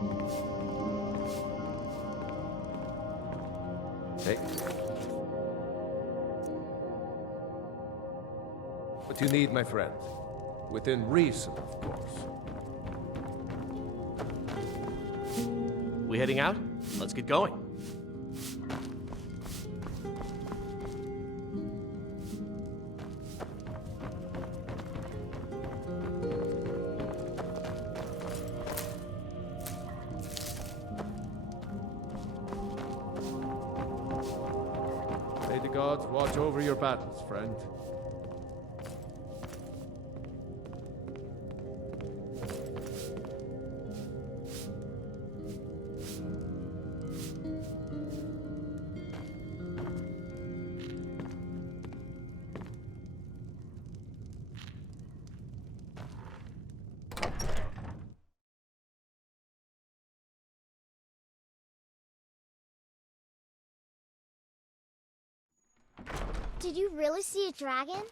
Hey. What you need, my friend. Within reason, of course. We heading out? Let's get going. May the gods watch over your battles, friend. Did you really see a dragon?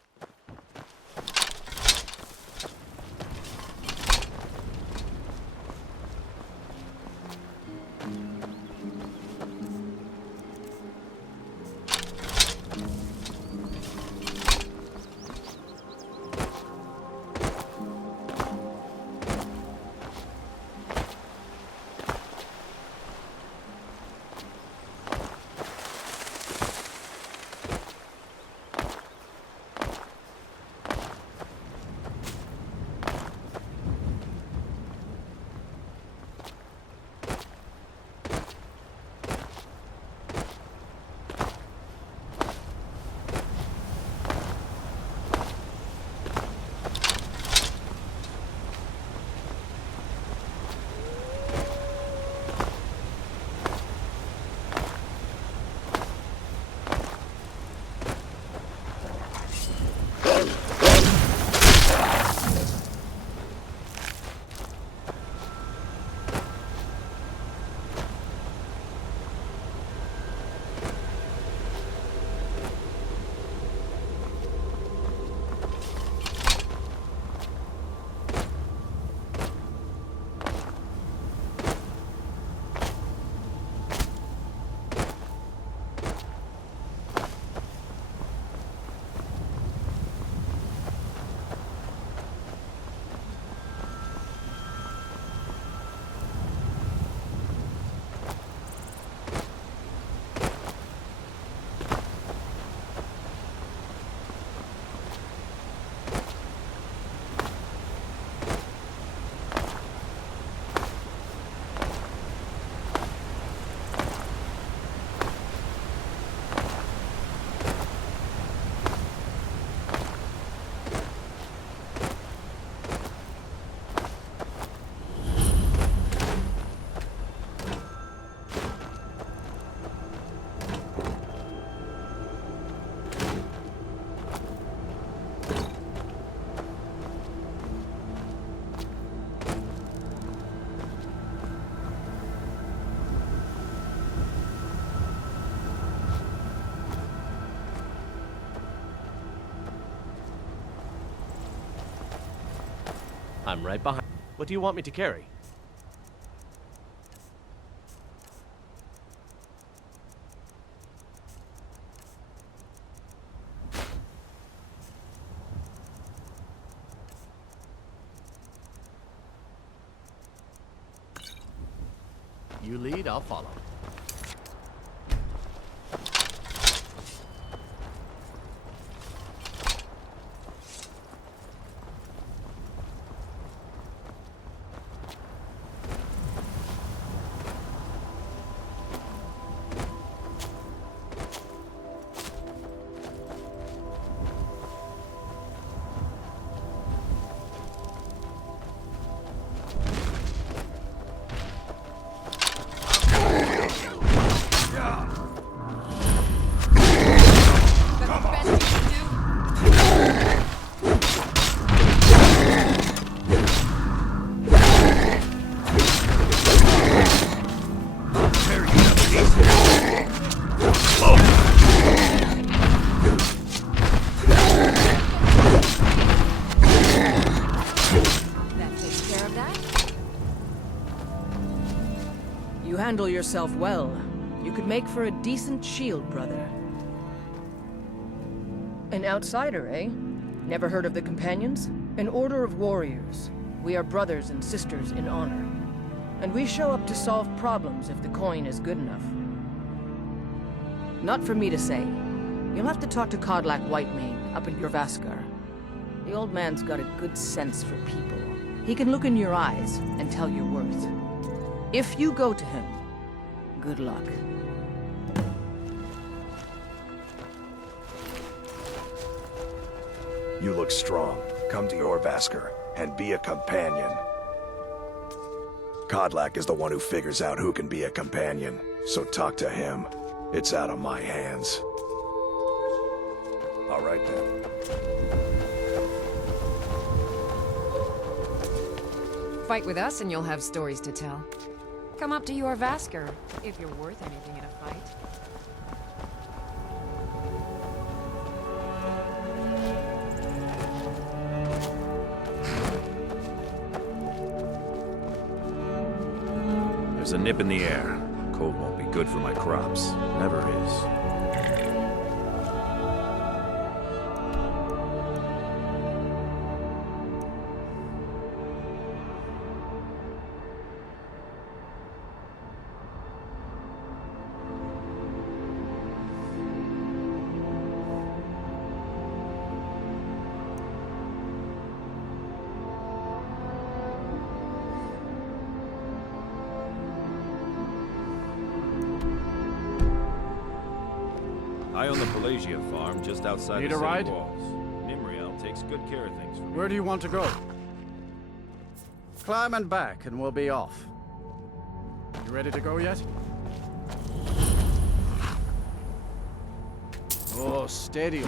I'm right behind. What do you want me to carry? You lead, I'll follow. You handle yourself well. You could make for a decent shield, brother. An outsider, eh? Never heard of the Companions? An order of warriors. We are brothers and sisters in honor. And we show up to solve problems if the coin is good enough. Not for me to say. You'll have to talk to Kodlak Whitemane up in Jorvaskar. The old man's got a good sense for people. He can look in your eyes and tell your worth. If you go to him, good luck. You look strong. Come to Jorvaskar and be a companion. Kodlak is the one who figures out who can be a companion, so talk to him. It's out of my hands. All right then. Fight with us and you'll have stories to tell. Come up to your Vasker, if you're worth anything in a fight. There's a nip in the air. Cold won't be good for my crops. Never is. I own the Pelagia farm just outside Need the a city ride? walls. Nimriel takes good care of things for me. Where do you want to go? Climb and back, and we'll be off. You ready to go yet? Oh, steady.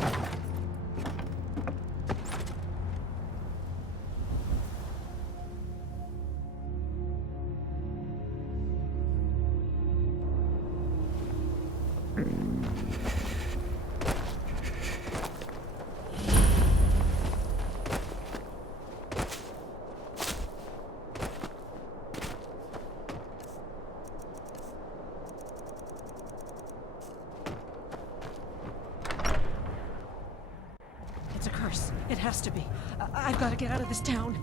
It's a curse. It has to be. I've got to get out of this town.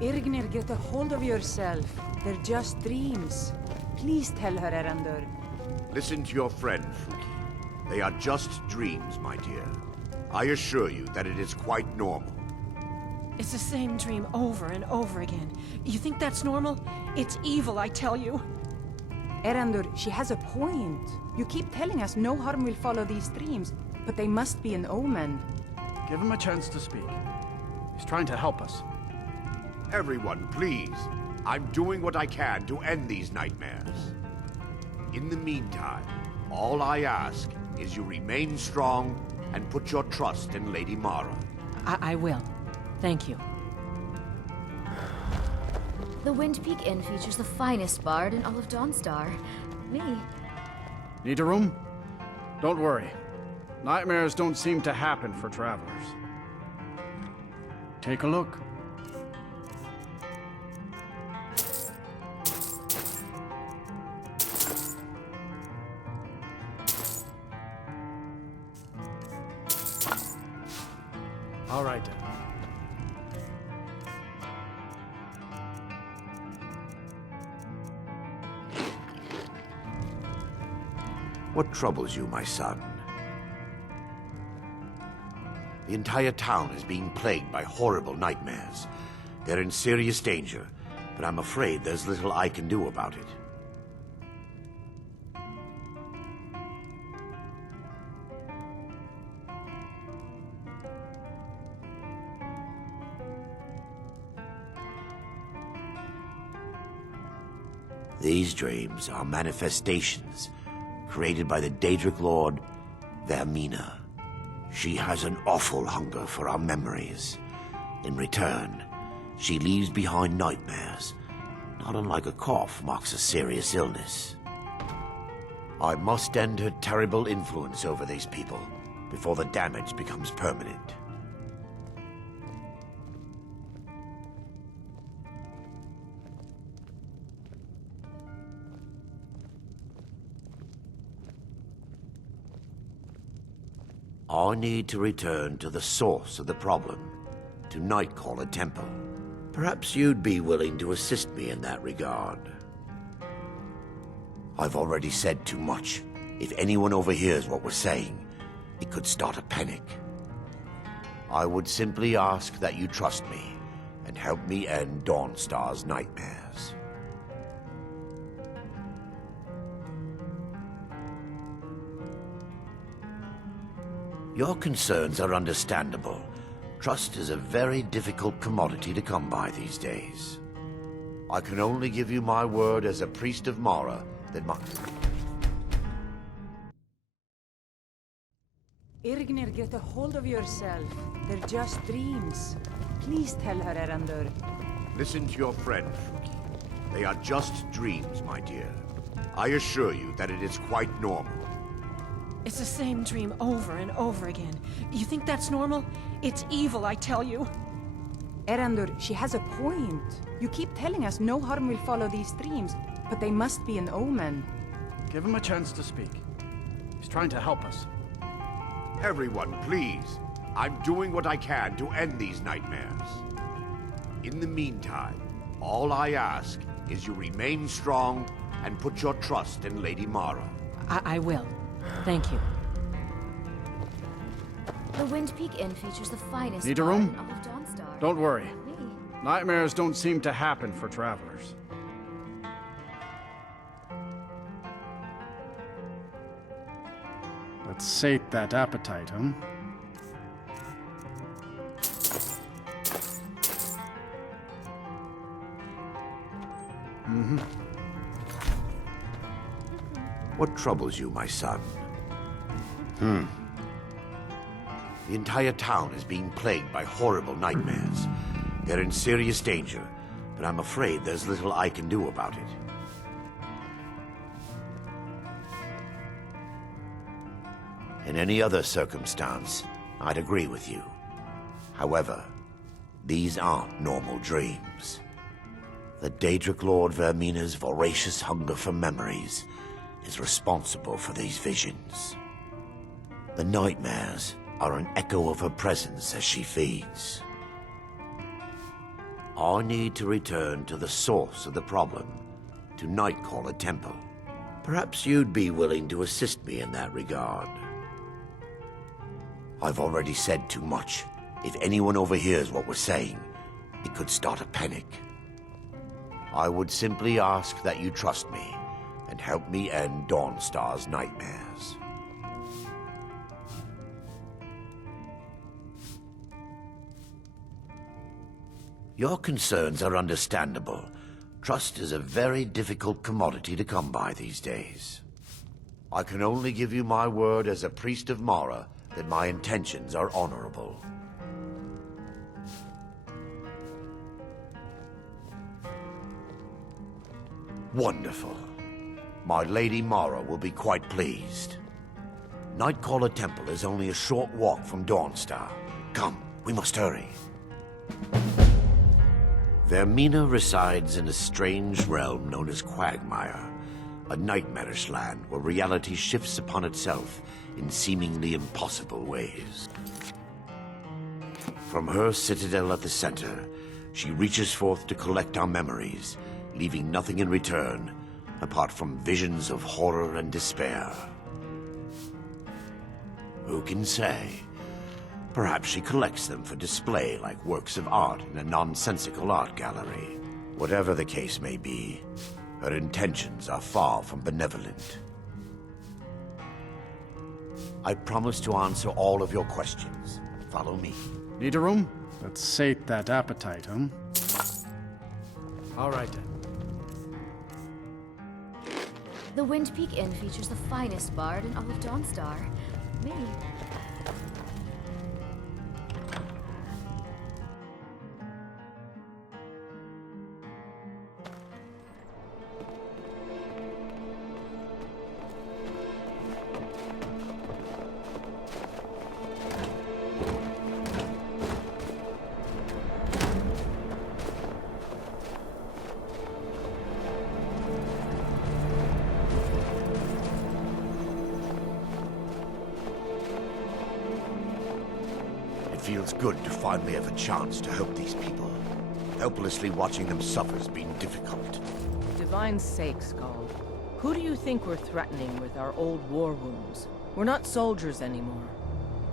Irgnir, get a hold of yourself. They're just dreams. Please tell her, Erandur. Listen to your friend, Fuki. They are just dreams, my dear. I assure you that it is quite normal. It's the same dream over and over again. You think that's normal? It's evil, I tell you. Erandur, she has a point. You keep telling us no harm will follow these dreams, but they must be an omen. Give him a chance to speak. He's trying to help us. Everyone, please. I'm doing what I can to end these nightmares. In the meantime, all I ask is you remain strong and put your trust in Lady Mara. I will. Thank you. The Wind Peak Inn features the finest bard in all of Dawnstar. Me. Need a room? Don't worry. Nightmares don't seem to happen for travelers. Take a look. All right then. What troubles you, my son? The entire town is being plagued by horrible nightmares. They're in serious danger, but I'm afraid there's little I can do about it. These dreams are manifestations created by the Daedric Lord, Vermina. She has an awful hunger for our memories. In return, she leaves behind nightmares, not unlike a cough marks a serious illness. I must end her terrible influence over these people before the damage becomes permanent. I need to return to the source of the problem, to Nightcaller Temple. Perhaps you'd be willing to assist me in that regard. I've already said too much. If anyone overhears what we're saying, it could start a panic. I would simply ask that you trust me and help me end Dawnstar's nightmares. Your concerns are understandable. Trust is a very difficult commodity to come by these days. I can only give you my word as a priest of Mara that my... Irgnir, get a hold of yourself. They're just dreams. Please tell her, Erandur. Listen to your friend, Fruki. They are just dreams, my dear. I assure you that it is quite normal. It's the same dream over and over again. You think that's normal? It's evil, I tell you. Erandur, she has a point. You keep telling us no harm will follow these dreams, but they must be an omen. Give him a chance to speak. He's trying to help us. Everyone, please. I'm doing what I can to end these nightmares. In the meantime, all I ask is you remain strong and put your trust in Lady Mara. I will. Thank you. The Wind Peak Inn features the finest Need a bar room? in all of Dawnstar. Don't worry. Me. Nightmares don't seem to happen for travelers. Let's sate that appetite, huh? What troubles you, my son? The entire town is being plagued by horrible nightmares. They're in serious danger, but I'm afraid there's little I can do about it. In any other circumstance, I'd agree with you. However, these aren't normal dreams. The Daedric Lord Vermina's voracious hunger for memories is responsible for these visions. The nightmares are an echo of her presence as she feeds. I need to return to the source of the problem, to Nightcaller Temple. Perhaps you'd be willing to assist me in that regard. I've already said too much. If anyone overhears what we're saying, it could start a panic. I would simply ask that you trust me and help me end Dawnstar's nightmares. Your concerns are understandable. Trust is a very difficult commodity to come by these days. I can only give you my word as a priest of Mara that my intentions are honorable. Wonderful. My Lady Mara will be quite pleased. Nightcaller Temple is only a short walk from Dawnstar. Come, we must hurry. Vermina resides in a strange realm known as Quagmire, a nightmarish land where reality shifts upon itself in seemingly impossible ways. From her citadel at the center, she reaches forth to collect our memories, leaving nothing in return apart from visions of horror and despair. Who can say? Perhaps she collects them for display like works of art in a nonsensical art gallery. Whatever the case may be, her intentions are far from benevolent. I promise to answer all of your questions. Follow me. Need a room? Let's sate that appetite, huh? All right then. The Wind Peak Inn features the finest bard in all of Dawnstar. Me. feels good to finally have a chance to help these people. Helplessly watching them suffer has been difficult. Divine's sake, Scald. Who do you think we're threatening with our old war wounds? We're not soldiers anymore.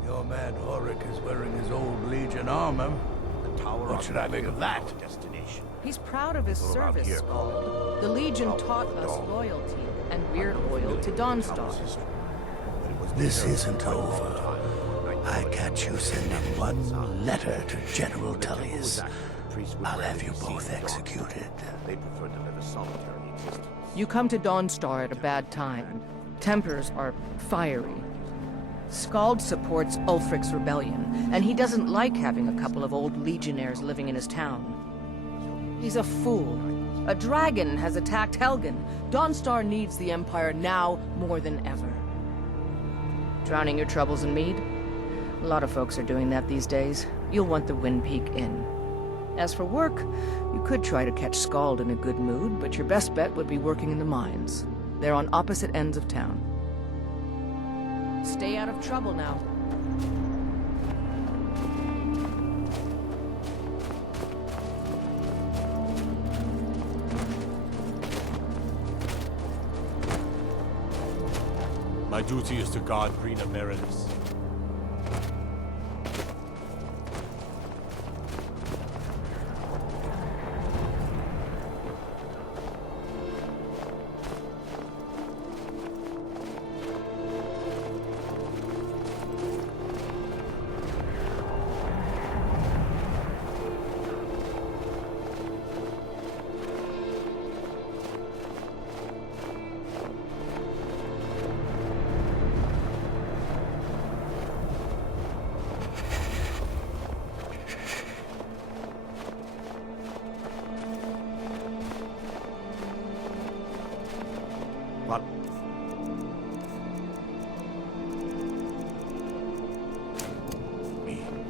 Your man Ulrich is wearing his old Legion armor. What should I make of that? Destination. He's proud of his What about service, here? Scald. The Legion taught us loyalty, and we're loyal to Dawnstar. This isn't over. I catch you sending one letter to General Tullius. I'll have you both executed. They prefer to live a solitary existence. You come to Dawnstar at a bad time. Tempers are fiery. Scald supports Ulfric's rebellion, and he doesn't like having a couple of old legionnaires living in his town. He's a fool. A dragon has attacked Helgen. Dawnstar needs the Empire now more than ever. Drowning your troubles in mead? A lot of folks are doing that these days. You'll want the Wind Peak Inn. As for work, you could try to catch Scald in a good mood, but your best bet would be working in the mines. They're on opposite ends of town. Stay out of trouble now. My duty is to guard Rena Meredith. What?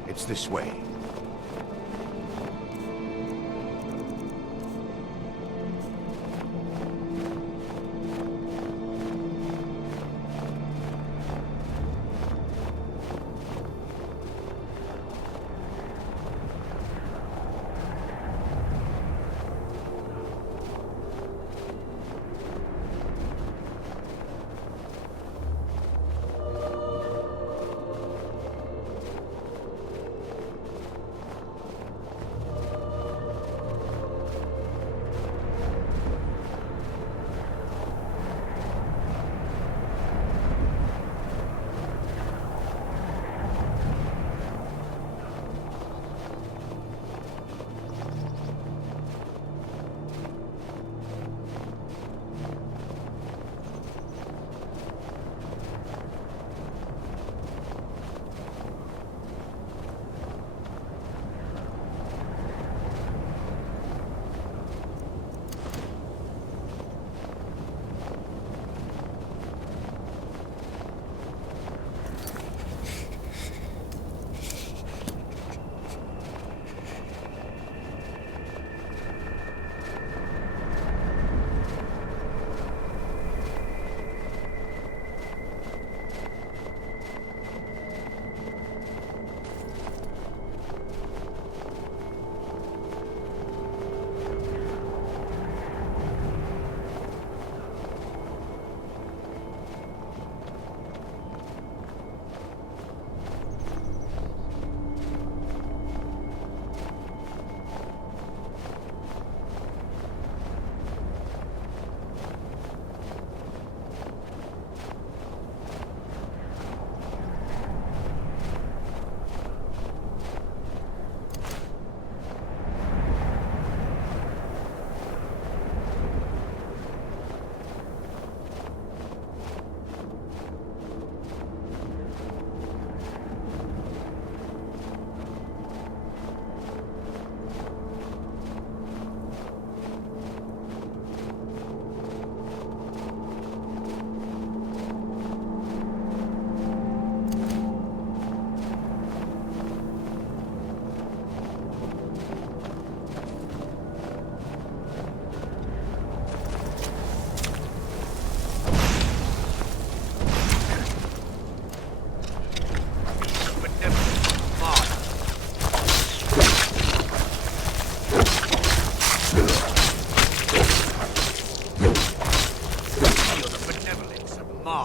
It's this way.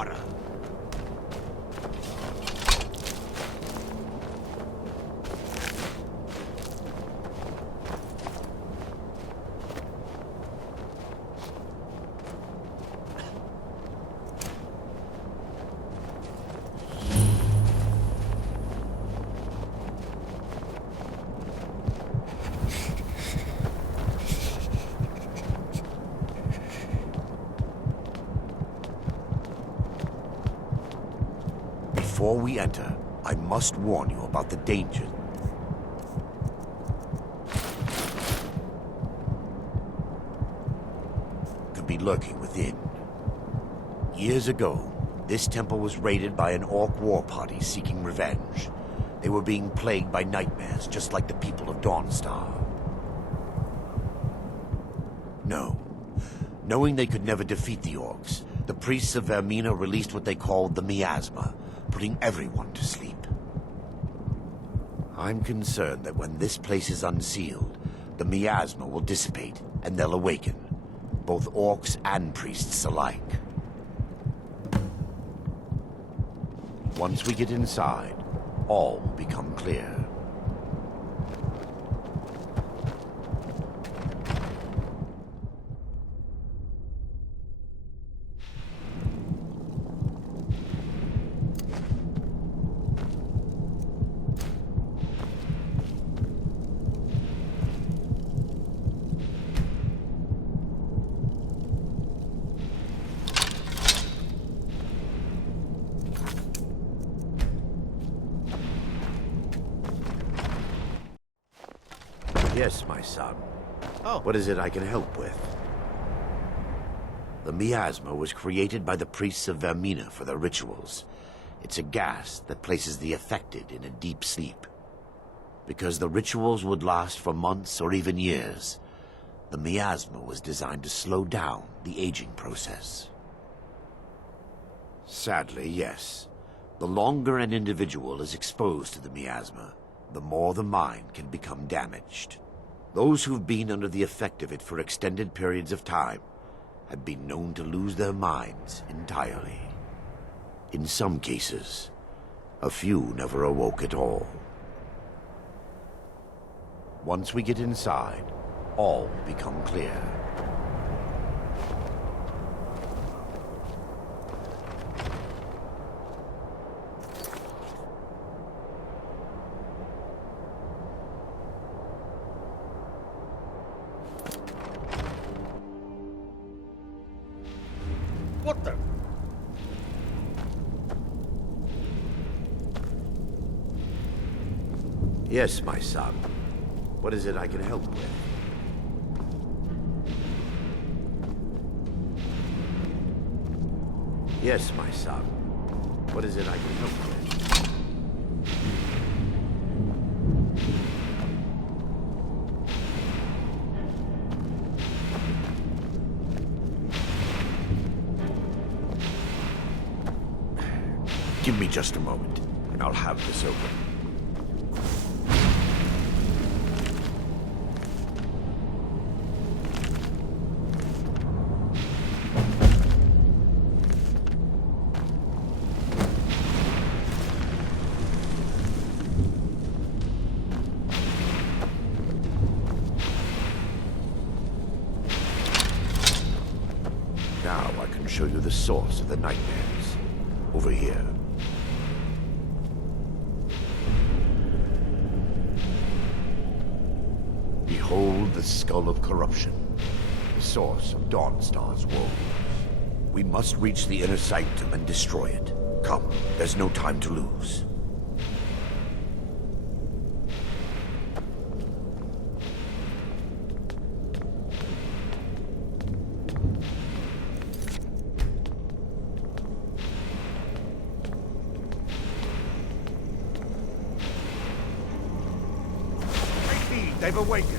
harder. Before we enter, I must warn you about the danger. Could be lurking within. Years ago, this temple was raided by an orc war party seeking revenge. They were being plagued by nightmares, just like the people of Dawnstar. No. Knowing they could never defeat the orcs, the priests of Vermina released what they called the miasma, putting everyone to sleep. I'm concerned that when this place is unsealed, the miasma will dissipate and they'll awaken, both orcs and priests alike. Once we get inside, all will become clear. Yes, my son. Oh. What is it I can help with? The miasma was created by the priests of Vermina for their rituals. It's a gas that places the affected in a deep sleep. Because the rituals would last for months or even years, the miasma was designed to slow down the aging process. Sadly, yes. The longer an individual is exposed to the miasma, the more the mind can become damaged. Those who've been under the effect of it for extended periods of time have been known to lose their minds entirely. In some cases, a few never awoke at all. Once we get inside, all will become clear. What the? Yes, my son. What is it I can help with? Yes, my son. What is it I can help with? Give me just a moment, and I'll have this open. Now I can show you the source of the nightmares. Over here. Behold the skull of corruption, the source of Dawnstar's woes. We must reach the inner sanctum and destroy it. Come, there's no time to lose. They've awakened.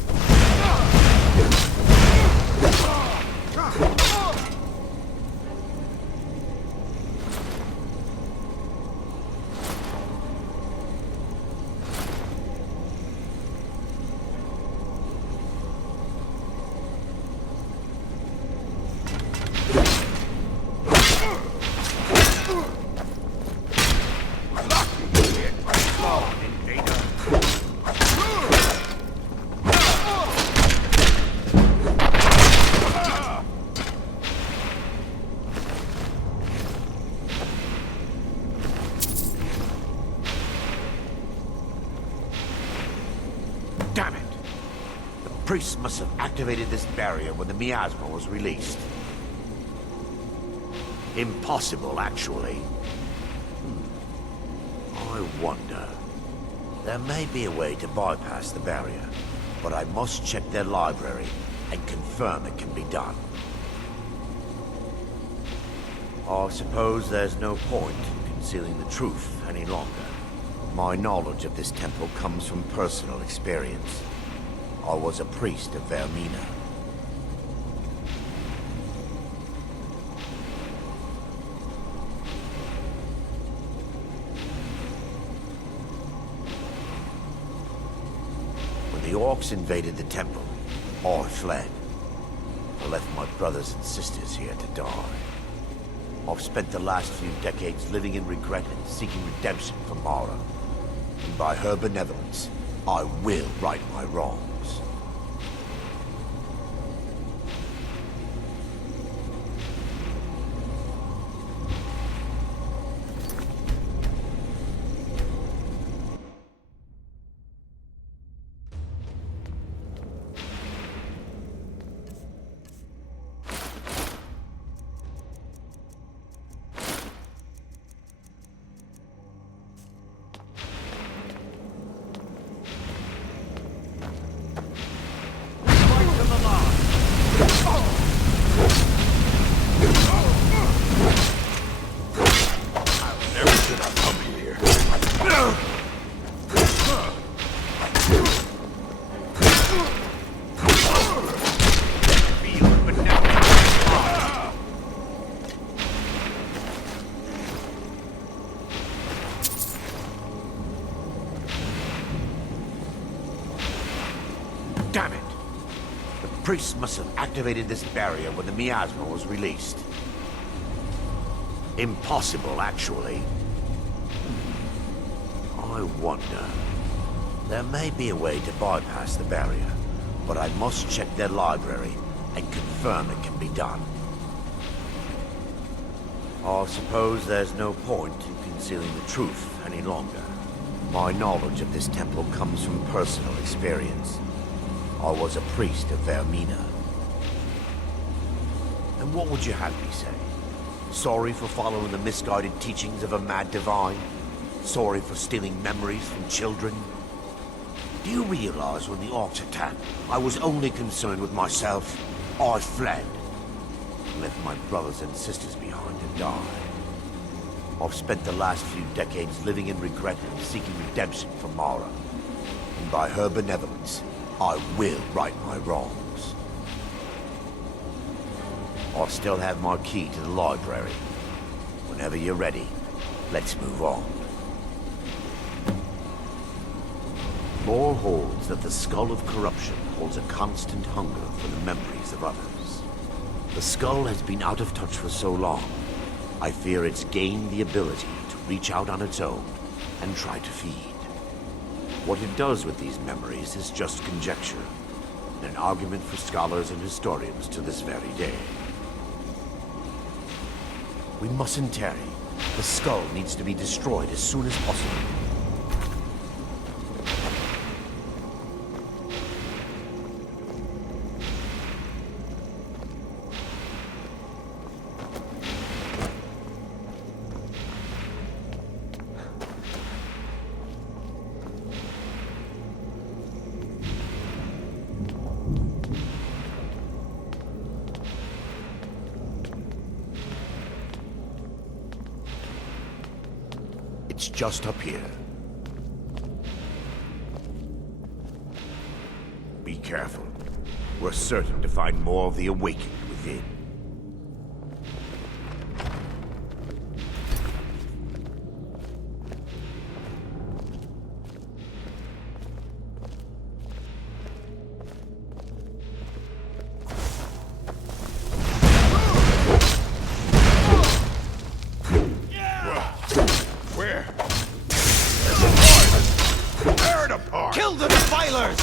priests must have activated this barrier when the miasma was released. Impossible, actually. I wonder. There may be a way to bypass the barrier, but I must check their library and confirm it can be done. I suppose there's no point in concealing the truth any longer. My knowledge of this temple comes from personal experience. I was a priest of Vermina. When the orcs invaded the temple, I fled. I left my brothers and sisters here to die. I've spent the last few decades living in regret and seeking redemption from Mara. And by her benevolence, I will right my wrongs. Damn it! The priests must have activated this barrier when the miasma was released. Impossible, actually. I wonder. There may be a way to bypass the barrier, but I must check their library and confirm it can be done. I suppose there's no point in concealing the truth any longer. My knowledge of this temple comes from personal experience. I was a priest of Vermina. And what would you have me say? Sorry for following the misguided teachings of a mad divine? Sorry for stealing memories from children? Do you realize when the orcs attacked, I was only concerned with myself? I fled. Left my brothers and sisters behind to die. I've spent the last few decades living in regret and seeking redemption from Mara. And by her benevolence, I will right my wrongs. I still have my key to the library. Whenever you're ready, let's move on. Lore holds that the skull of corruption holds a constant hunger for the memories of others. The skull has been out of touch for so long, I fear it's gained the ability to reach out on its own and try to feed. What it does with these memories is just conjecture, and an argument for scholars and historians to this very day. We mustn't tarry. The skull needs to be destroyed as soon as possible. It's just up here. Be careful. We're certain to find more of the awakened within. Kill the defilers!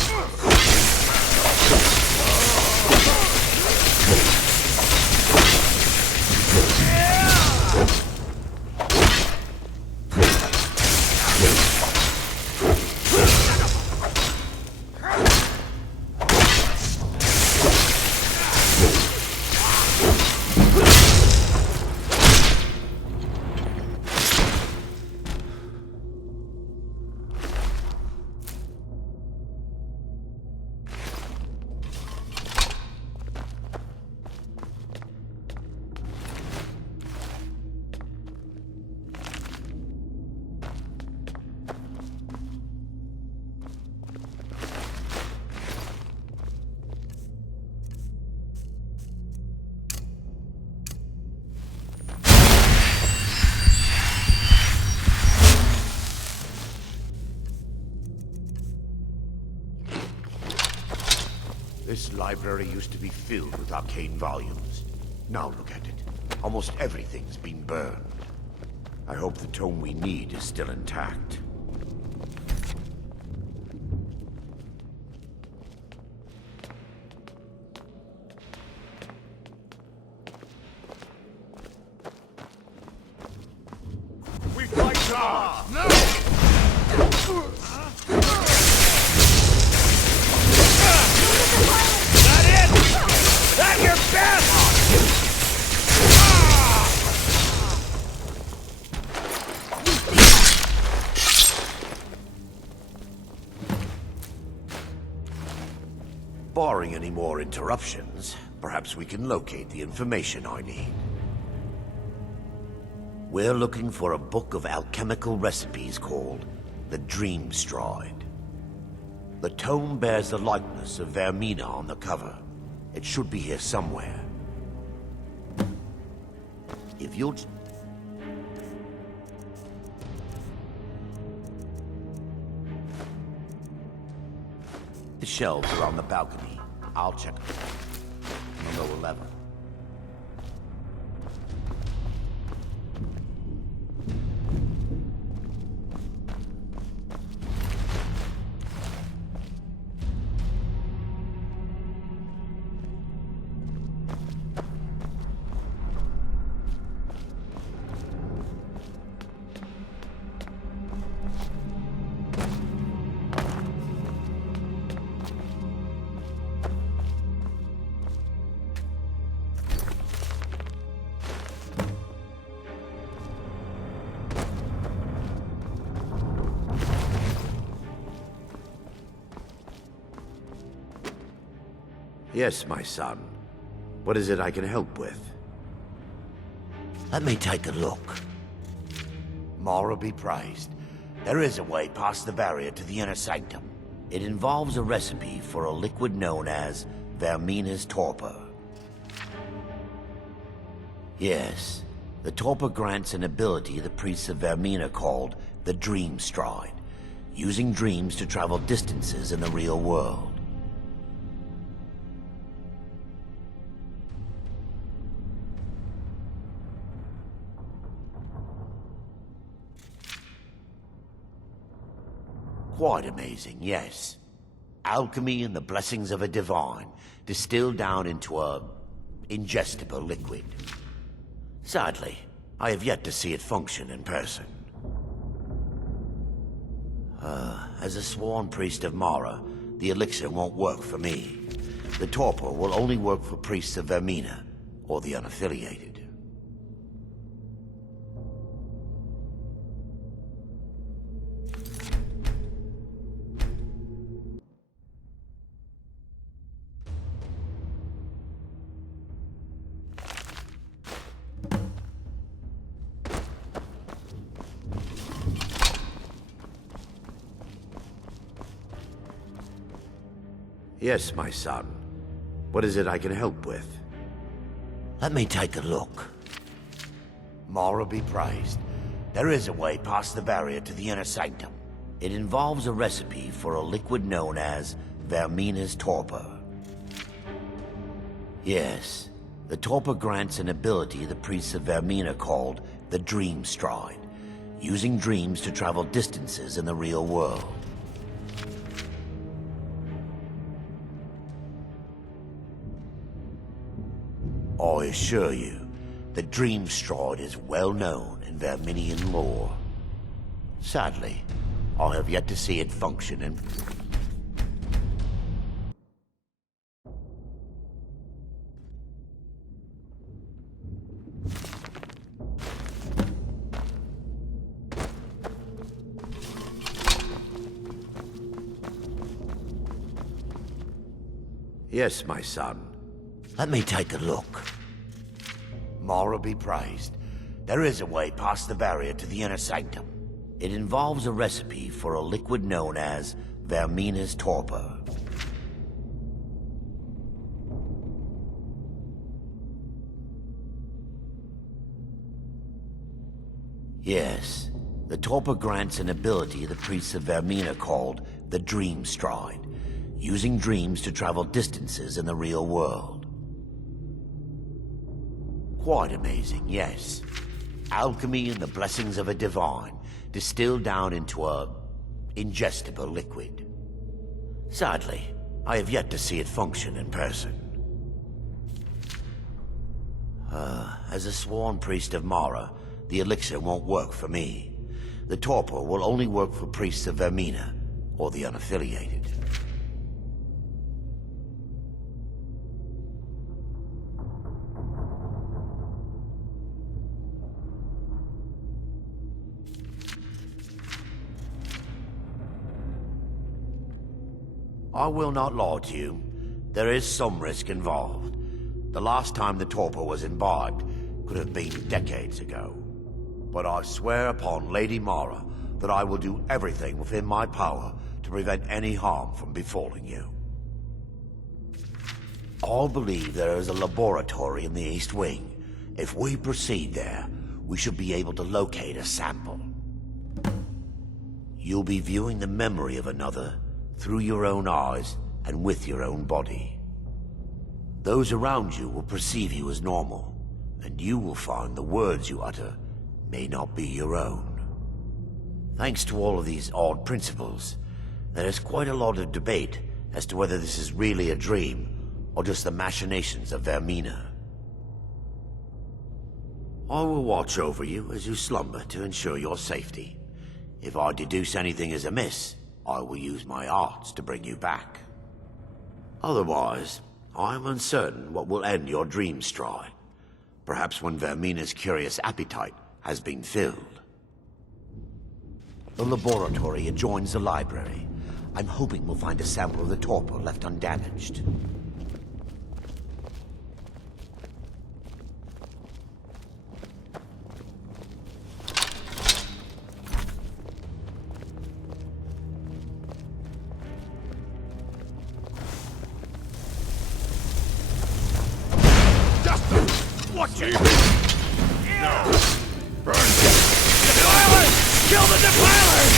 This library used to be filled with arcane volumes. Now look at it. Almost everything's been burned. I hope the tome we need is still intact. We fight on! No! Not it! Not your best! Barring any more interruptions, perhaps we can locate the information I need. We're looking for a book of alchemical recipes called the Dream Stride. The tome bears the likeness of Vermina on the cover. It should be here somewhere. If you'll... The shelves are on the balcony. I'll check them. On lower level. Yes, my son. What is it I can help with? Let me take a look. Mara be praised. There is a way past the barrier to the inner sanctum. It involves a recipe for a liquid known as Vermina's torpor. Yes, the torpor grants an ability the priests of Vermina called the Dream Stride, using dreams to travel distances in the real world. Quite amazing, yes. Alchemy and the blessings of a divine, distilled down into a ingestible liquid. Sadly, I have yet to see it function in person. As a sworn priest of Mara, the elixir won't work for me. The torpor will only work for priests of Vermina, or the unaffiliated. Yes, my son. What is it I can help with? Let me take a look. Mara be praised. There is a way past the barrier to the inner sanctum. It involves a recipe for a liquid known as Vermina's torpor. Yes, the torpor grants an ability the priests of Vermina called the Dream Stride, using dreams to travel distances in the real world. I assure you, the Dream Stride is well known in Verminian lore. Sadly, I have yet to see it function in... Yes, my son. Let me take a look. Mara be praised. There is a way past the barrier to the inner sanctum. It involves a recipe for a liquid known as Vermina's torpor. Yes, the torpor grants an ability the priests of Vermina called the Dream Stride, using dreams to travel distances in the real world. Quite amazing, yes. Alchemy and the blessings of a divine, distilled down into a ingestible liquid. Sadly, I have yet to see it function in person. As a sworn priest of Mara, the elixir won't work for me. The torpor will only work for priests of Vermina, or the unaffiliated. I will not lie to you. There is some risk involved. The last time the torpor was imbibed could have been decades ago. But I swear upon Lady Mara that I will do everything within my power to prevent any harm from befalling you. I believe there is a laboratory in the East Wing. If we proceed there, we should be able to locate a sample. You'll be viewing the memory of another through your own eyes and with your own body. Those around you will perceive you as normal, and you will find the words you utter may not be your own. Thanks to all of these odd principles, there is quite a lot of debate as to whether this is really a dream or just the machinations of Vermina. I will watch over you as you slumber to ensure your safety. If I deduce anything is amiss, I will use my arts to bring you back. Otherwise, I am uncertain what will end your dream stride. Perhaps when Vermina's curious appetite has been filled. The laboratory adjoins the library. I'm hoping we'll find a sample of the torpor left undamaged. Watch it! No! Burn! Defilers! Kill the defilers!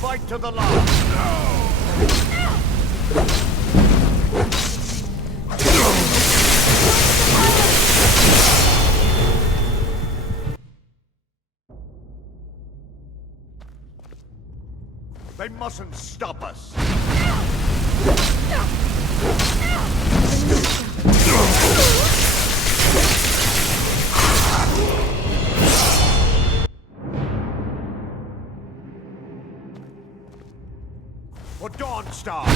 Fight to the last. They mustn't stop us. For Dawnstar!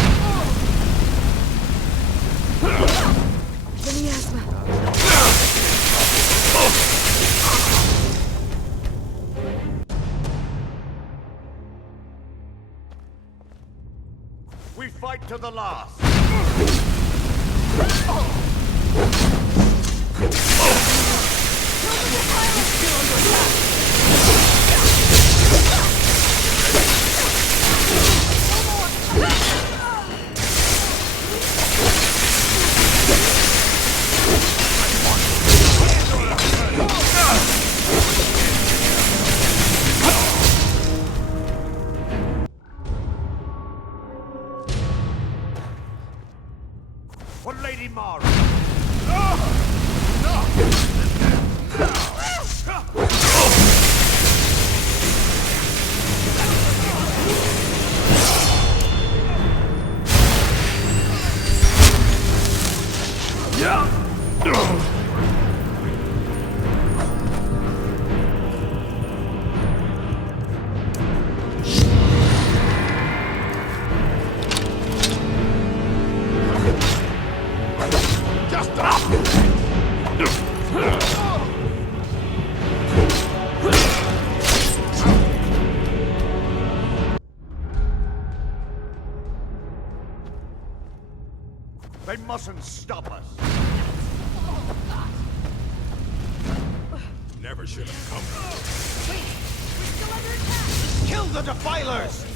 We fight to the last! They mustn't stop us. Never should have come. Wait! We're still under attack! Kill the defilers!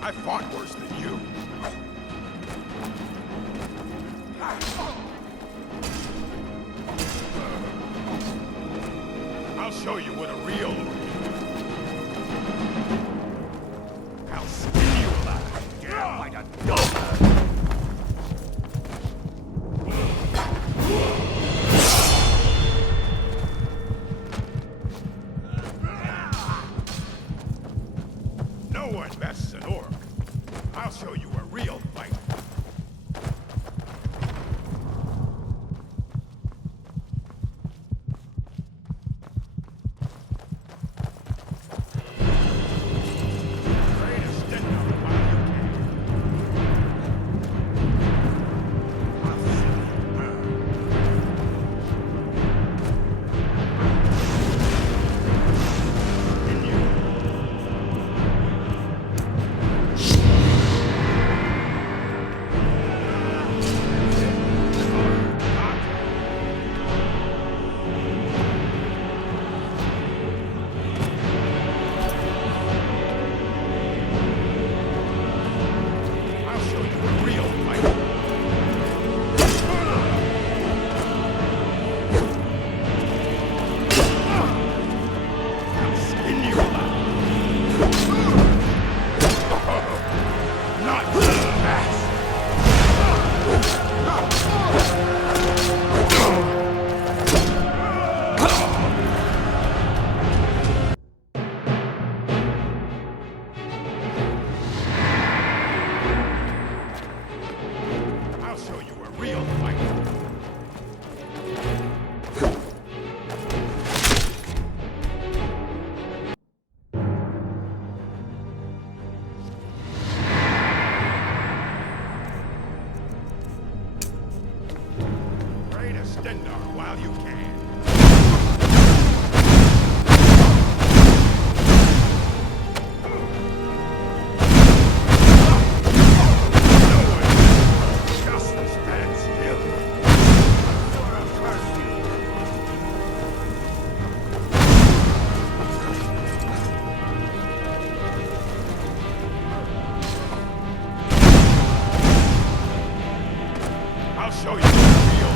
I fought worse than you. I'll show you what a real I'll skin you alive. Get out like a dog. No one messes an orc. I'll show you a real fight. real fight. Pray to Stendar while you can. Justice stands still. Sora curse you. I'll show you the real.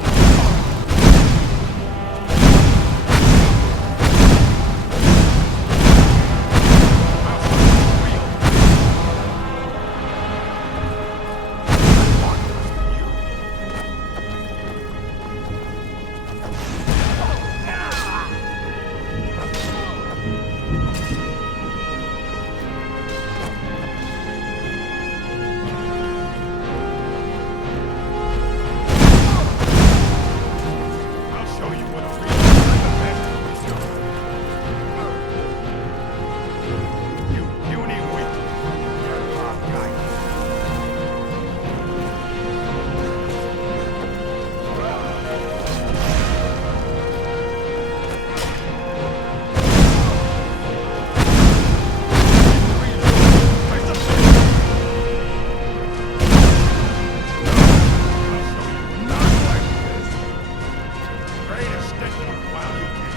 I'll show you what a real you puny weakling. You're lost, guys. Greatest Stendar while you can.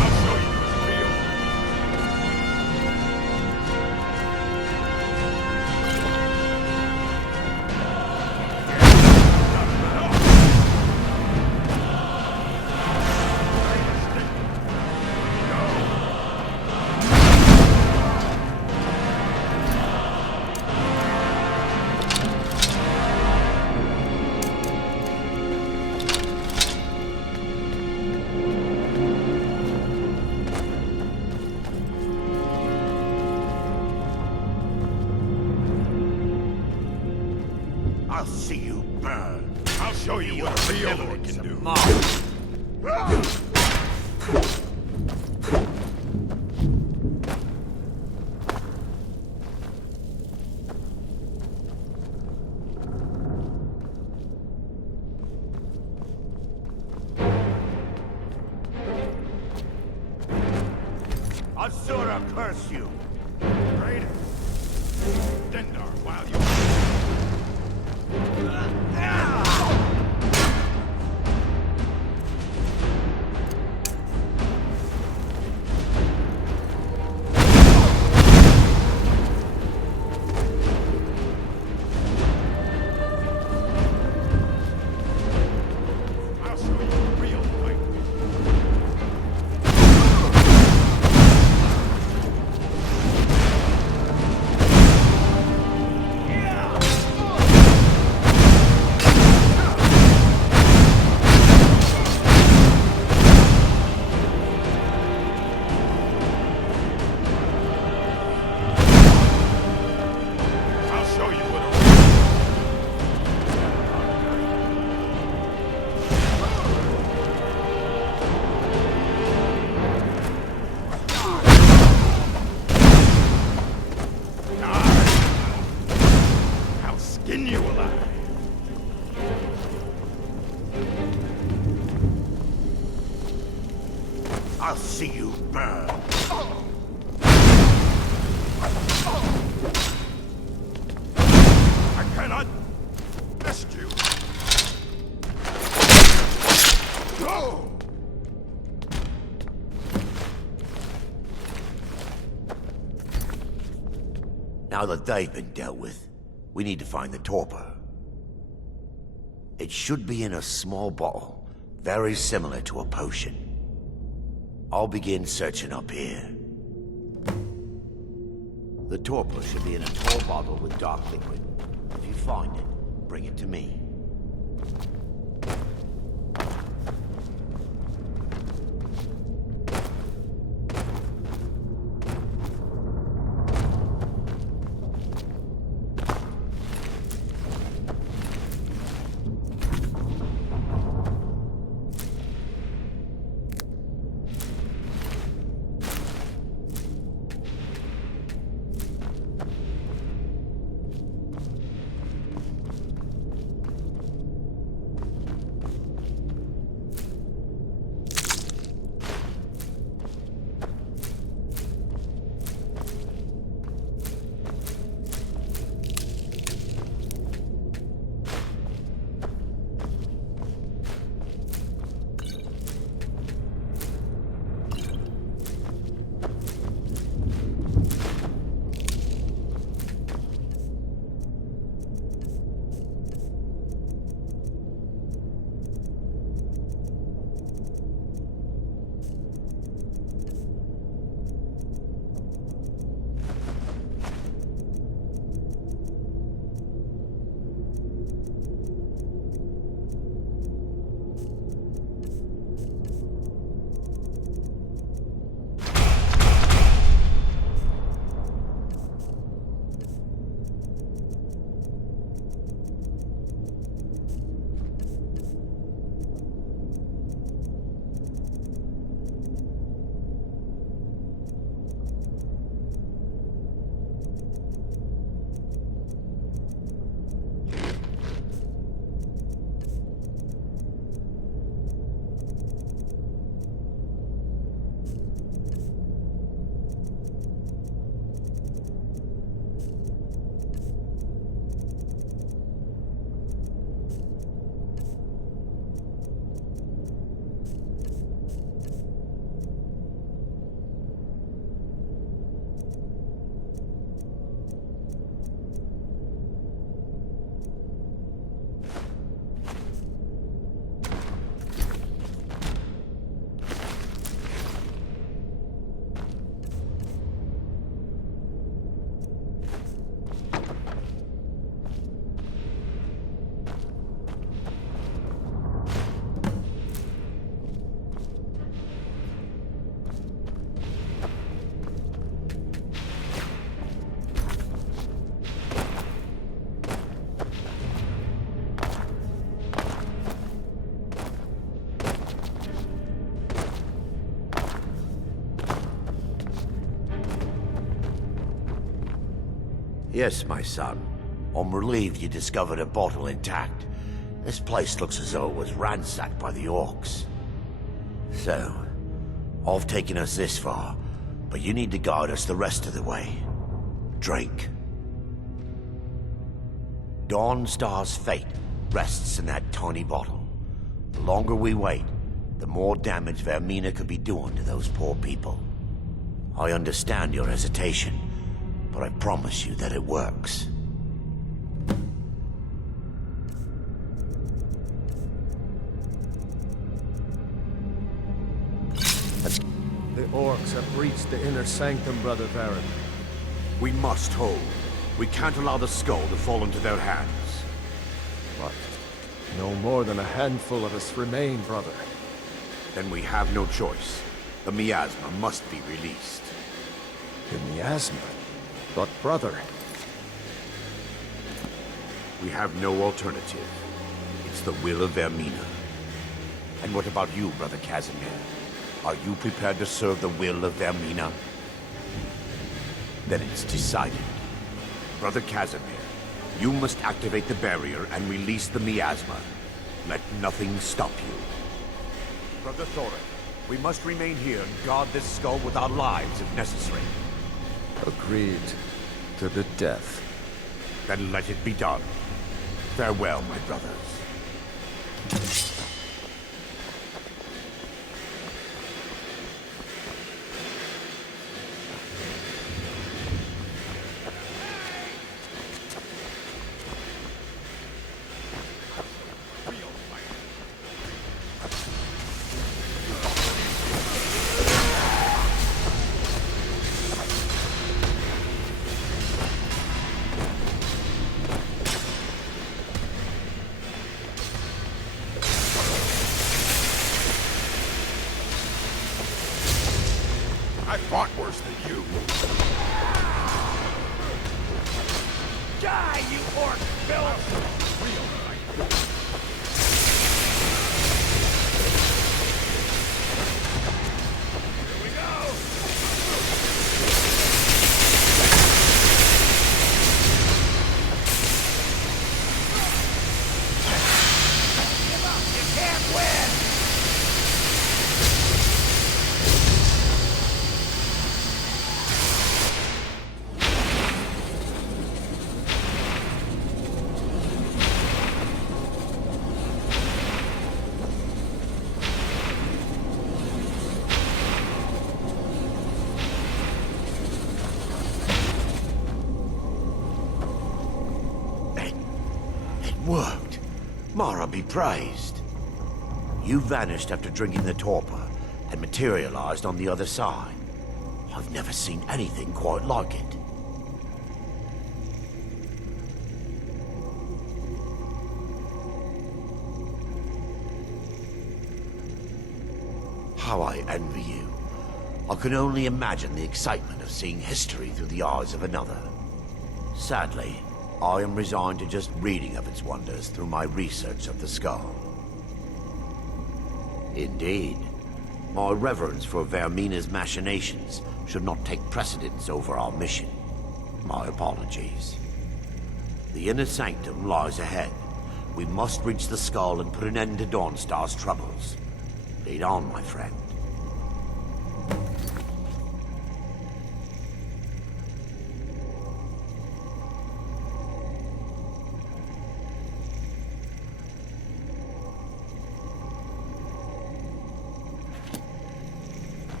I'll show you what's real. I'll see you burn. I'll show you what a real orc can do. I'll Sora curse you. Greatest Stendar while you I'll show you the real fight. I'll show you what a I'll skin you alive. I'll see you burn. I cannot trust you. Go! Now that they've been dealt with, we need to find the torpor. It should be in a small bottle, very similar to a potion. I'll begin searching up here. The torpor should be in a tall bottle with dark liquid. If you find it, bring it to me. Yes, my son. I'm relieved you discovered a bottle intact. This place looks as though it was ransacked by the orcs. So, I've taken us this far, but you need to guide us the rest of the way. Drink. Dawnstar's fate rests in that tiny bottle. The longer we wait, the more damage Vermina could be doing to those poor people. I understand your hesitation, but I promise you that it works. The orcs have breached the inner sanctum, Brother Varen. We must hold. We can't allow the skull to fall into their hands. But no more than a handful of us remain, brother. Then we have no choice. The miasma must be released. The miasma? But brother... We have no alternative. It's the will of Vermina. And what about you, Brother Casimir? Are you prepared to serve the will of Vermina? Then it's decided. Brother Casimir, you must activate the barrier and release the miasma. Let nothing stop you. Brother Thorin, we must remain here and guard this skull with our lives if necessary. Agreed. To the death. Then let it be done. Farewell, my brothers. fought worse than you. Die, you orc filth! Real fight. Here we go! Give up! You can't win! Worked. Mara be praised. You vanished after drinking the torpor and materialized on the other side. I've never seen anything quite like it. How I envy you. I can only imagine the excitement of seeing history through the eyes of another. Sadly, I am resigned to just reading of its wonders through my research of the skull. Indeed, my reverence for Vermina's machinations should not take precedence over our mission. My apologies. The inner sanctum lies ahead. We must reach the skull and put an end to Dawnstar's troubles. Lead on, my friend.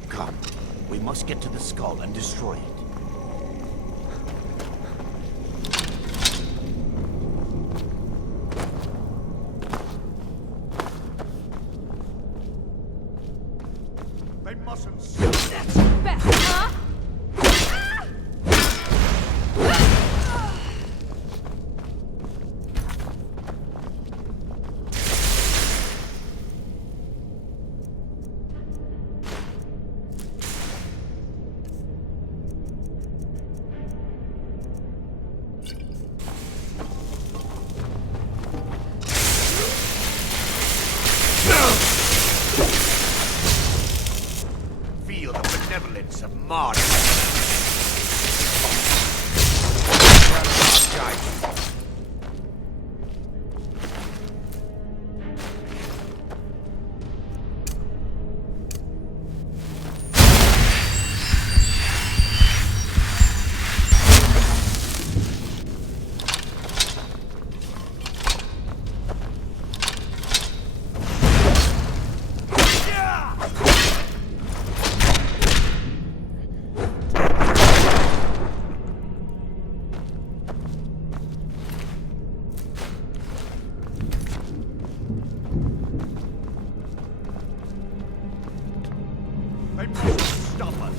Come, we must get to the skull and destroy it. They mustn't see. That's best, huh? Feel the benevolence of Mara. They mustn't stop us.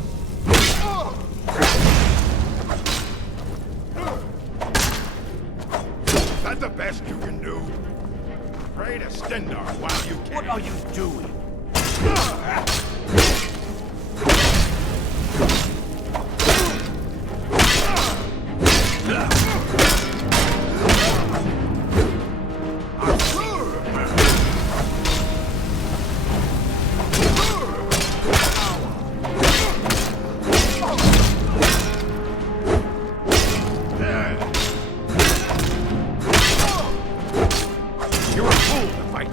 Is that the best you can do? Pray to Stendar while you can. What are you doing? You're a fool to fight.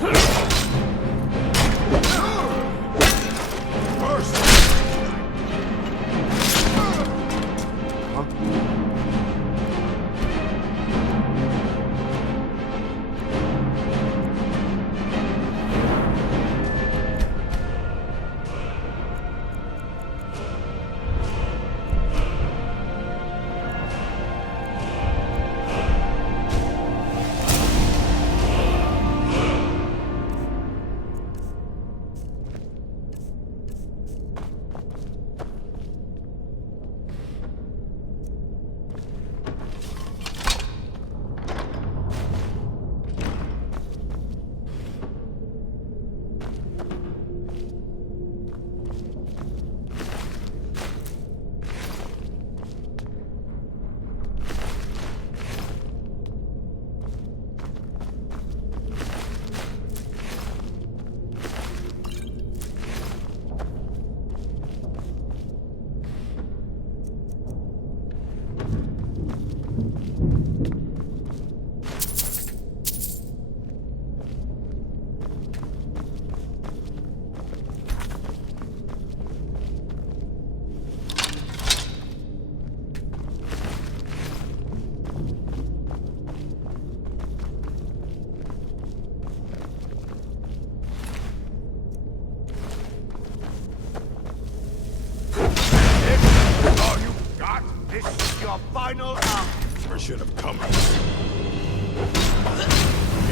should have come here.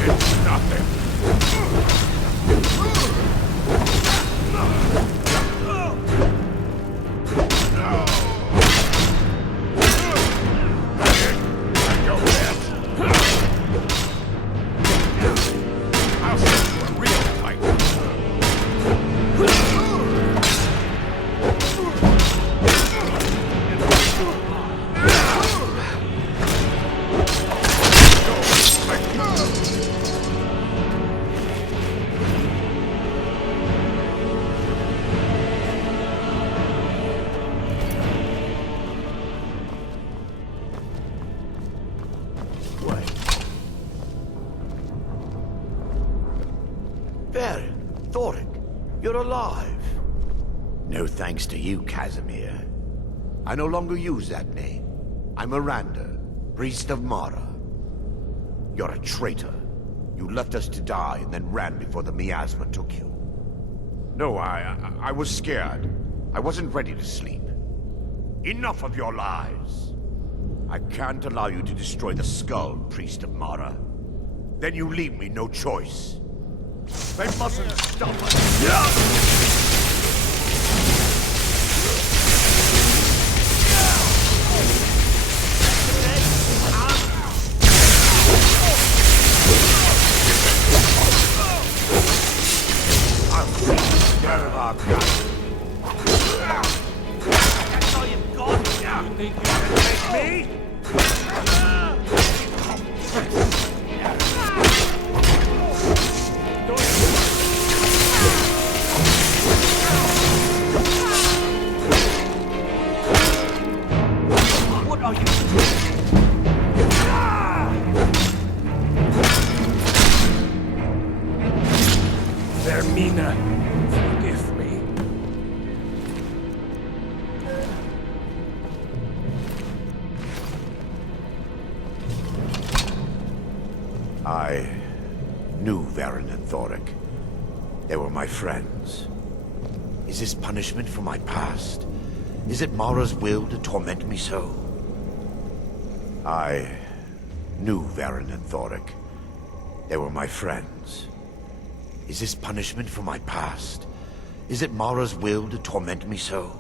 It's nothing. I'll show you a real fight. Baron, Thoric, you're alive. No thanks to you, Casimir. I no longer use that name. I'm Miranda, priest of Mara. You're a traitor. You left us to die and then ran before the miasma took you. No, I was scared. I wasn't ready to sleep. Enough of your lies. I can't allow you to destroy the skull, priest of Mara. Then you leave me no choice. They mustn't stop us. I'll take care of our guys. That's all you've got? You think you can take me? What are you doing? Vermina, forgive me. I knew Varen and Thoric. They were my friends. Is this punishment for my past? Is it Mara's will to torment me so? I knew Varen and Thoric. They were my friends. Is this punishment for my past? Is it Mara's will to torment me so?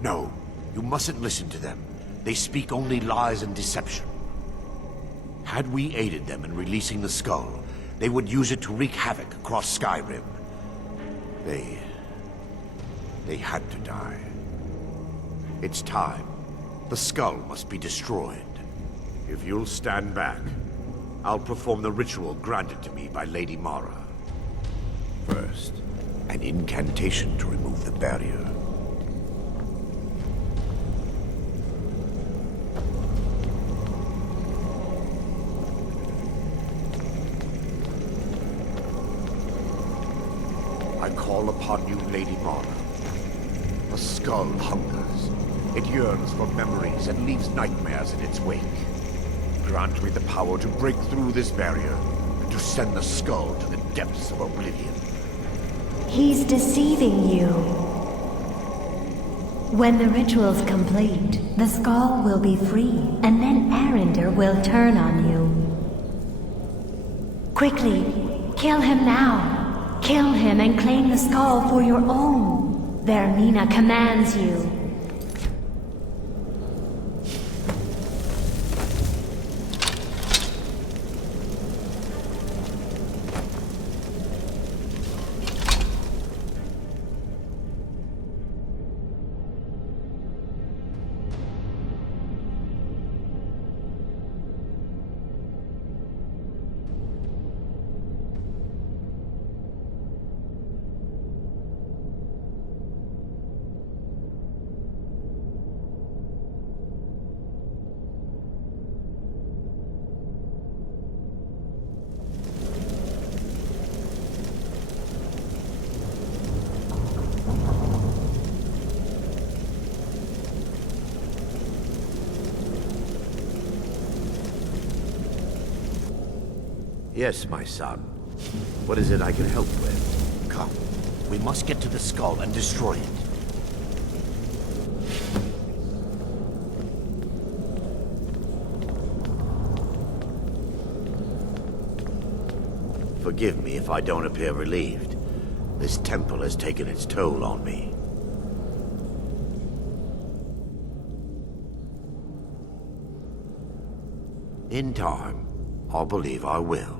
No, you mustn't listen to them. They speak only lies and deception. Had we aided them in releasing the skull, they would use it to wreak havoc across Skyrim. They had to die. It's time. The skull must be destroyed. If you'll stand back, I'll perform the ritual granted to me by Lady Mara. First, an incantation to remove the barrier. I call upon you, Lady Mara. The skull hungers. It yearns for memories and leaves nightmares in its wake. Grant me the power to break through this barrier and to send the skull to the depths of oblivion. He's deceiving you. When the ritual's complete, the skull will be free, and then Arender will turn on you. Quickly, kill him now. Kill him and claim the skull for your own. Vermina commands you. Yes, my son. What is it I can help with? Come. We must get to the skull and destroy it. Forgive me if I don't appear relieved. This temple has taken its toll on me. In time, I believe I will.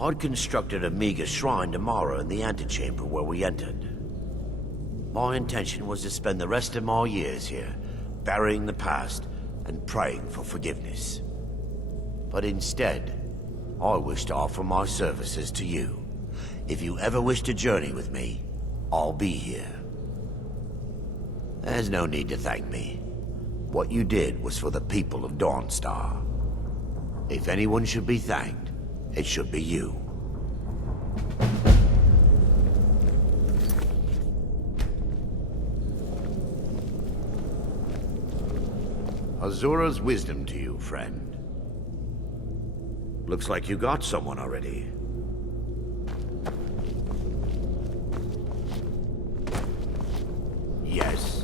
I'd constructed a meager shrine tomorrow in the antechamber where we entered. My intention was to spend the rest of my years here, burying the past and praying for forgiveness. But instead, I wish to offer my services to you. If you ever wish to journey with me, I'll be here. There's no need to thank me. What you did was for the people of Dawnstar. If anyone should be thanked, it should be you. Azura's wisdom to you, friend. Looks like you got someone already. Yes.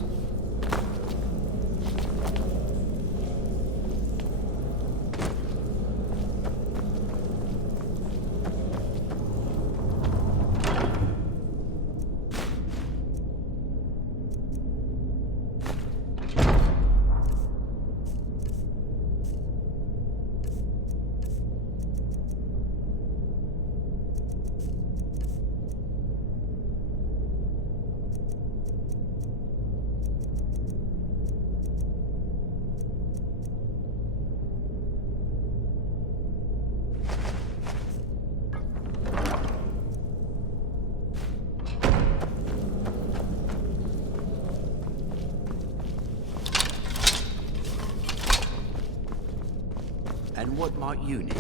And what might you need?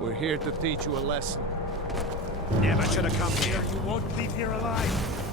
We're here to teach you a lesson. Never should have come here. You won't leave here alive.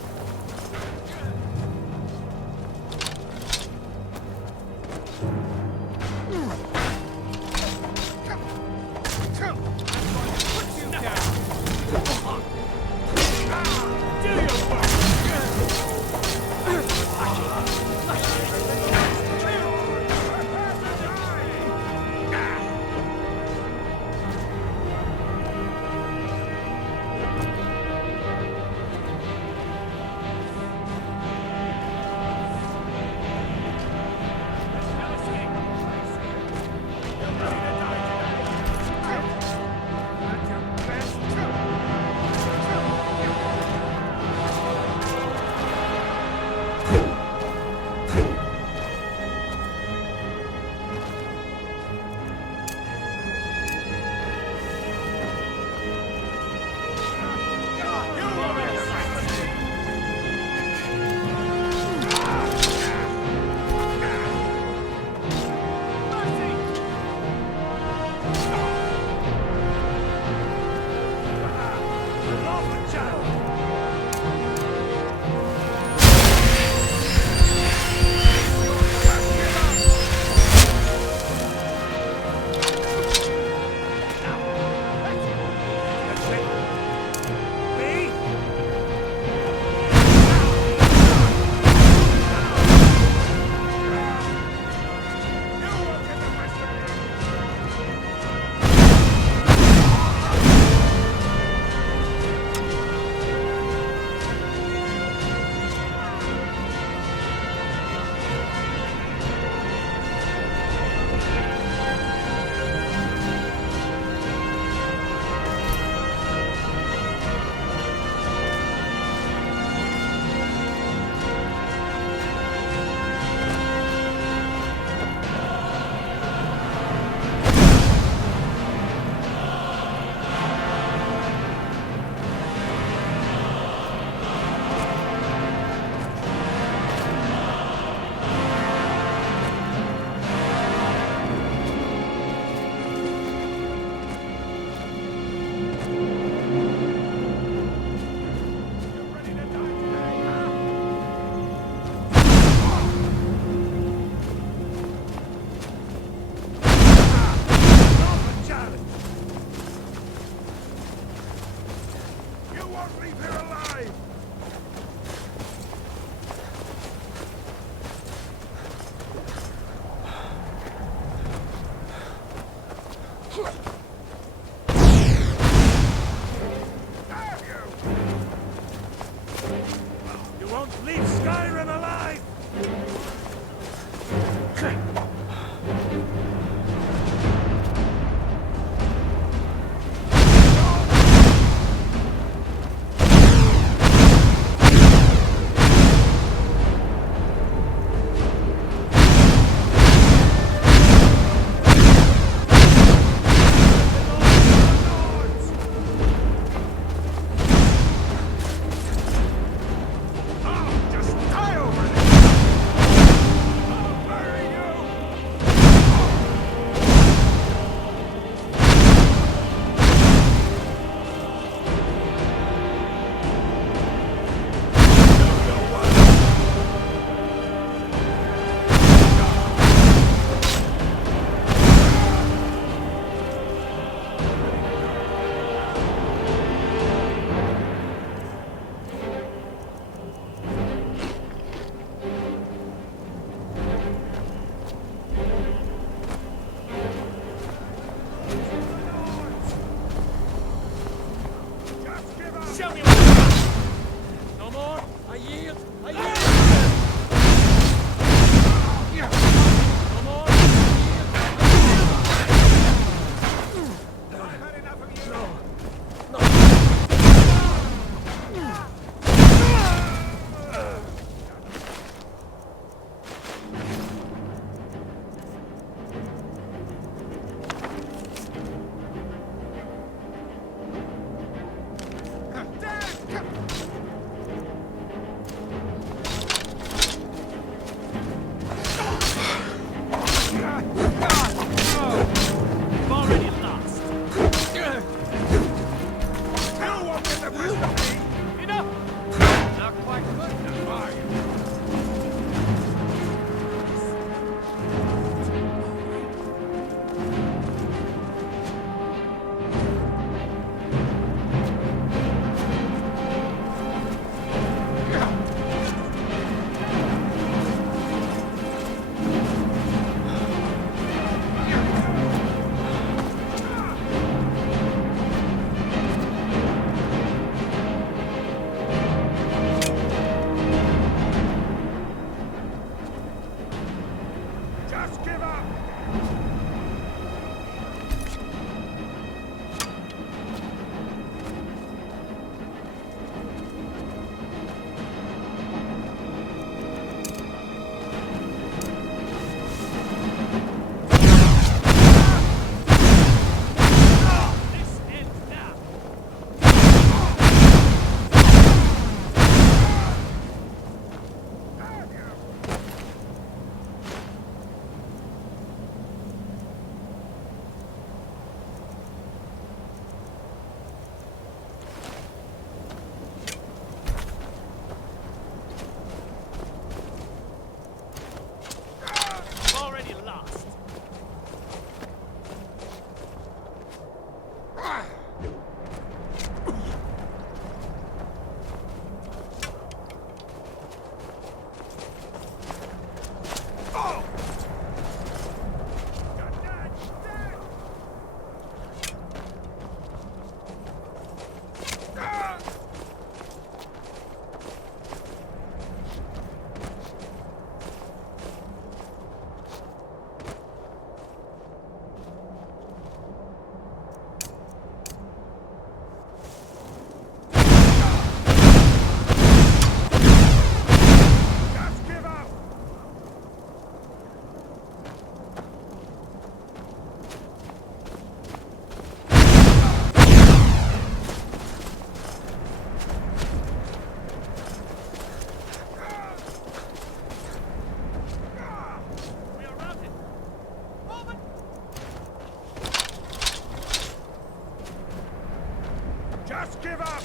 Just give up!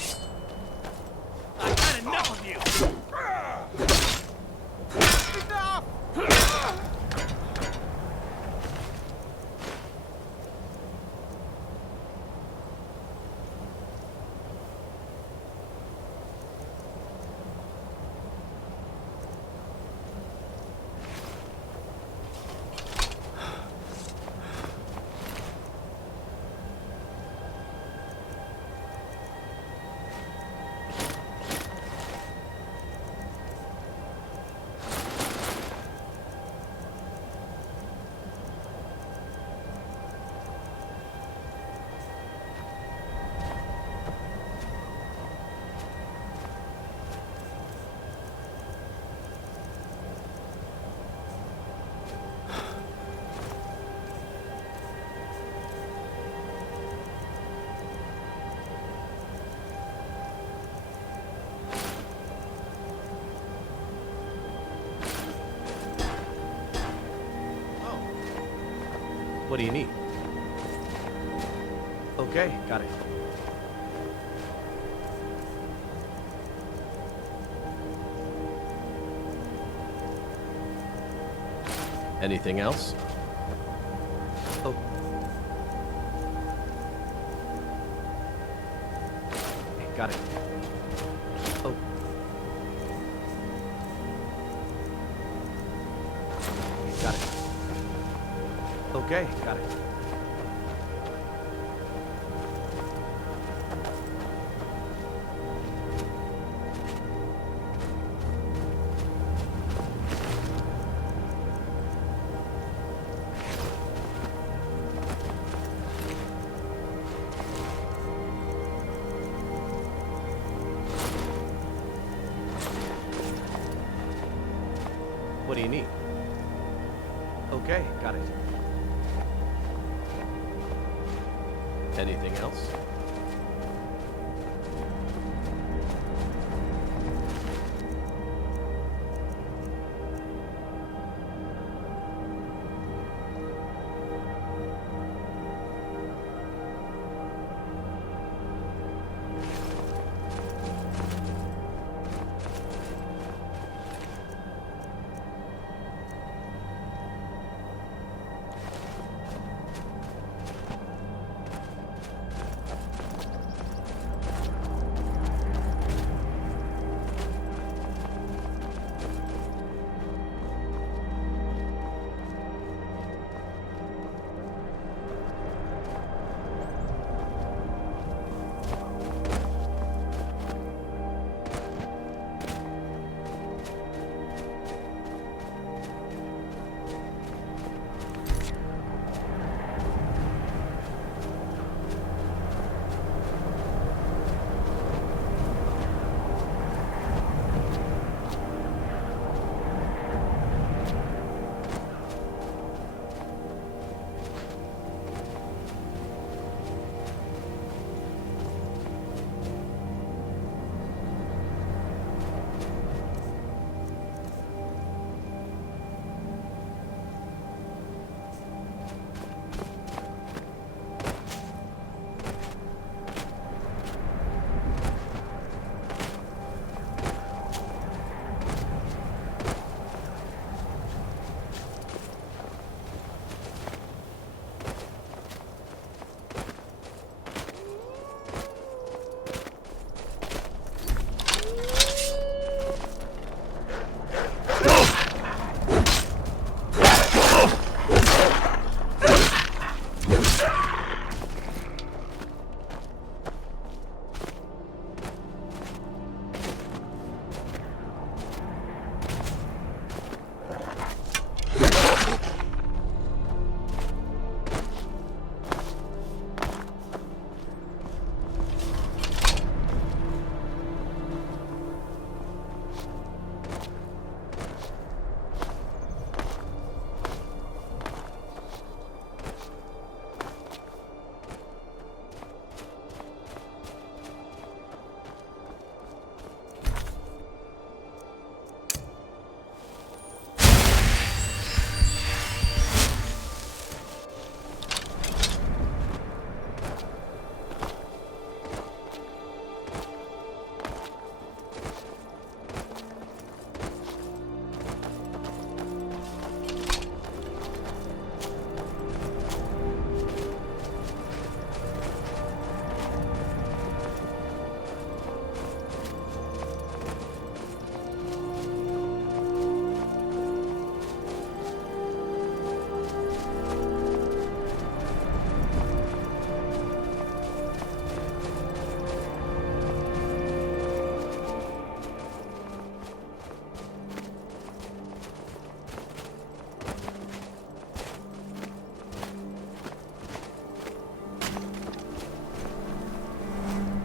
I've had enough of you! What do you need? Okay, got it. Anything else? Oh. Got it. Oh. Got it. Okay, got it. What do you need? Okay, got it. Anything else?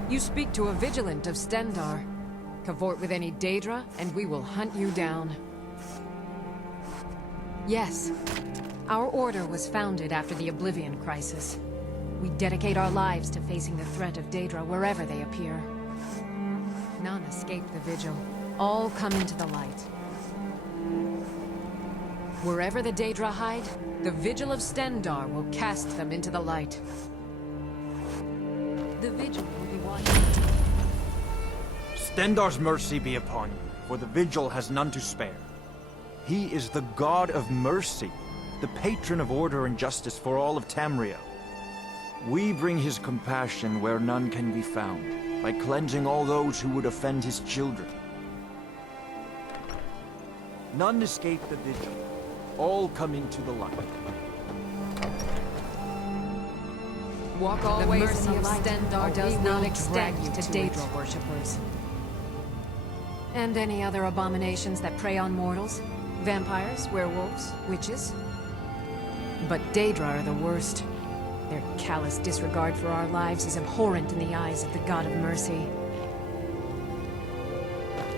You speak to a vigilant of Stendar. Cavort with any Daedra, and we will hunt you down. Yes. Our order was founded after the Oblivion Crisis. We dedicate our lives to facing the threat of Daedra wherever they appear. None escape the Vigil. All come into the light. Wherever the Daedra hide, the Vigil of Stendar will cast them into the light. The Vigil will be watching. Stendar's mercy be upon you, for the Vigil has none to spare. He is the god of mercy, the patron of order and justice for all of Tamriel. We bring his compassion where none can be found, by cleansing all those who would offend his children. None escape the Vigil. All come into the light. Walk always in the light. Stendar does not extend to Daedra worshippers. And any other abominations that prey on mortals? Vampires, werewolves, witches? But Daedra are the worst. Their callous disregard for our lives is abhorrent in the eyes of the God of Mercy.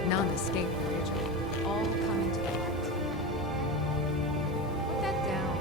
None escape the Vigil. All come into the light. Put that down.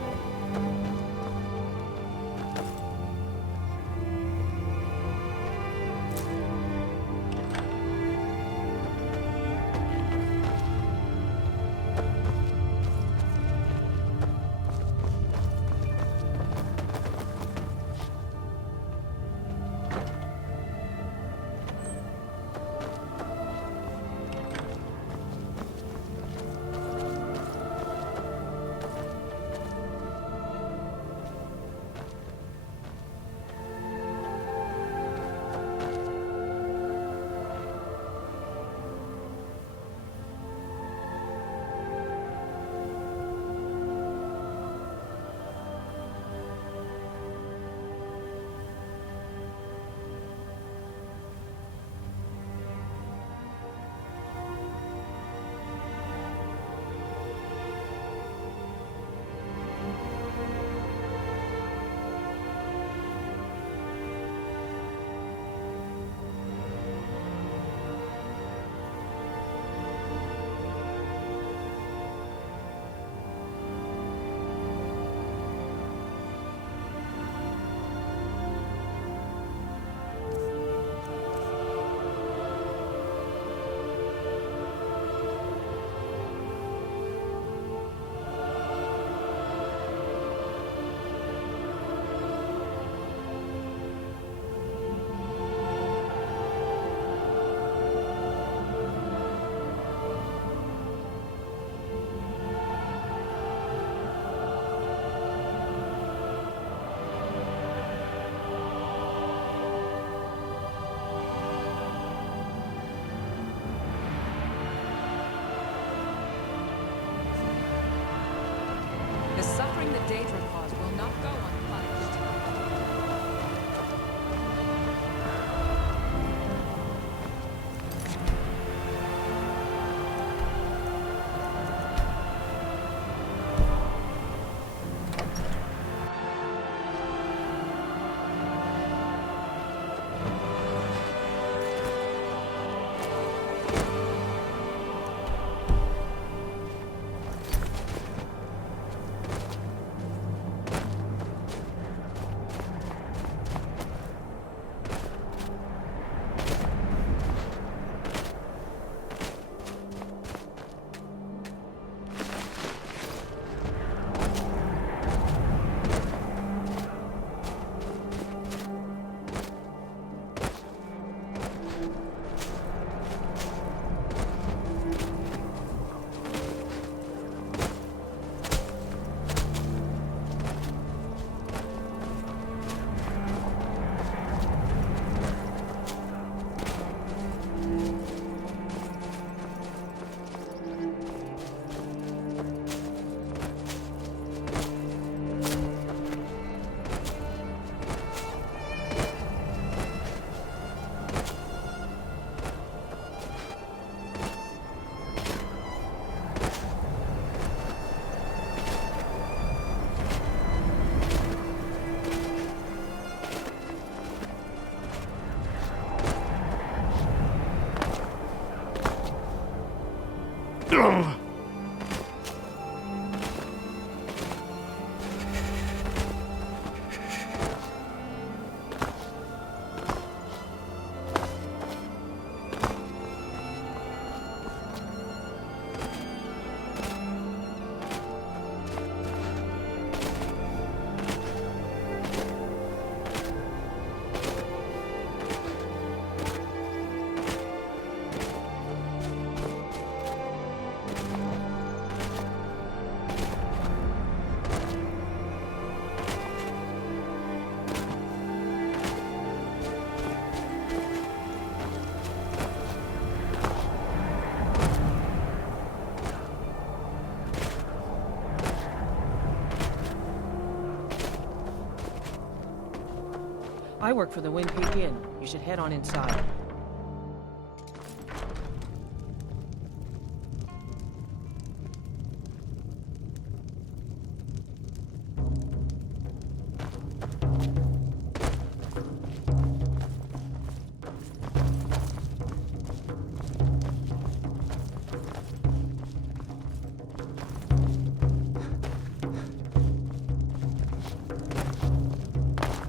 I work for the Wind Peak Inn. You should head on inside.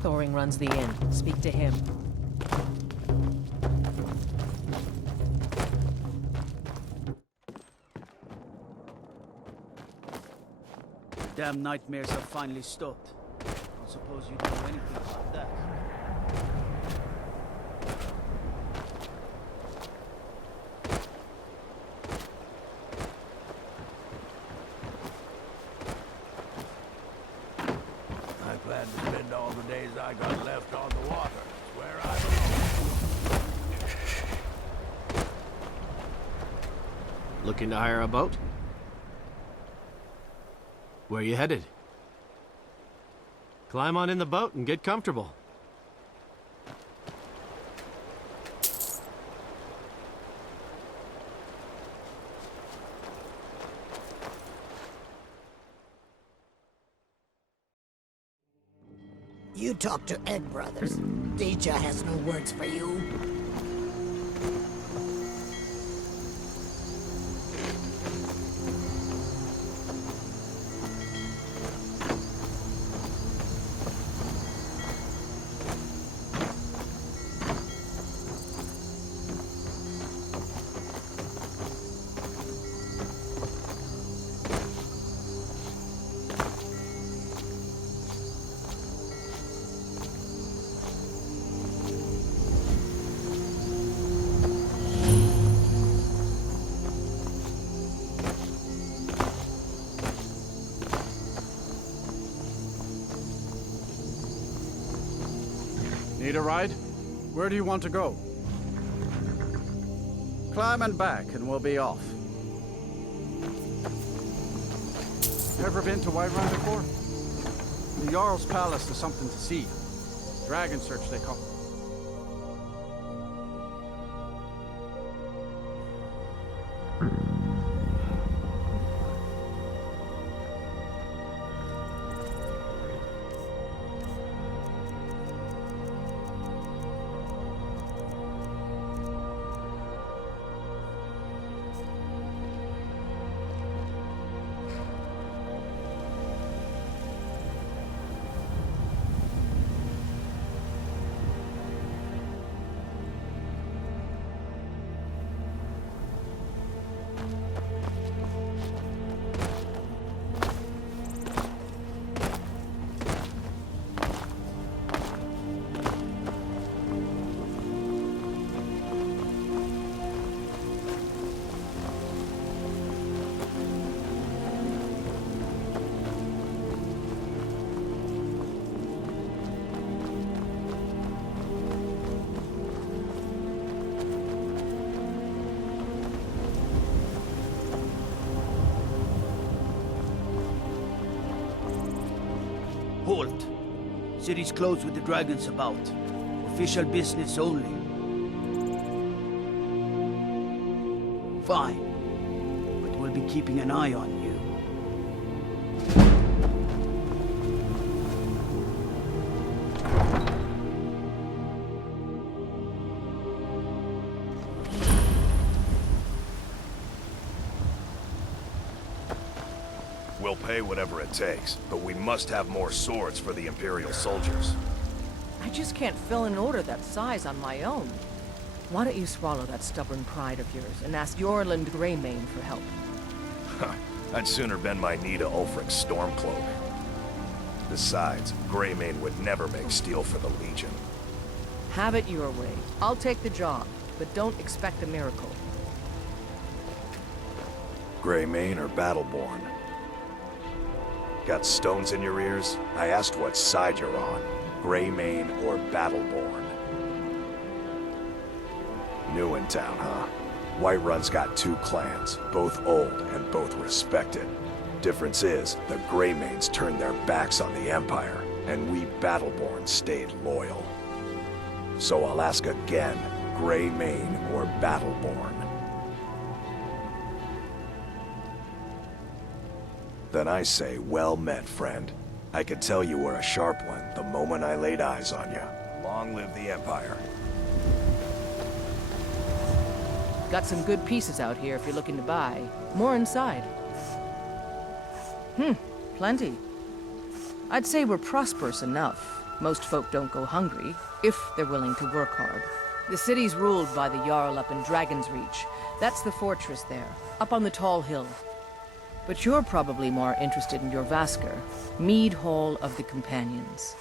Thoring runs the inn. Speak to him. Damn nightmares have finally stopped. I suppose you don't know anything about that. I plan to spend all the days I got left on the water. It's where I belong. Looking to hire a boat? Where you headed? Climb on in the boat and get comfortable. You talk to Egg Brothers. Deja has no words for you. Need a ride? Where do you want to go? Climb and back and we'll be off. Ever been to Whiterun before? The Jarl's Palace is something to see. Dragon Search, they call it. Halt! City's closed with the dragons about. Official business only. Fine. But we'll be keeping an eye on you. We'll pay whatever it takes, but we must have more swords for the Imperial soldiers. I just can't fill an order that size on my own. Why don't you swallow that stubborn pride of yours and ask Yorland Greymane for help? I'd sooner bend my knee to Ulfric's Stormcloak. Besides, Greymane would never make steel for the Legion. Have it your way. I'll take the job, but don't expect a miracle. Greymane or Battleborn? Got stones in your ears? I asked what side you're on. Greymane or Battleborn? New in town, huh? Whiterun's got two clans, both old and both respected. Difference is, the Greymanes turned their backs on the Empire, and we Battleborn stayed loyal. So I'll ask again, Greymane or Battleborn? Then I say, well met, friend. I could tell you were a sharp one the moment I laid eyes on you. Long live the Empire. Got some good pieces out here if you're looking to buy. More inside. Plenty. I'd say we're prosperous enough. Most folk don't go hungry, if they're willing to work hard. The city's ruled by the Jarl up in Dragon's Reach. That's the fortress there, up on the tall hill. But you're probably more interested in your Vasker, Mead Hall of the Companions.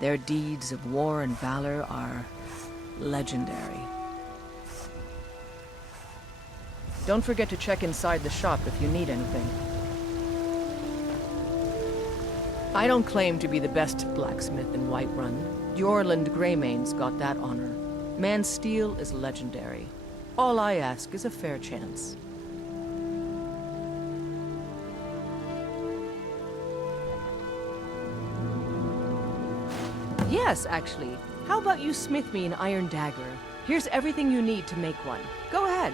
Their deeds of war and valor are legendary. Don't forget to check inside the shop if you need anything. I don't claim to be the best blacksmith in Whiterun. Jorland Greymane's got that honor. Man's steel is legendary. All I ask is a fair chance. Yes, actually. How about you smith me an iron dagger? Here's everything you need to make one. Go ahead.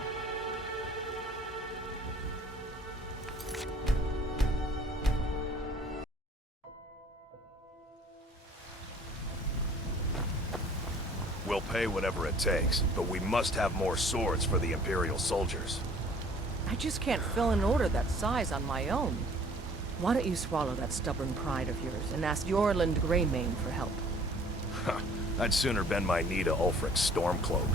We'll pay whatever it takes, but we must have more swords for the Imperial soldiers. I just can't fill an order that size on my own. Why don't you swallow that stubborn pride of yours and ask Jorland Greymane for help? I'd sooner bend my knee to Ulfric's Stormcloak.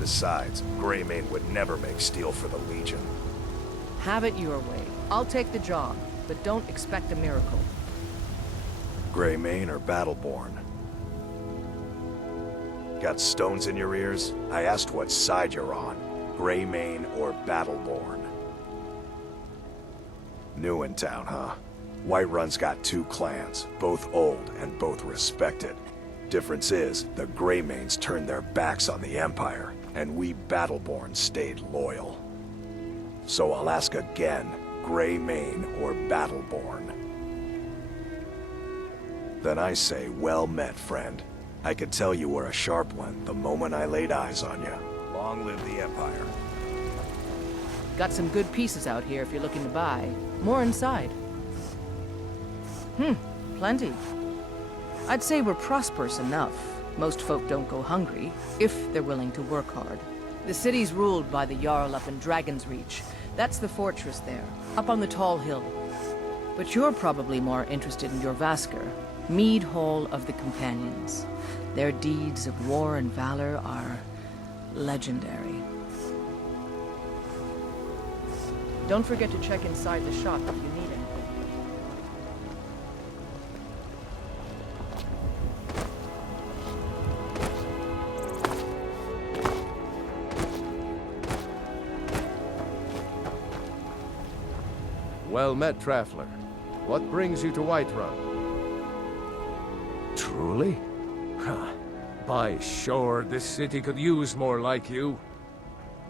Besides, Greymane would never make steel for the Legion. Have it your way. I'll take the job, but don't expect a miracle. Greymane or Battleborn? Got stones in your ears? I asked what side you're on. Greymane or Battleborn? New in town, huh? Whiterun's got two clans, both old and both respected. Difference is, the Greymanes turned their backs on the Empire, and we Battleborn stayed loyal. So I'll ask again, Greymane or Battleborn? Then I say, well met, friend. I could tell you were a sharp one the moment I laid eyes on you. Long live the Empire. Got some good pieces out here if you're looking to buy. More inside. Plenty. I'd say we're prosperous enough. Most folk don't go hungry, if they're willing to work hard. The city's ruled by the Jarl up in Dragon's Reach. That's the fortress there, up on the tall hill. But you're probably more interested in your Vasker, Mead Hall of the Companions. Their deeds of war and valor are legendary. Don't forget to check inside the shop if you need anything. Well met, Traveler. What brings you to Whiterun? Truly? Huh. By shore, this city could use more like you.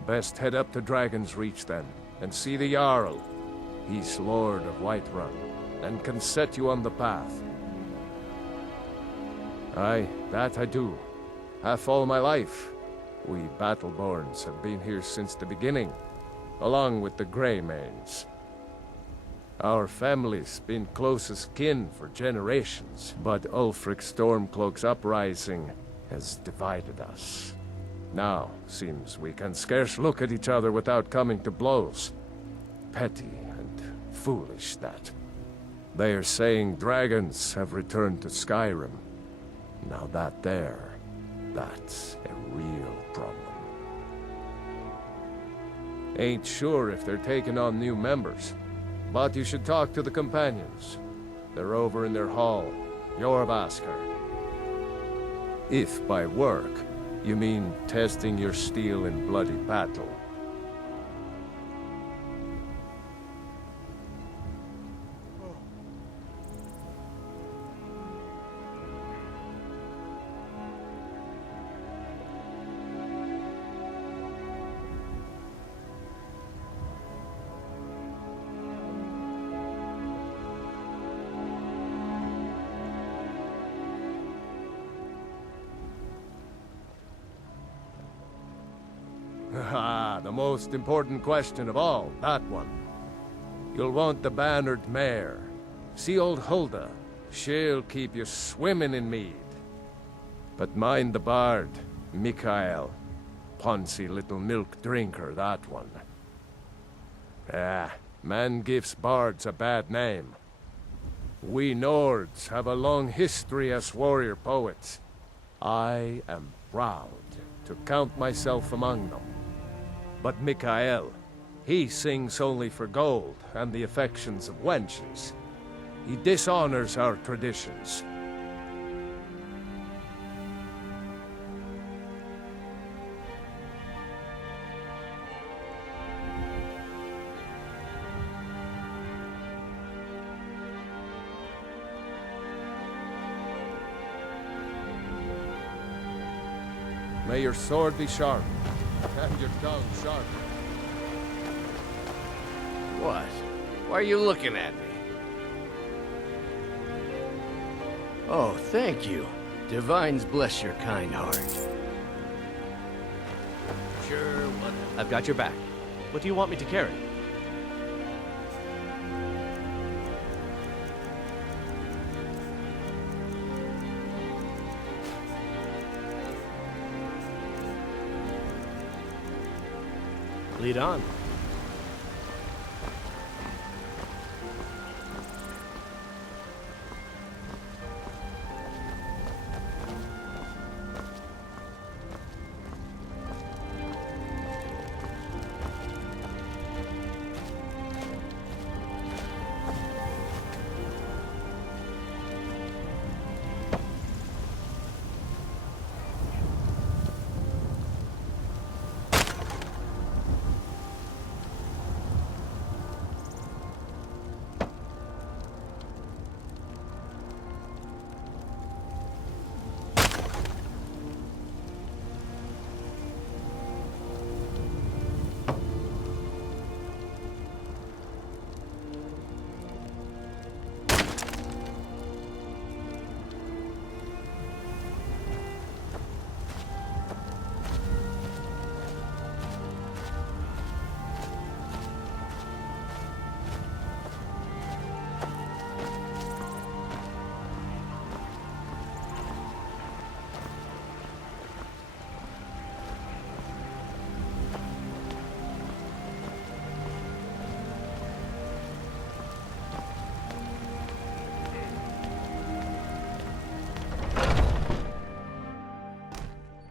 Best head up to Dragon's Reach then, and see the Jarl. He's Lord of Whiterun, and can set you on the path. Aye, that I do. Half all my life. We Battleborns have been here since the beginning, along with the Greymanes. Our family's been closest kin for generations, but Ulfric Stormcloak's uprising has divided us. Now, seems we can scarce look at each other without coming to blows. Petty and foolish, that. They are saying dragons have returned to Skyrim. Now that's a real problem. Ain't sure if they're taking on new members. But you should talk to the companions. They're over in their hall, your Vasker. If by work, you mean testing your steel in bloody battle. most important question of all, that one. You'll want the bannered mare. See old Hulda. She'll keep you swimming in mead. But mind the bard, Mikael. Poncy little milk drinker, that one. Man gives bards a bad name. We Nords have a long history as warrior poets. I am proud to count myself among them. But Mikael, he sings only for gold and the affections of wenches. He dishonors our traditions. May your sword be sharp, and your tongue sharp. What? Why are you looking at me? Oh, thank you. Divines bless your kind heart. Sure, what? I've got your back. What do you want me to carry? Lead on.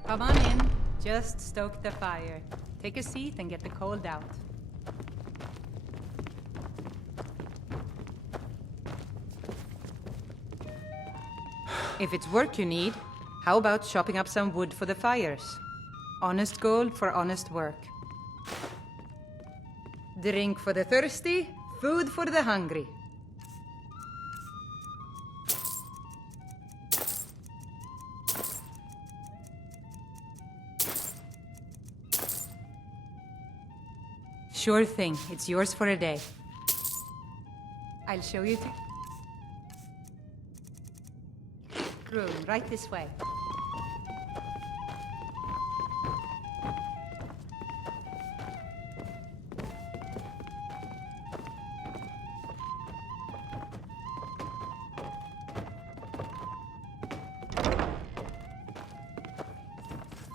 Come on in. Just stoke the fire. Take a seat and get the cold out. If it's work you need, how about chopping up some wood for the fires? Honest gold for honest work. Drink for the thirsty, food for the hungry. Sure thing. It's yours for a day. I'll show you to... room, right this way.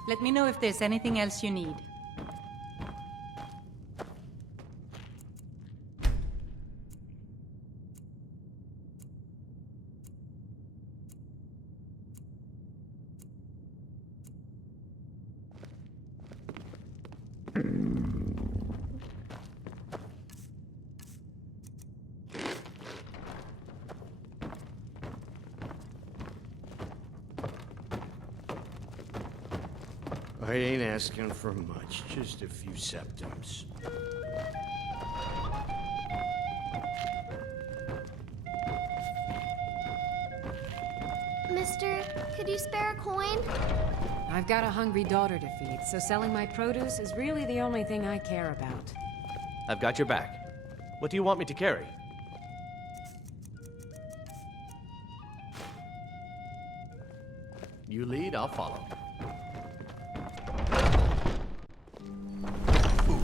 Let me know if there's anything else you need. I ain't asking for much, just a few septims. Mister, could you spare a coin? I've got a hungry daughter to feed, so selling my produce is really the only thing I care about. I've got your back. What do you want me to carry? You lead, I'll follow. Fool.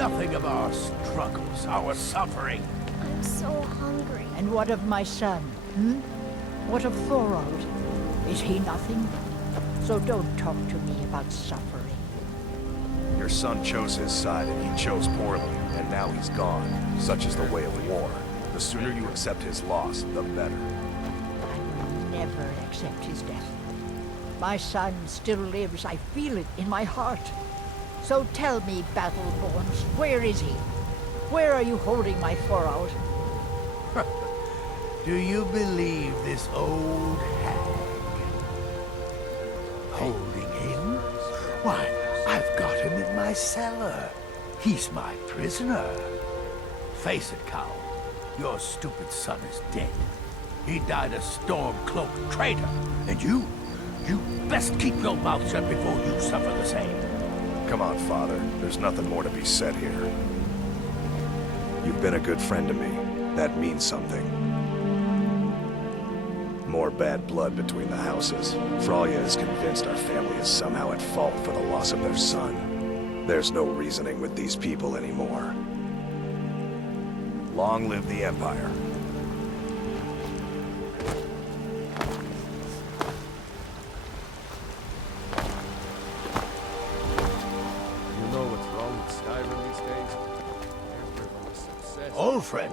nothing of our struggles, our suffering. I'm so hungry. And what of my son? What of Thorold? Is he nothing? So don't talk to me about suffering. Your son chose his side and he chose poorly, and now he's gone. Such is the way of war. The sooner you accept his loss, the better. I will never accept his death. My son still lives. I feel it in my heart. So tell me, Battleborns, where is he? Where are you holding my Thorold? Do you believe this old hag? Holding him? Why, I've got him in my cellar. He's my prisoner. Face it, Cowl. Your stupid son is dead. He died a Stormcloak traitor. And you best keep your mouth shut before you suffer the same. Come on, Father. There's nothing more to be said here. You've been a good friend to me. That means something. More bad blood between the houses. Fralya is convinced our family is somehow at fault for the loss of their son. There's no reasoning with these people anymore. Long live the Empire. You know what's wrong with Skyrim these days? After all the success... Old friend,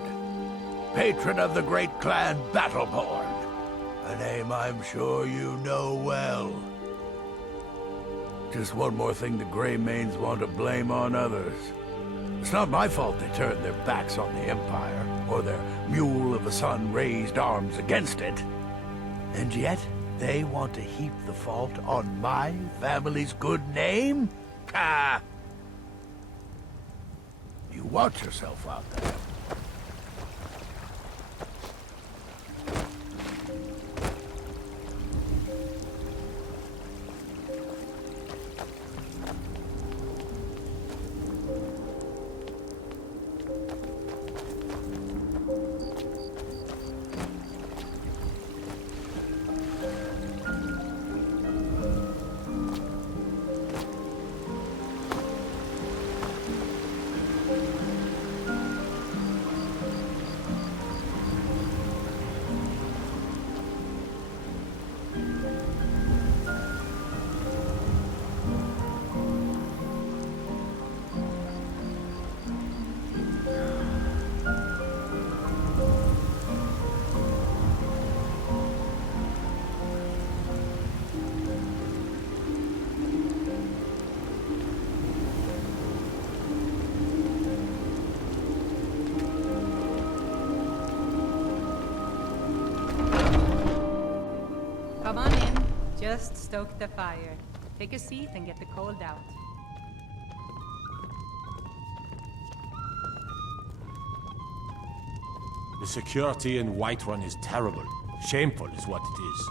patron of the great clan Battleborn. A name I'm sure you know well. Just one more thing the Greymanes want to blame on others. It's not my fault they turned their backs on the Empire, or their mule of a son raised arms against it. And yet, they want to heap the fault on my family's good name? Ah! You watch yourself out there. Come on in. Just stoke the fire. Take a seat and get the cold out. The security in Whiterun is terrible. Shameful is what it is.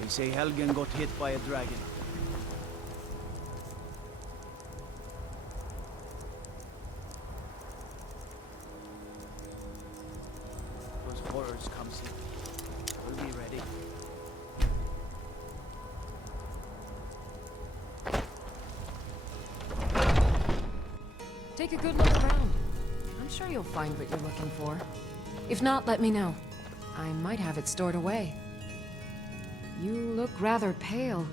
They say Helgen got hit by a dragon. Those horrors come soon. We'll be ready. Take a good look around. I'm sure you'll find what you're looking for. If not, let me know. I might have it stored away. You look rather pale.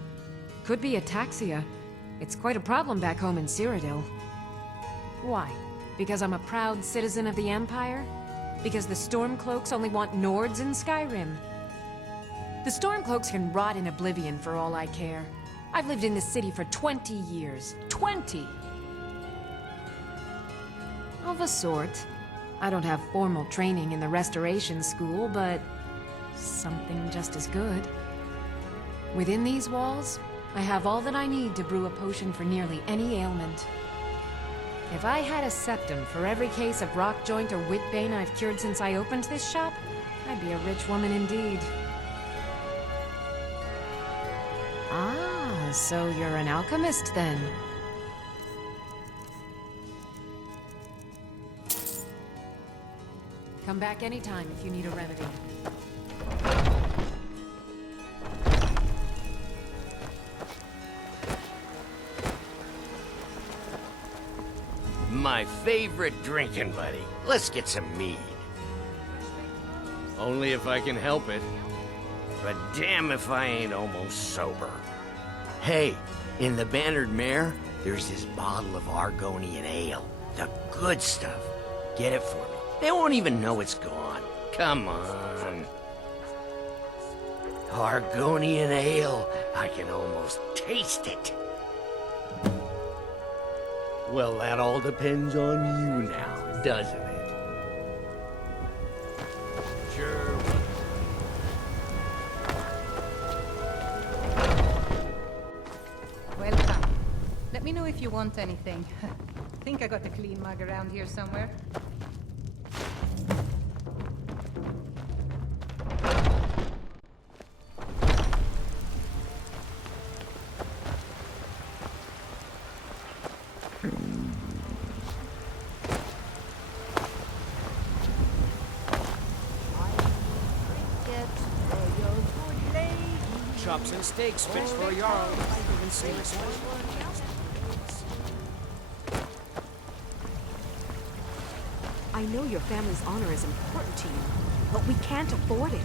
Could be ataxia. It's quite a problem back home in Cyrodiil. Why? Because I'm a proud citizen of the Empire? Because the Stormcloaks only want Nords in Skyrim? The Stormcloaks can rot in oblivion for all I care. I've lived in this city for 20 years. 20! Of a sort. I don't have formal training in the Restoration School, but something just as good. Within these walls, I have all that I need to brew a potion for nearly any ailment. If I had a septum for every case of rock joint or whitbane I've cured since I opened this shop, I'd be a rich woman indeed. Ah, so you're an alchemist then? Come back anytime if you need a remedy. My favorite drinking buddy. Let's get some mead. Only if I can help it. But damn if I ain't almost sober. Hey, in the Bannered Mare, there's this bottle of Argonian ale. The good stuff. Get it for me. They won't even know it's gone. Come on. Argonian ale. I can almost taste it. Well, that all depends on you now, doesn't it? Sure. Welcome. Let me know if you want anything. Think I got a clean mug around here somewhere. Chops and steaks fit for a Jarl. Even seems I know your family's honor is important to you, but we can't afford it.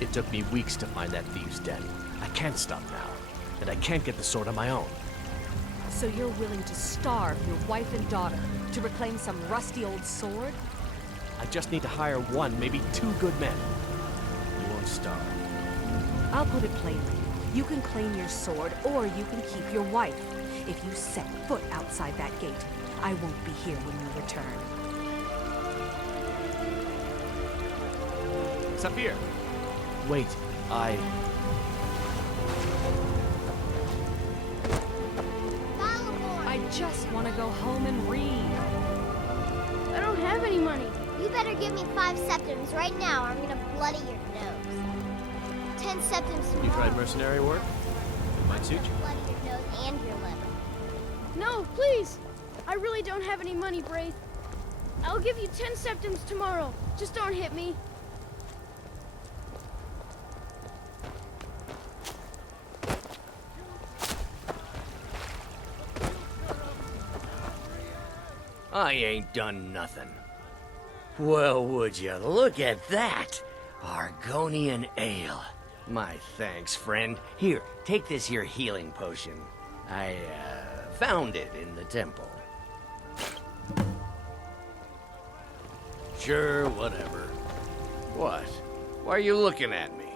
It took me weeks to find that thieves' den. I can't stop now, and I can't get the sword on my own. So you're willing to starve your wife and daughter to reclaim some rusty old sword? I just need to hire one, maybe two good men. You won't starve. I'll put it plainly. You can claim your sword, or you can keep your wife. If you set foot outside that gate, I won't be here when you return. Sapphire! Wait, I just want to go home and read. I don't have any money. You better give me 5 septims right now or I'm gonna bloody your nose. 10 septims tomorrow. You tried mercenary work? It might suit you. Bloody your nose and your liver. No, please! I really don't have any money, Braith. I'll give you 10 septims tomorrow. Just don't hit me. I ain't done nothing. Well, would you look at that? Argonian ale. My thanks, friend. Here, take this here healing potion. I, found it in the temple. Sure, whatever. What? Why are you looking at me?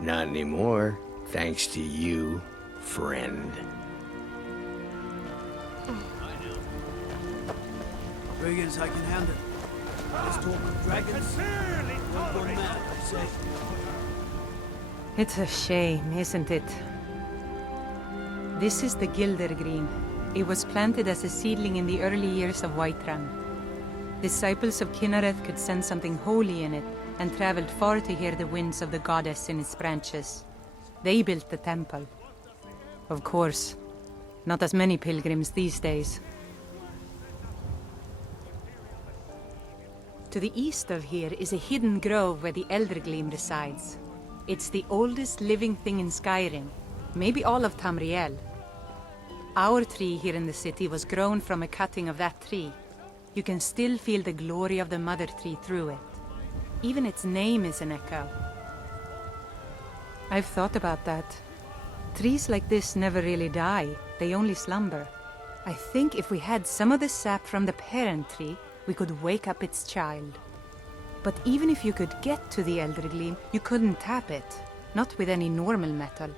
Not anymore, thanks to you, friend. Brigands I can handle. Let's talk of dragons. Don't go mad, I say. It's a shame, isn't it? This is the Gildergreen. It was planted as a seedling in the early years of Whiterun. Disciples of Kynareth could sense something holy in it, and traveled far to hear the winds of the goddess in its branches. They built the temple. Of course, not as many pilgrims these days. To the east of here is a hidden grove where the Eldergleam resides. It's the oldest living thing in Skyrim, maybe all of Tamriel. Our tree here in the city was grown from a cutting of that tree. You can still feel the glory of the mother tree through it. Even its name is an echo. I've thought about that. Trees like this never really die, they only slumber. I think if we had some of the sap from the parent tree, we could wake up its child. But even if you could get to the Eldergleam, you couldn't tap it. Not with any normal metal.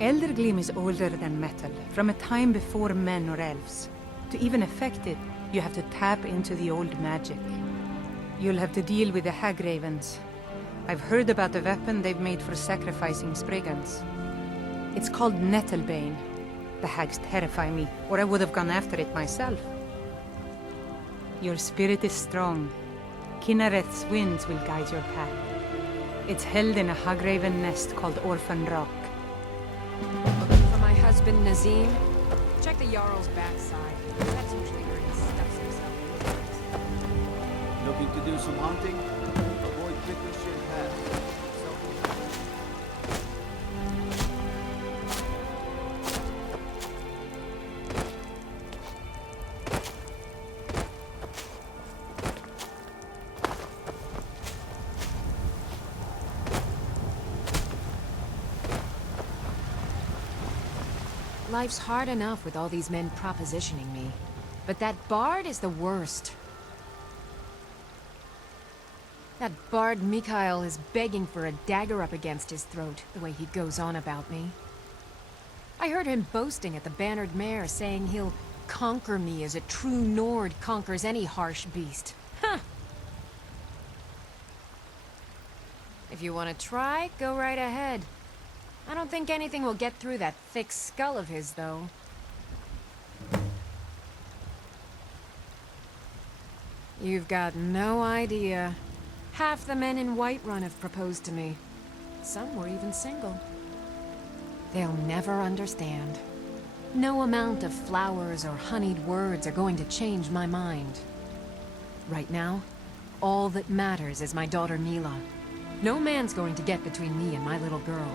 Eldergleam is older than metal, from a time before men or elves. To even affect it, you have to tap into the old magic. You'll have to deal with the Hagravens. I've heard about the weapon they've made for sacrificing Spriggans. It's called Nettlebane. The hags terrify me, or I would have gone after it myself. Your spirit is strong. Kinnereth's winds will guide your path. It's held in a Hagraven nest called Orphan Rock. Looking for my husband, Nazim? Check the Jarl's backside. That's usually where he stuffs himself. Looking to do some hunting? Avoid prickly shit paths. Life's hard enough with all these men propositioning me. But that bard is the worst. That bard Mikhail is begging for a dagger up against his throat, the way he goes on about me. I heard him boasting at the Bannered Mare, saying he'll conquer me as a true Nord conquers any harsh beast. Huh! If you want to try, go right ahead. I don't think anything will get through that thick skull of his, though. You've got no idea. Half the men in Whiterun have proposed to me. Some were even single. They'll never understand. No amount of flowers or honeyed words are going to change my mind. Right now, all that matters is my daughter Mila. No man's going to get between me and my little girl.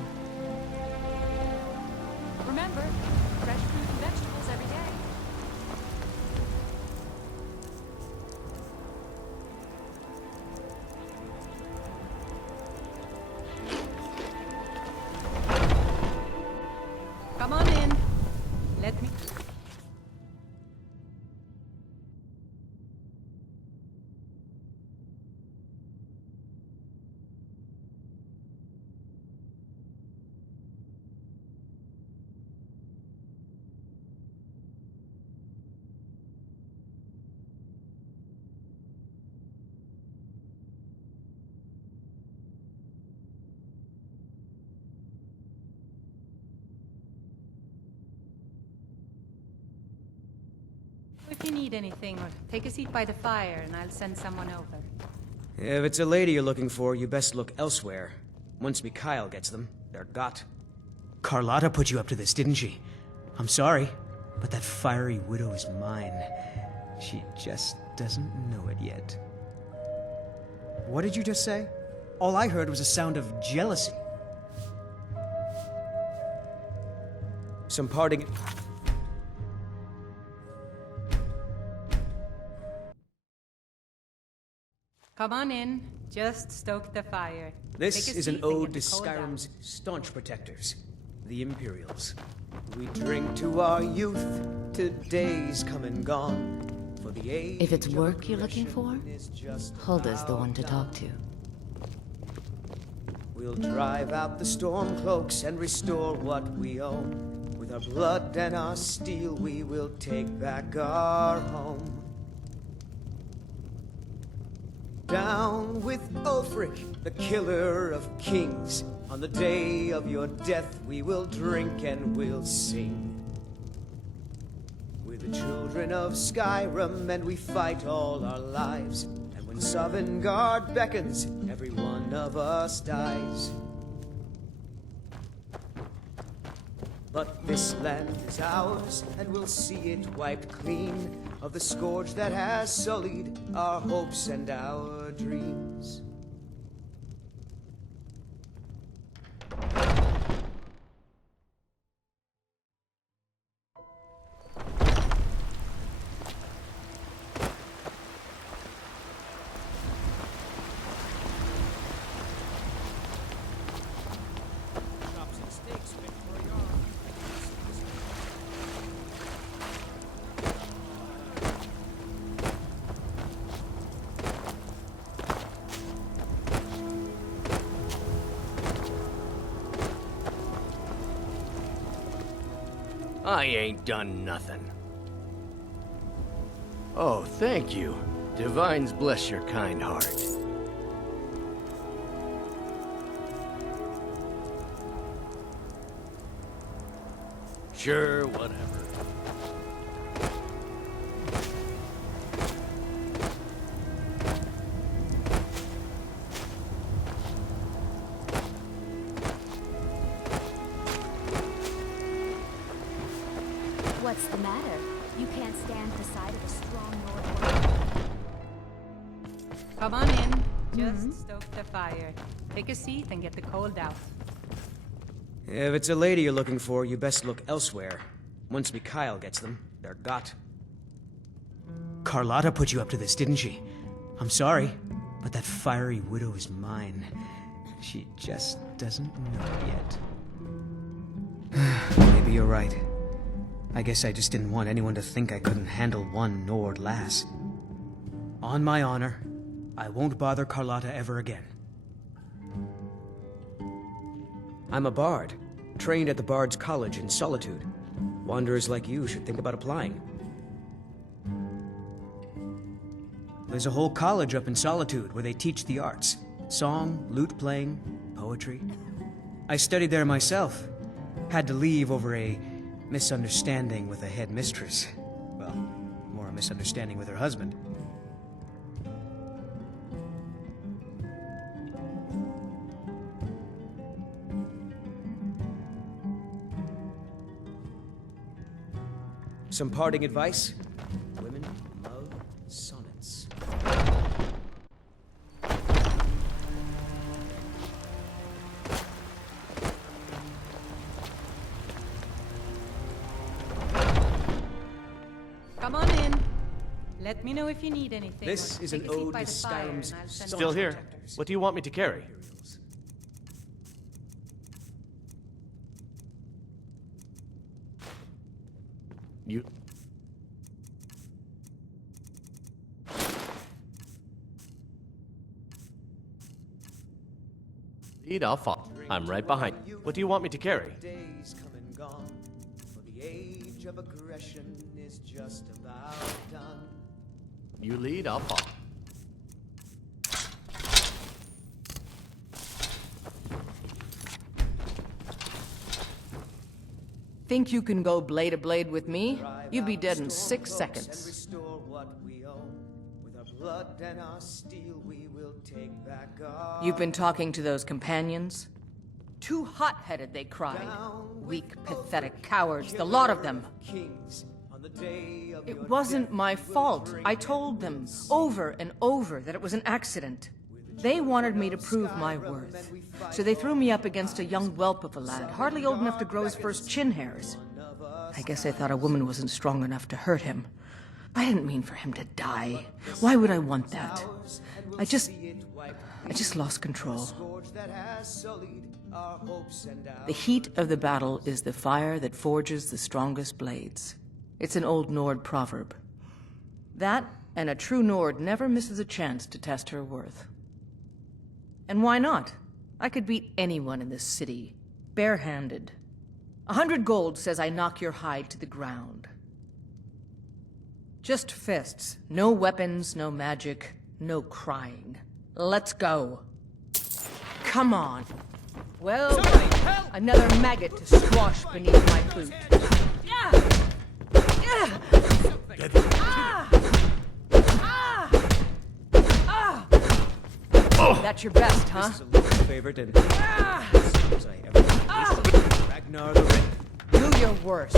Remember, fresh fruit and vegetables every day. Come on in. Let me... If you need anything, or take a seat by the fire and I'll send someone over. If it's a lady you're looking for, you best look elsewhere. Once Mikhail gets them, they're got. Carlotta put you up to this, didn't she? I'm sorry, but that fiery widow is mine. She just doesn't know it yet. What did you just say? All I heard was a sound of jealousy. Some parting... Come on in. Just stoke the fire. This Take a is an seat and ode get to the cold out. Skyrim's staunch protectors, the Imperials. We drink to our youth, to days come and gone. For the age If it's work you're looking for, Hulda's the one to talk to. We'll drive out the stormcloaks and restore what we own. With our blood and our steel, we will take back our home. Down with Ulfric, the killer of kings. On the day of your death, we will drink and we'll sing. We're the children of Skyrim, and we fight all our lives. And when Sovngarde beckons, every one of us dies. But this land is ours, and we'll see it wiped clean of the scourge that has sullied our hopes and our dreams. I ain't done nothing. Oh, thank you. Divines bless your kind heart. Sure, whatever. What's the matter? You can't stand the sight of a strong Nord. Come on in. Just stoke the fire. Take a seat and get the cold out. If it's a lady you're looking for, you best look elsewhere. Once Mikhail gets them, they're got. Carlotta put you up to this, didn't she? I'm sorry, but that fiery widow is mine. She just doesn't know yet. Maybe you're right. I guess I just didn't want anyone to think I couldn't handle one Nord lass. On my honor, I won't bother Carlotta ever again. I'm a bard, trained at the Bard's College in Solitude. Wanderers like you should think about applying. There's a whole college up in Solitude where they teach the arts. Song, lute playing, poetry. I studied there myself. Had to leave over a misunderstanding with a headmistress. Well, more a misunderstanding with her husband. Some parting advice? Women love sonnets. Come on in. Let me know if you need anything. This is an Take a seat ode by to the fire Skyrim's and I'll send Still you here. protectors. What do you want me to carry? You... Lead, I'll follow. I'm right behind you. What do you want me to carry? Days come and gone, for the age of aggression is just about done. You lead, I'll follow. Think you can go blade to blade with me? You'd be dead in 6 And seconds. restore what we own. With our blood and our steel, we will take back our You've been talking to those companions? Too hot-headed, they cried. Weak, pathetic cowards, the lot of them. kings on the day of your It wasn't death. my fault. I told them over and over that it was an accident. They wanted me to prove my worth. So they threw me up against a young whelp of a lad, hardly old enough to grow his first chin hairs. I guess I thought a woman wasn't strong enough to hurt him. I didn't mean for him to die. Why would I want that? I just lost control. Scourge that has sullied our hopes and our The heat of the battle is the fire that forges the strongest blades. It's an old Nord proverb. That, and a true Nord never misses a chance to test her worth. And why not? I could beat anyone in this city, barehanded. 100 gold says I knock your hide to the ground. Just fists, no weapons, no magic, no crying. Let's go. Come on. Well, another maggot to squash beneath my boot. That's your best, huh? This is a little favorite and as I ever Ragnar the Red. Do your worst.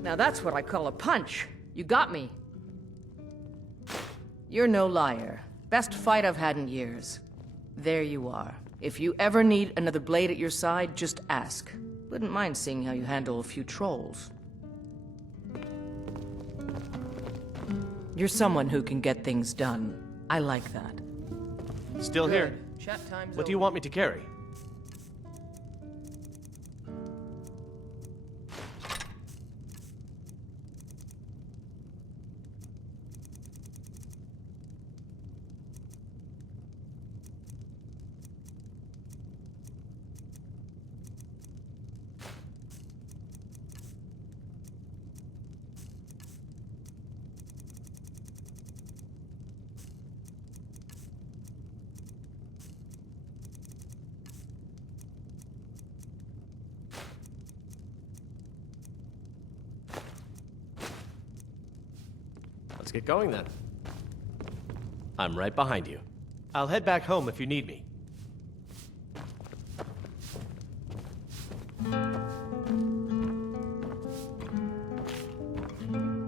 Now that's what I call a punch. You got me. You're no liar. Best fight I've had in years. There you are. If you ever need another blade at your side, just ask. Wouldn't mind seeing how you handle a few trolls. You're someone who can get things done. I like that. Still here. Good. Chat time's What do you want me to carry? Let's get going then. I'm right behind you. I'll head back home if you need me.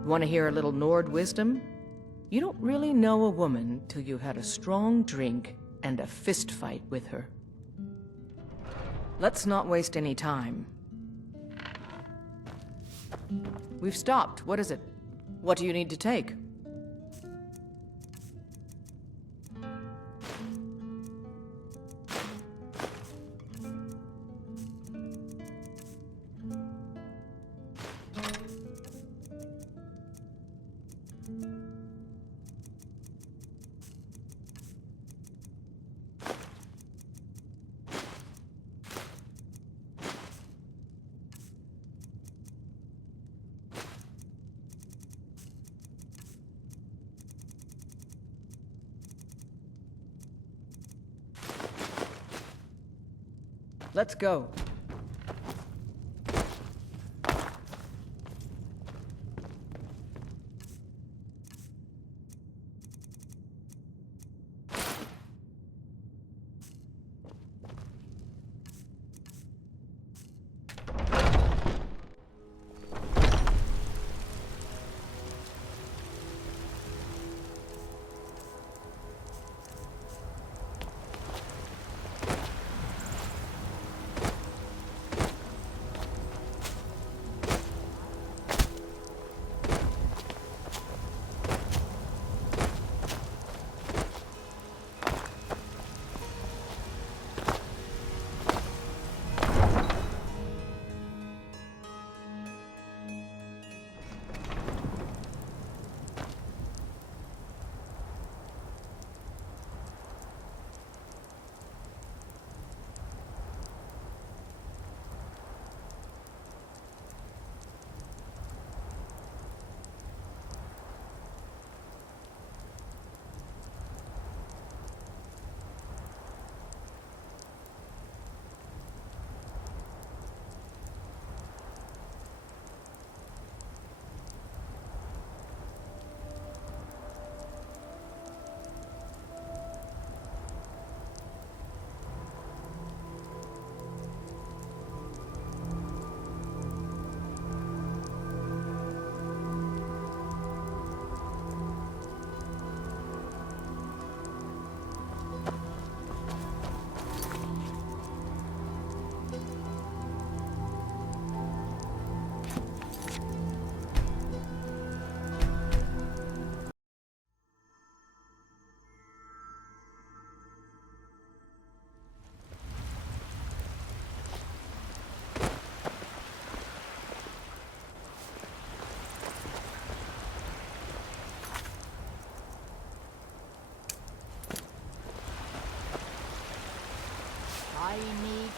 Want to hear a little Nord wisdom? You don't really know a woman till you've had a strong drink and a fist fight with her. Let's not waste any time. We've stopped. What is it? What do you need to take? Let's go.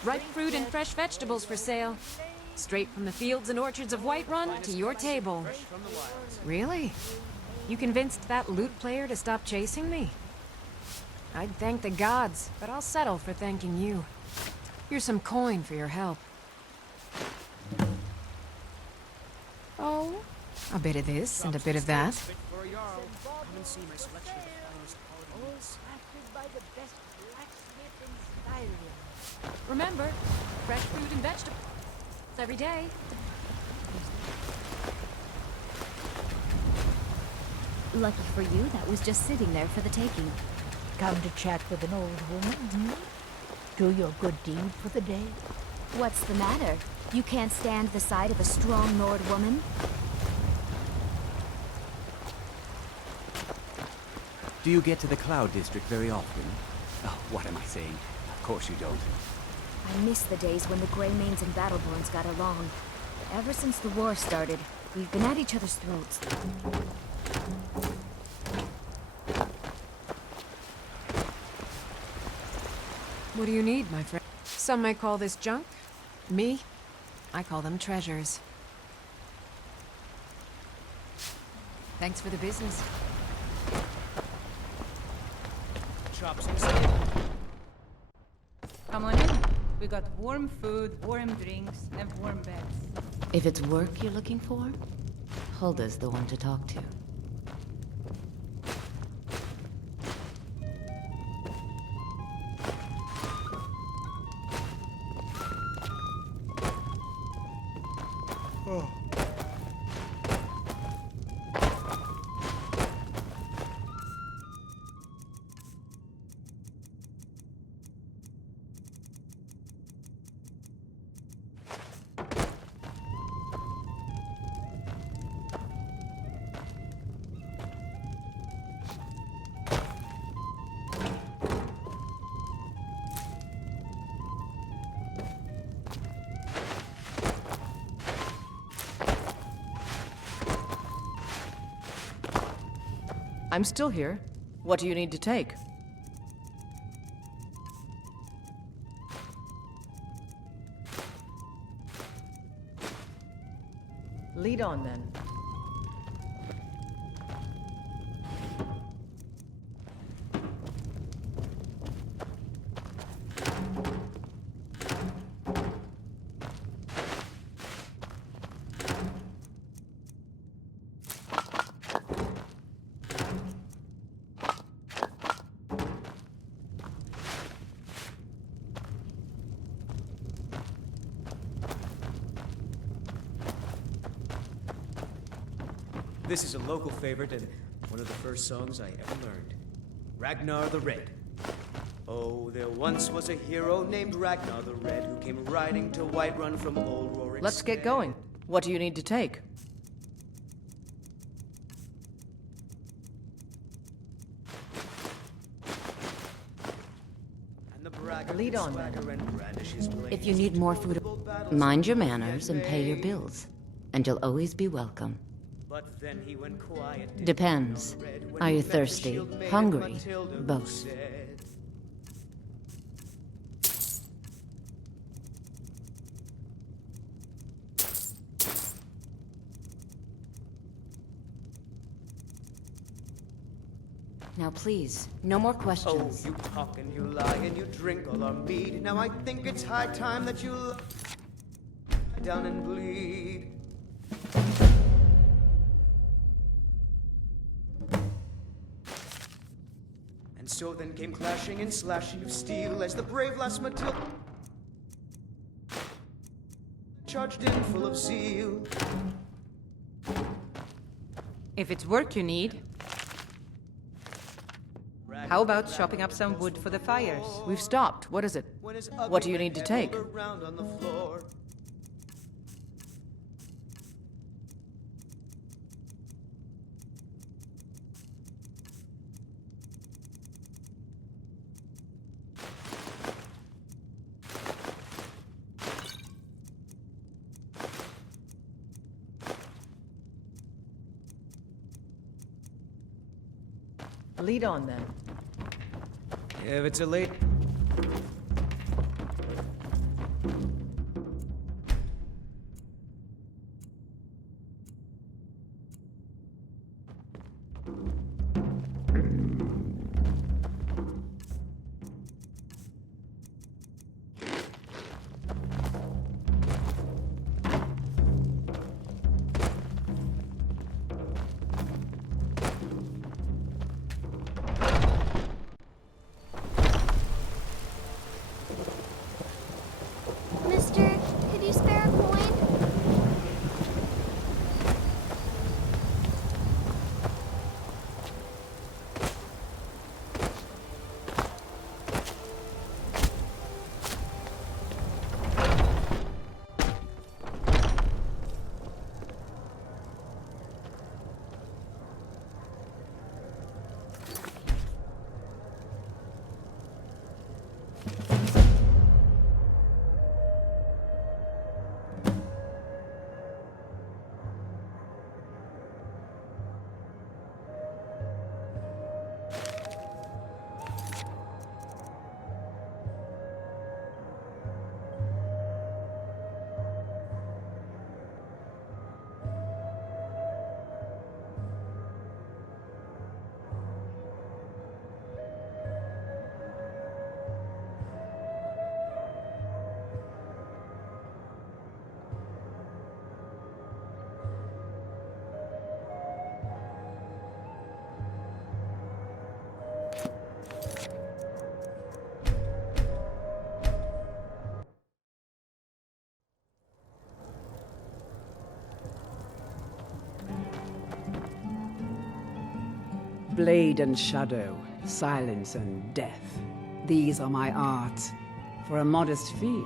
Ripe fruit and fresh vegetables for sale. Straight from the fields and orchards of Whiterun to your table. Really? You convinced that lute player to stop chasing me? I'd thank the gods, but I'll settle for thanking you. Here's some coin for your help. Oh, a bit of this and a bit of that. Remember, fresh fruit and vegetables every day. Lucky for you, that was just sitting there for the taking. Come to chat with an old woman, hmm? Do your good deed for the day. What's the matter? You can't stand the sight of a strong Nord woman? Do you get to the Cloud District very often? Oh, what am I saying? Of course you don't. I miss the days when the Greymanes and Battleborns got along. Ever since the war started, we've been at each other's throats. What do you need, my friend? Some may call this junk. Me, I call them treasures. Thanks for the business. Chops. Come on in. We got warm food, warm drinks, and warm beds. If it's work you're looking for, Hulda's the one to talk to. I'm still here. What do you need to take? Lead on, then. This is a local favorite and one of the first songs I ever learned. Ragnar the Red. Oh, there once was a hero named Ragnar the Red who came riding to Whiterun from old Roaring. Let's get going. What do you need to take? Lead on, then. If you need more food, mind your manners and pay your bills, and you'll always be welcome. But then he went quiet. Depends. Are you thirsty, hungry, both? Now please, no more questions. Oh, you talk and you lie and you drink all our mead. Now I think it's high time that you lie down and bleed. And so then came clashing and slashing of steel as the brave lass Matilda charged in full of zeal. If it's work you need, how about chopping up some wood for the fires? We've stopped. What is it? What do you need to take? Lead on, then. If it's a late... Mister, could you spare a coin? Blade and shadow, silence and death. These are my arts. For a modest fee,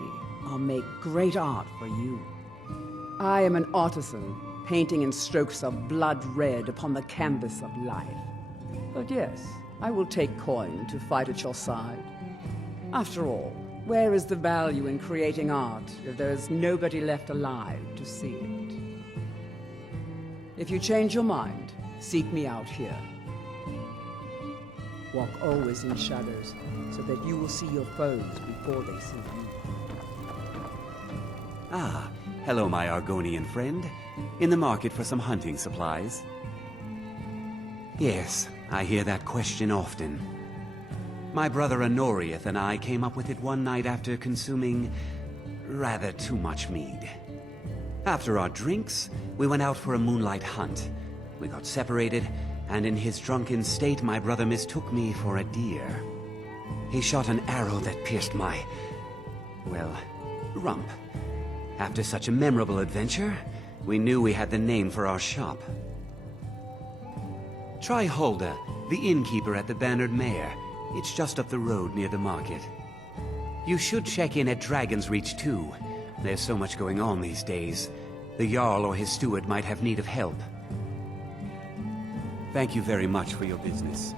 I'll make great art for you. I am an artisan, painting in strokes of blood red upon the canvas of life. But yes, I will take coin to fight at your side. After all, where is the value in creating art if there is nobody left alive to see it? If you change your mind, seek me out here. Walk always in shadows, so that you will see your foes before they see you. Ah, hello, my Argonian friend. In the market for some hunting supplies? Yes, I hear that question often. My brother Honorius and I came up with it one night after consuming rather too much mead. After our drinks, we went out for a moonlight hunt. We got separated, and in his drunken state, my brother mistook me for a deer. He shot an arrow that pierced my, well, rump. After such a memorable adventure, we knew we had the name for our shop. Try Hulda, the innkeeper at the Bannered Mare. It's just up the road near the market. You should check in at Dragon's Reach too. There's so much going on these days. The Jarl or his steward might have need of help. Thank you very much for your business.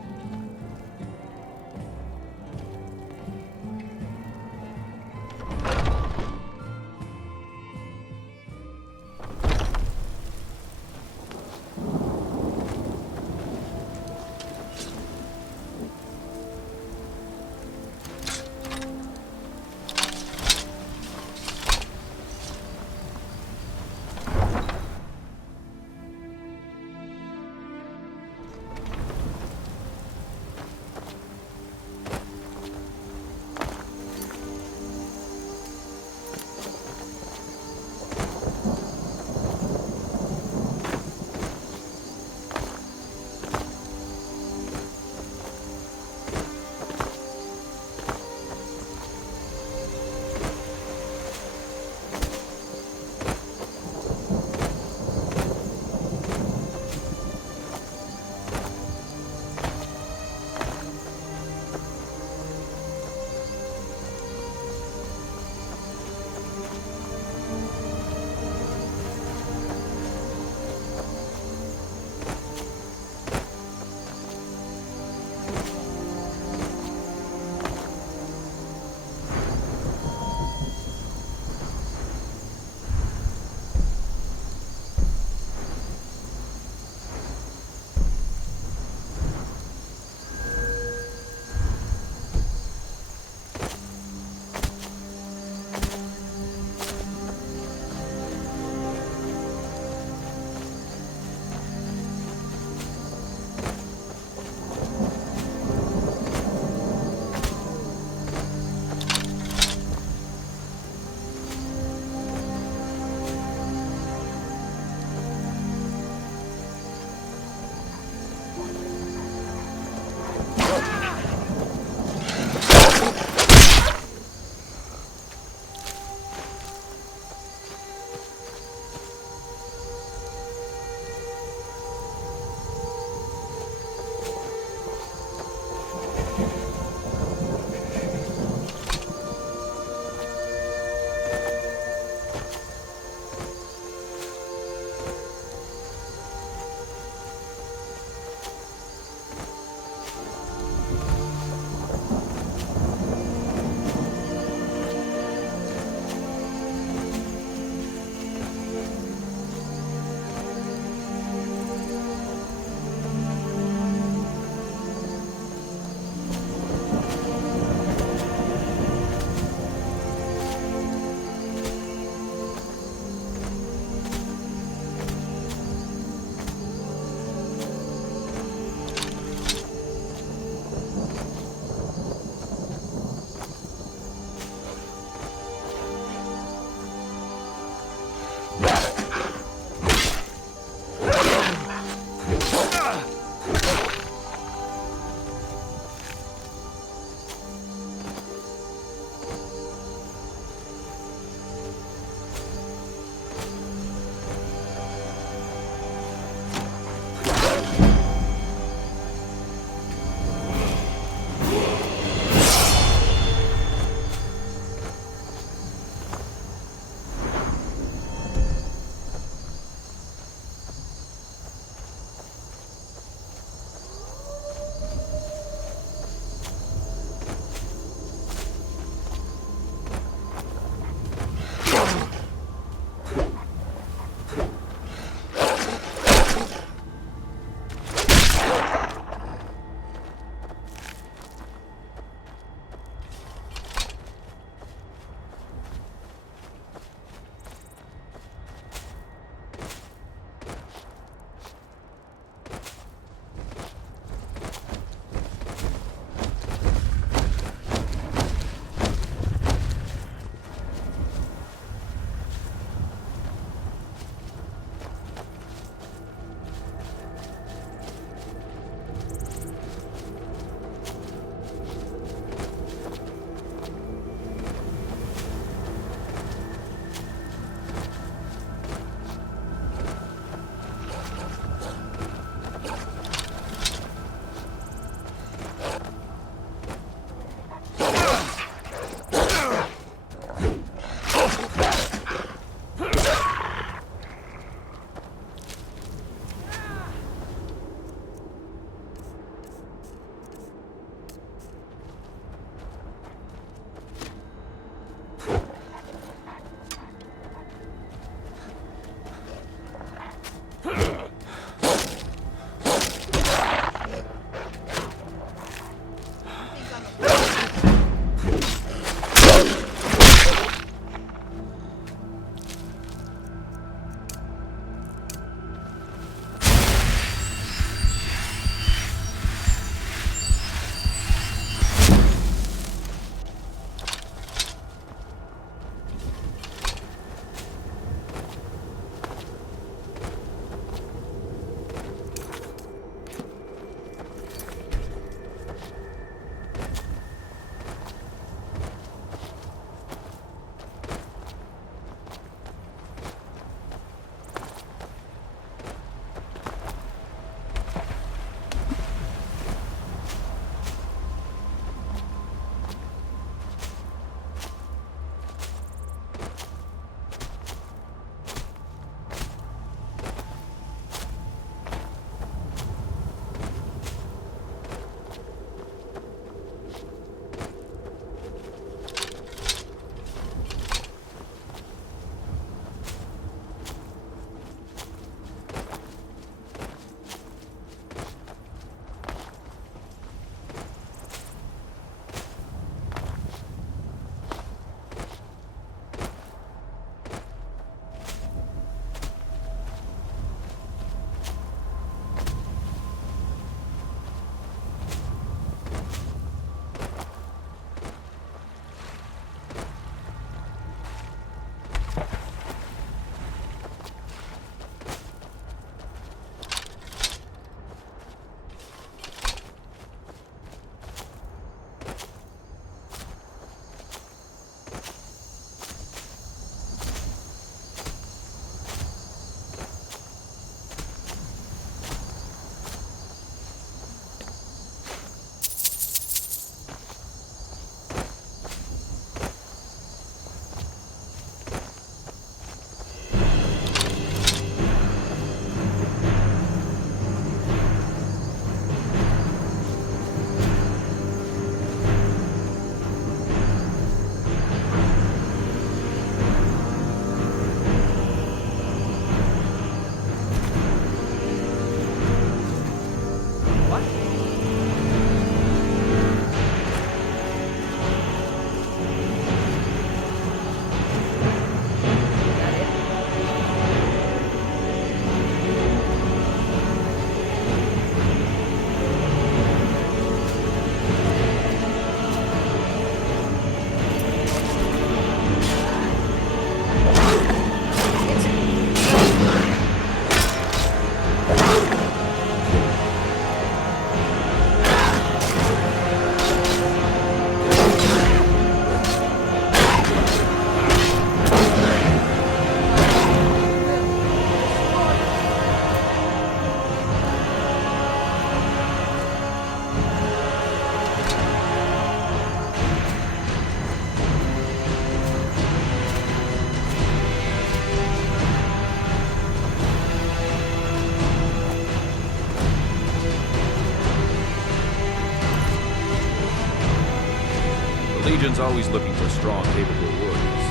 Legion's always looking for strong, capable warriors.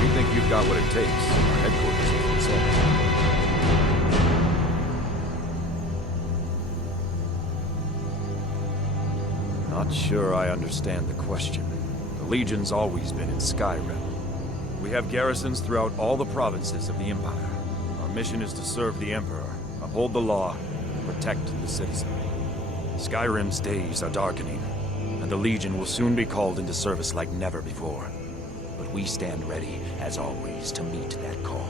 We think you've got what it takes. Our headquarters is in Seoul. Not sure I understand the question. The Legion's always been in Skyrim. We have garrisons throughout all the provinces of the Empire. Our mission is to serve the Emperor, uphold the law, and protect the citizenry. Skyrim's days are darkening, and the Legion will soon be called into service like never before. But we stand ready, as always, to meet that call.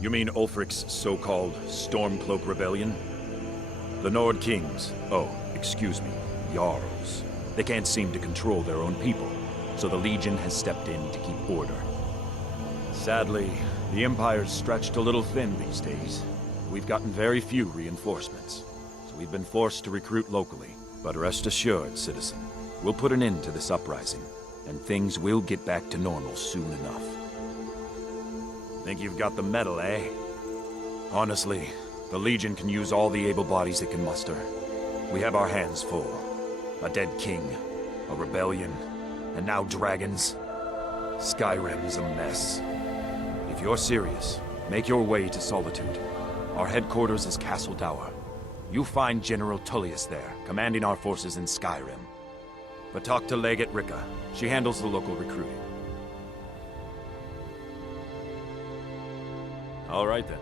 You mean Ulfric's so-called Stormcloak Rebellion? The Nord Kings, excuse me, Jarls. They can't seem to control their own people, so the Legion has stepped in to keep order. Sadly, the Empire's stretched a little thin these days. We've gotten very few reinforcements, so we've been forced to recruit locally. But rest assured, citizen, we'll put an end to this uprising, and things will get back to normal soon enough. Think you've got the mettle, eh? Honestly, the Legion can use all the able bodies it can muster. We have our hands full. A dead king, a rebellion, and now dragons. Skyrim's a mess. If you're serious, make your way to Solitude. Our headquarters is Castle Dower. You'll find General Tullius there, commanding our forces in Skyrim. But talk to Legate Ricka. She handles the local recruiting. All right then.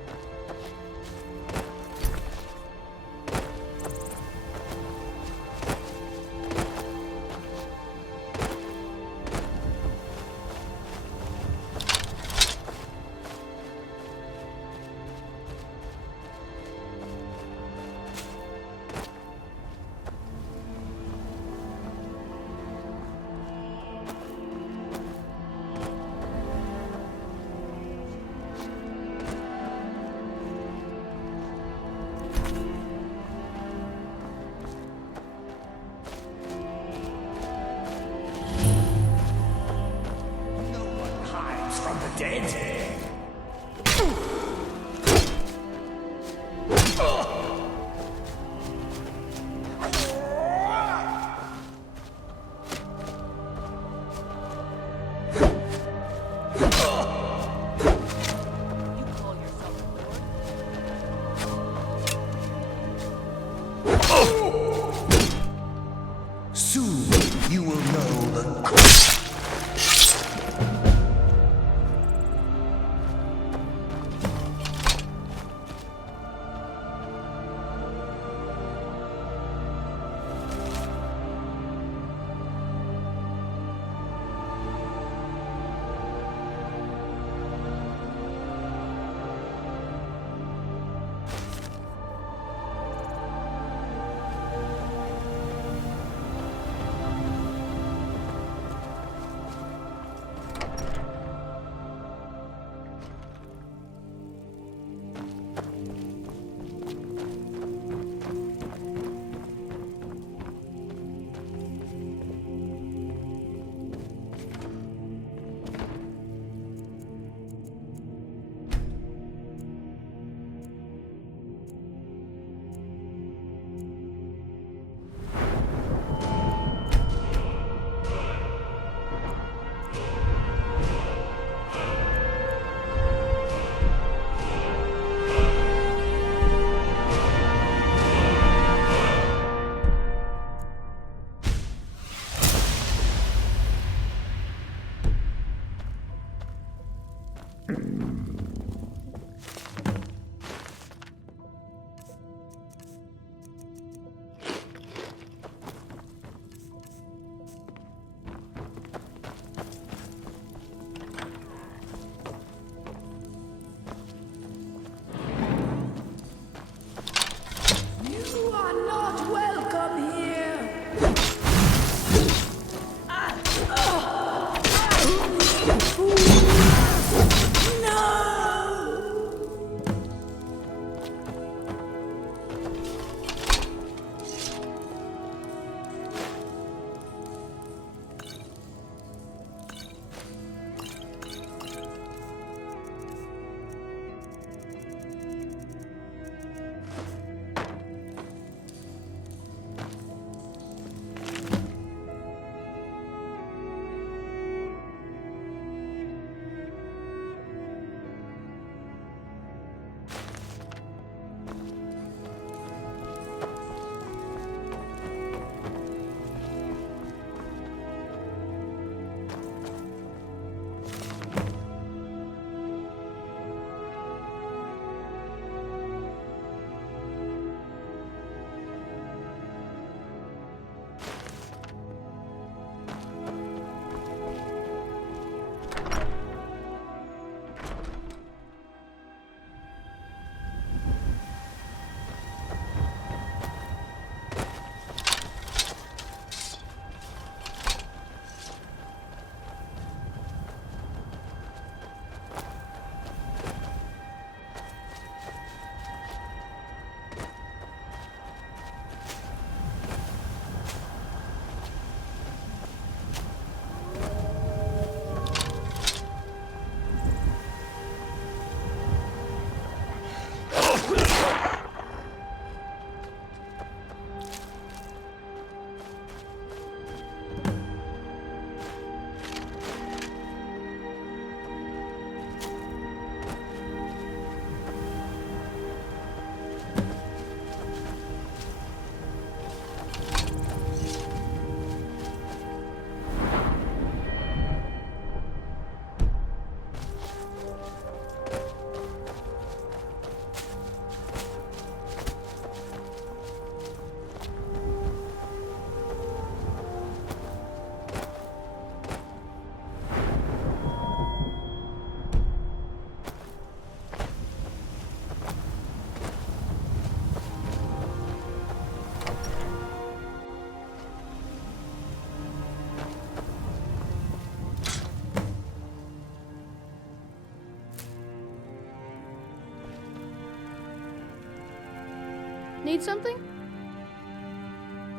Need something?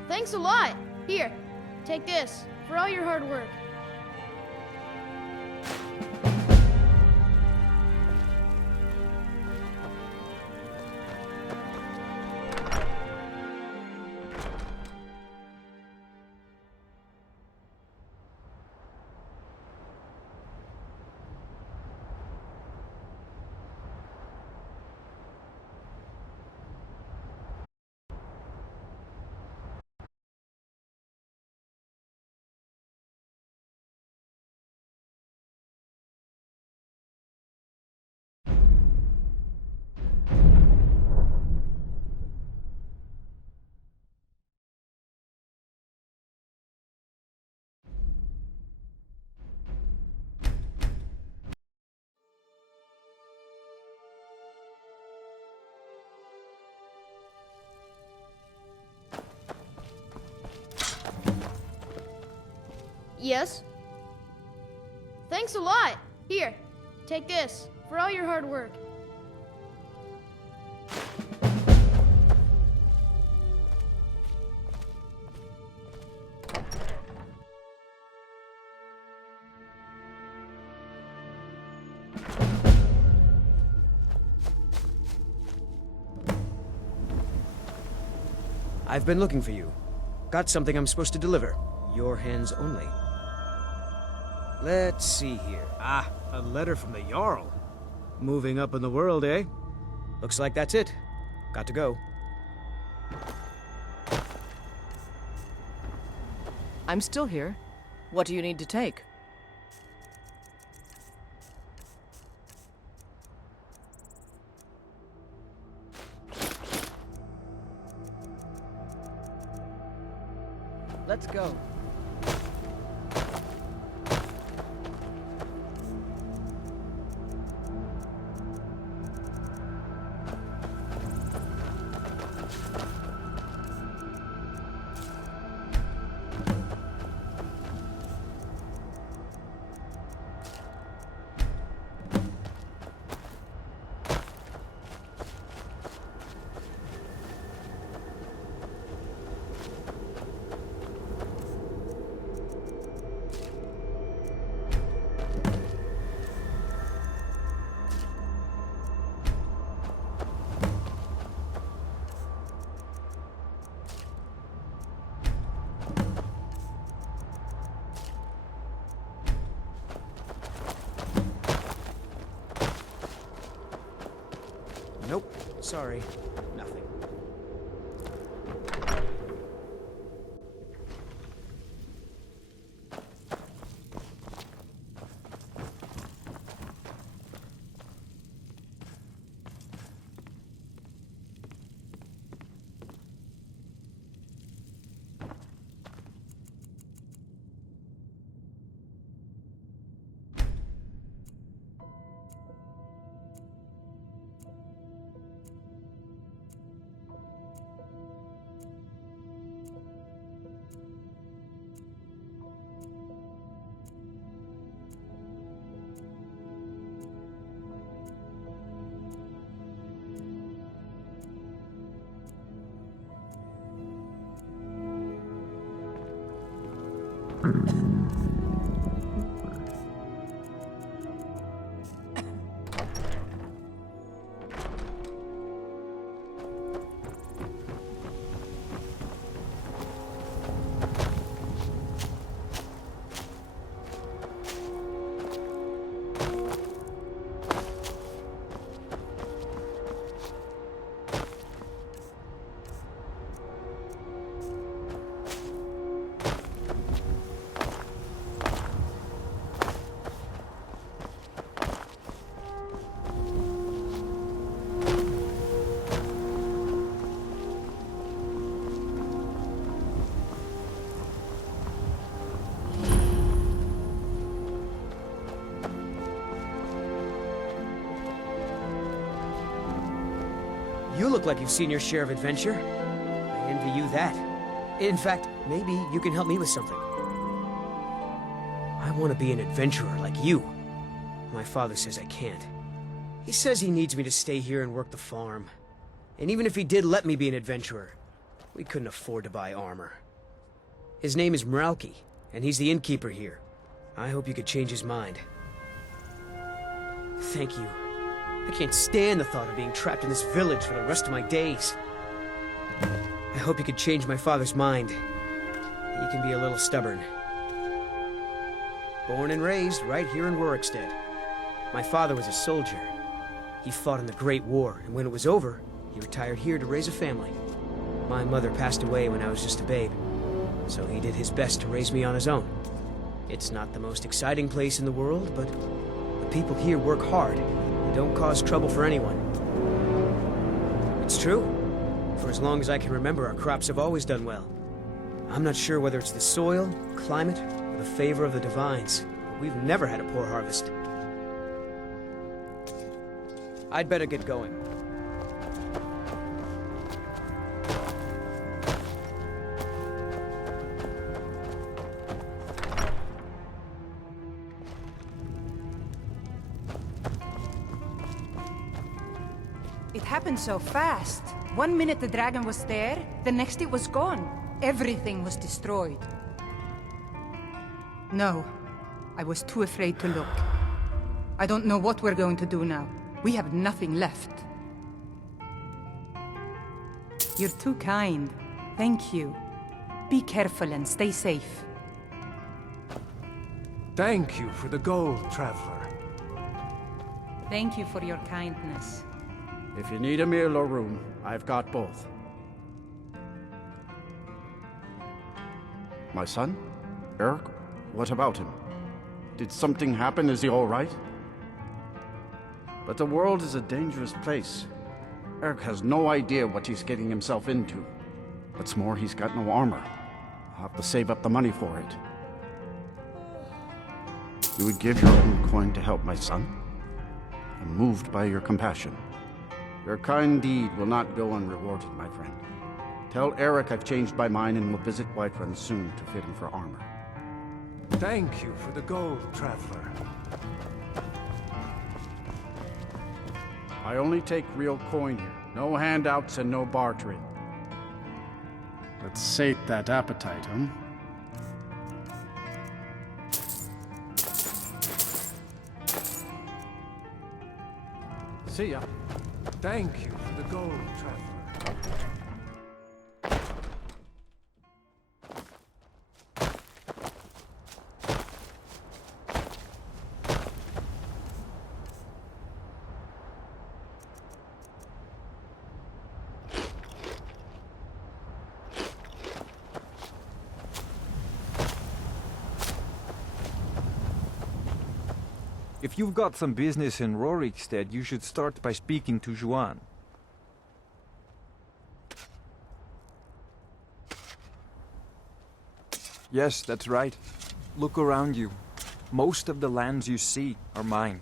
Thanks a lot. Here, take this for all your hard work. Yes? Thanks a lot. Here, take this for all your hard work. I've been looking for you. Got something I'm supposed to deliver. Your hands only. Let's see here. Ah, a letter from the Jarl. Moving up in the world, eh? Looks like that's it. Got to go. I'm still here. What do you need to take? Let's go. Nope. Sorry. Nothing. You look like you've seen your share of adventure. I envy you that. In fact, maybe you can help me with something. I want to be an adventurer like you. My father says I can't. He says he needs me to stay here and work the farm. And even if he did let me be an adventurer, we couldn't afford to buy armor. His name is Meralki, and he's the innkeeper here. I hope you could change his mind. Thank you. I can't stand the thought of being trapped in this village for the rest of my days. I hope you could change my father's mind. He can be a little stubborn. Born and raised right here in Rorikstead. My father was a soldier. He fought in the Great War, and when it was over, he retired here to raise a family. My mother passed away when I was just a babe, so he did his best to raise me on his own. It's not the most exciting place in the world, but the people here work hard and don't cause trouble for anyone. It's true. For as long as I can remember, our crops have always done well. I'm not sure whether it's the soil, climate, or the favor of the divines, but we've never had a poor harvest. I'd better get going. It happened so fast. 1 minute the dragon was there, the next it was gone. Everything was destroyed. No, I was too afraid to look. I don't know what we're going to do now. We have nothing left. You're too kind. Thank you. Be careful and stay safe. Thank you for the gold, traveler. Thank you for your kindness. If you need a meal or room, I've got both. My son? Eric? What about him? Did something happen? Is he all right? But the world is a dangerous place. Eric has no idea what he's getting himself into. What's more, he's got no armor. I'll have to save up the money for it. You would give your own coin to help my son? I'm moved by your compassion. Your kind deed will not go unrewarded, my friend. Tell Eric I've changed my mind and will visit Whiterun soon to fit him for armor. Thank you for the gold, traveler. I only take real coin here. No handouts and no bartering. Let's sate that appetite, huh? See ya. Thank you for the gold, traveler. If you've got some business in Rorikstead, you should start by speaking to Juan. Yes, that's right. Look around you. Most of the lands you see are mine.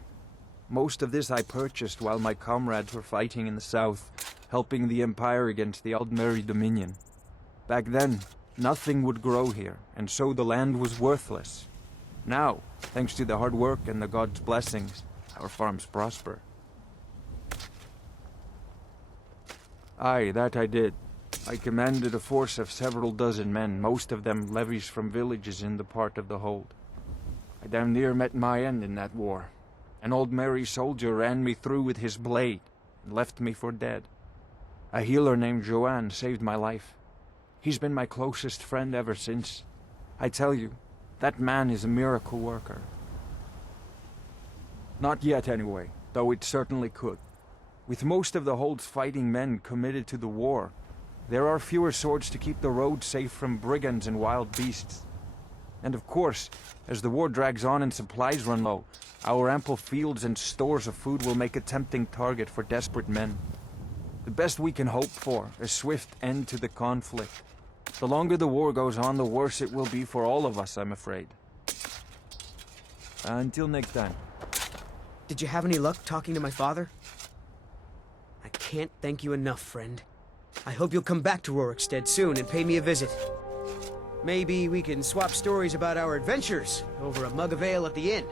Most of this I purchased while my comrades were fighting in the south, helping the Empire against the Aldmeri Dominion. Back then, nothing would grow here, and so the land was worthless. Now, thanks to the hard work and the gods' blessings, our farms prosper. Aye, that I did. I commanded a force of several dozen men, most of them levies from villages in the part of the hold. I damn near met my end in that war. An old merry soldier ran me through with his blade and left me for dead. A healer named Joanne saved my life. He's been my closest friend ever since. I tell you, that man is a miracle worker. Not yet, anyway, though it certainly could. With most of the hold's fighting men committed to the war, there are fewer swords to keep the road safe from brigands and wild beasts. And of course, as the war drags on and supplies run low, our ample fields and stores of food will make a tempting target for desperate men. The best we can hope for is a swift end to the conflict. The longer the war goes on, the worse it will be for all of us, I'm afraid. Until next time. Did you have any luck talking to my father? I can't thank you enough, friend. I hope you'll come back to Rorikstead soon and pay me a visit. Maybe we can swap stories about our adventures over a mug of ale at the inn.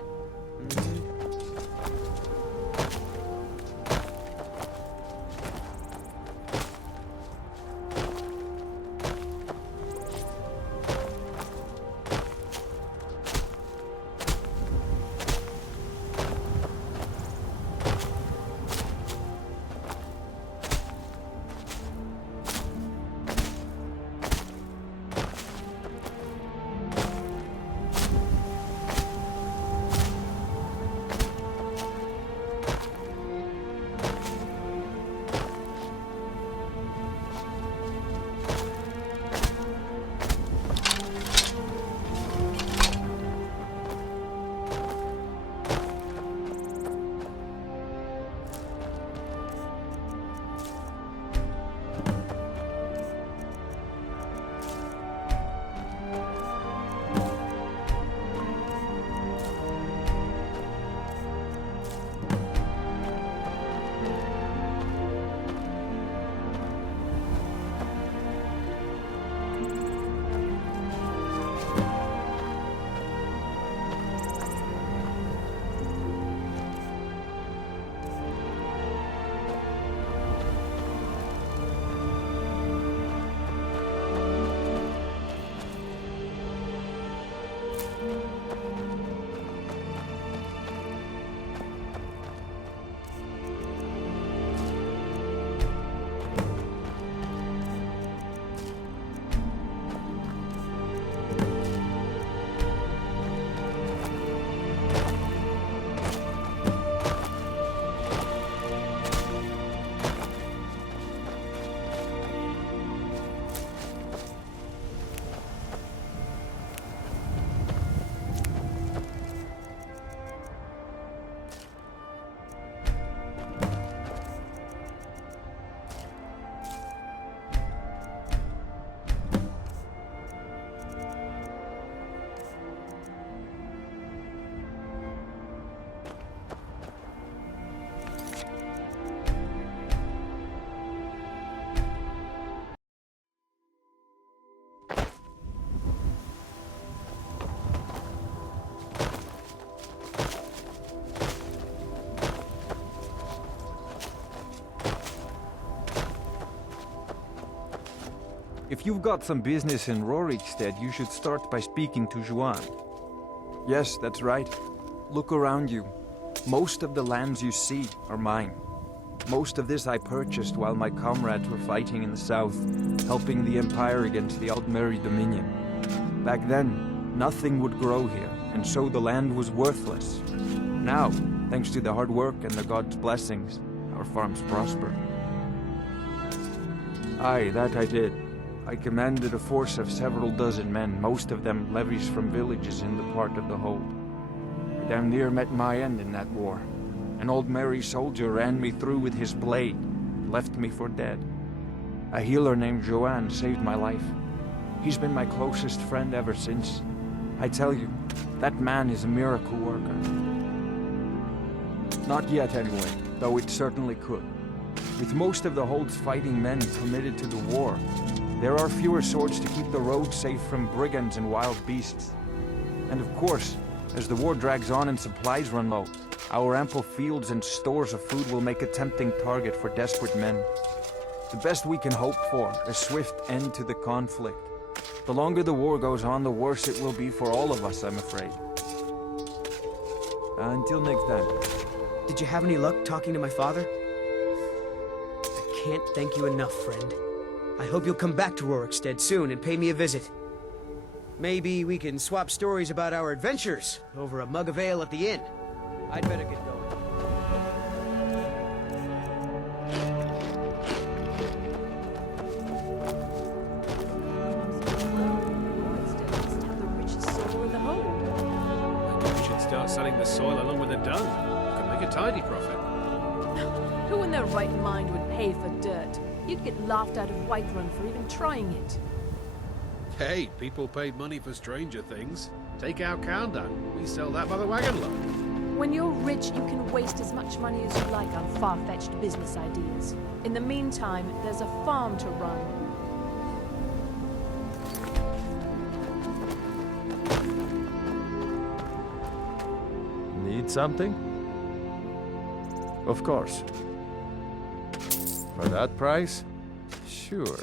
If you've got some business in Rorikstead, you should start by speaking to Juan. Yes, that's right. Look around you. Most of the lands you see are mine. Most of this I purchased while my comrades were fighting in the south, helping the Empire against the Aldmeri Dominion. Back then, nothing would grow here, and so the land was worthless. Now, thanks to the hard work and the gods' blessings, our farms prosper. Aye, that I did. I commanded a force of several dozen men, most of them levies from villages in the part of the hold. I damn near met my end in that war. An old merry soldier ran me through with his blade, left me for dead. A healer named Joanne saved my life. He's been my closest friend ever since. I tell you, that man is a miracle worker. Not yet, anyway, though it certainly could. With most of the Hold's fighting men committed to the war, there are fewer swords to keep the road safe from brigands and wild beasts. And of course, as the war drags on and supplies run low, our ample fields and stores of food will make a tempting target for desperate men. The best we can hope for, a swift end to the conflict. The longer the war goes on, the worse it will be for all of us, I'm afraid. Until next time. Did you have any luck talking to my father? I can't thank you enough, friend. I hope you'll come back to Rorikstead soon and pay me a visit. Maybe we can swap stories about our adventures over a mug of ale at the inn. I'd better get going. We should start selling the soil along with the dung. We could make a tidy profit. Who in their right mind would pay for dirt? You'd get laughed out of Whiterun for even trying it. Hey, people paid money for stranger things. Take our cow dung. We sell that by the wagon load. When you're rich, you can waste as much money as you like on far-fetched business ideas. In the meantime, there's a farm to run. Need something? Of course. For that price? Sure.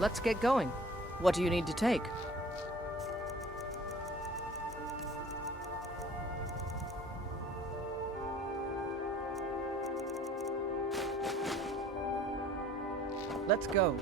Let's get going. What do you need to take? Let's go.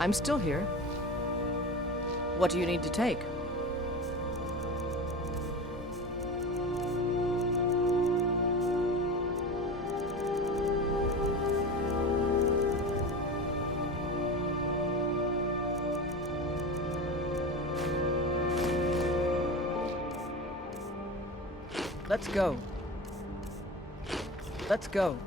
I'm still here. What do you need to take? Let's go. Let's go.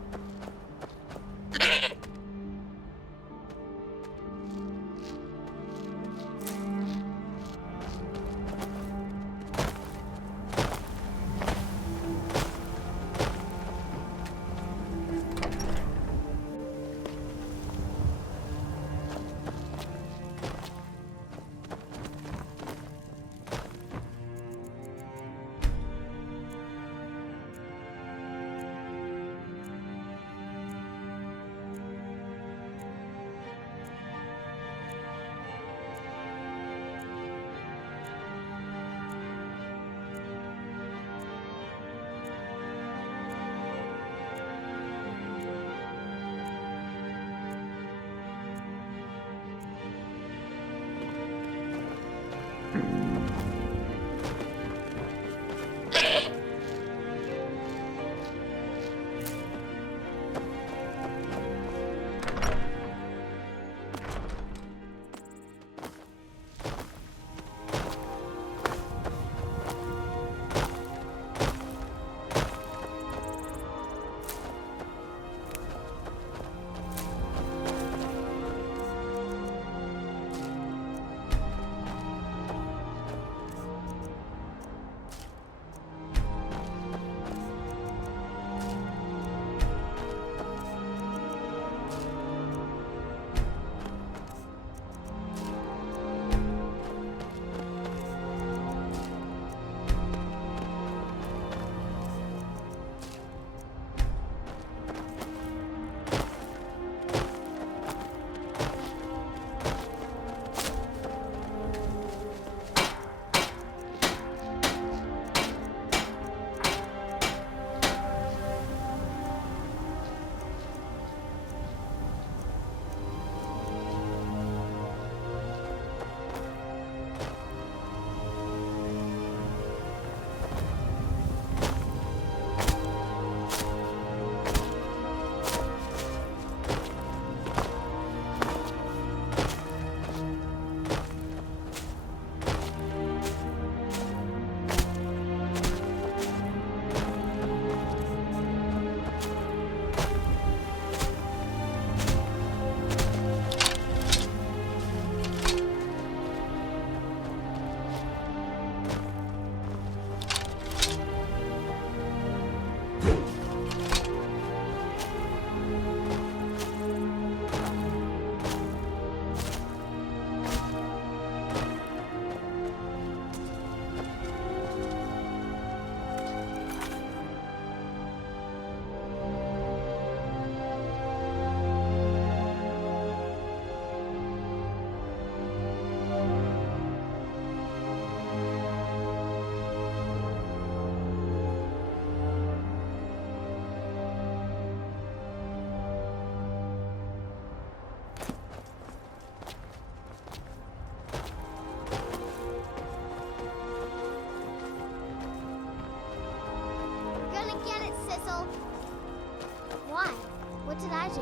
What did I do?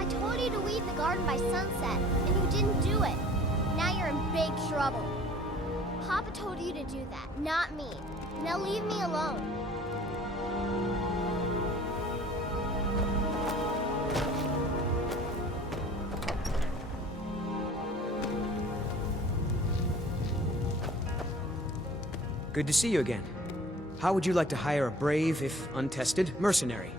I told you to weed the garden by sunset, and you didn't do it. Now you're in big trouble. Papa told you to do that, not me. Now leave me alone. Good to see you again. How would you like to hire a brave, if untested, mercenary?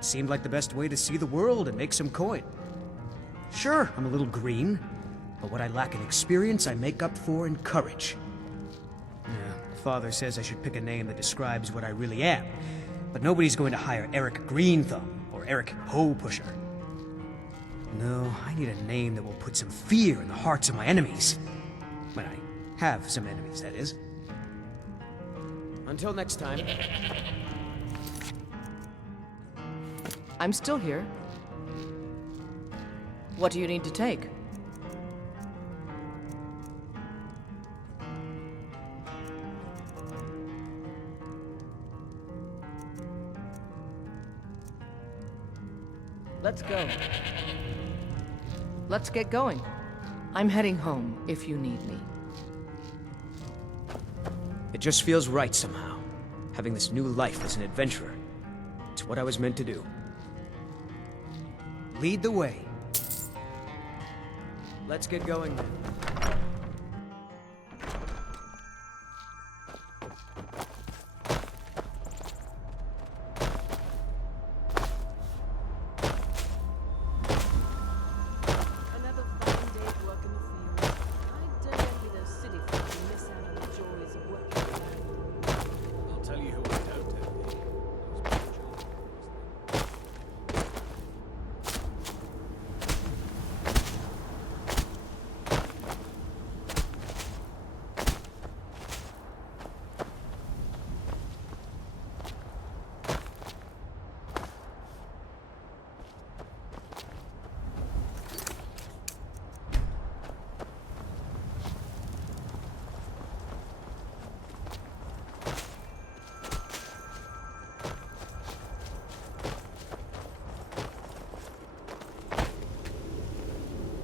Seemed like the best way to see the world and make some coin. Sure, I'm a little green, but what I lack in experience, I make up for in courage. Father says I should pick a name that describes what I really am, but nobody's going to hire Eric Greenthumb or Eric Hoe Pusher. No, I need a name that will put some fear in the hearts of my enemies. When I have some enemies, that is. Until next time. I'm still here. What do you need to take? Let's go. Let's get going. I'm heading home if you need me. It just feels right somehow, having this new life as an adventurer. It's what I was meant to do. Lead the way. Let's get going then.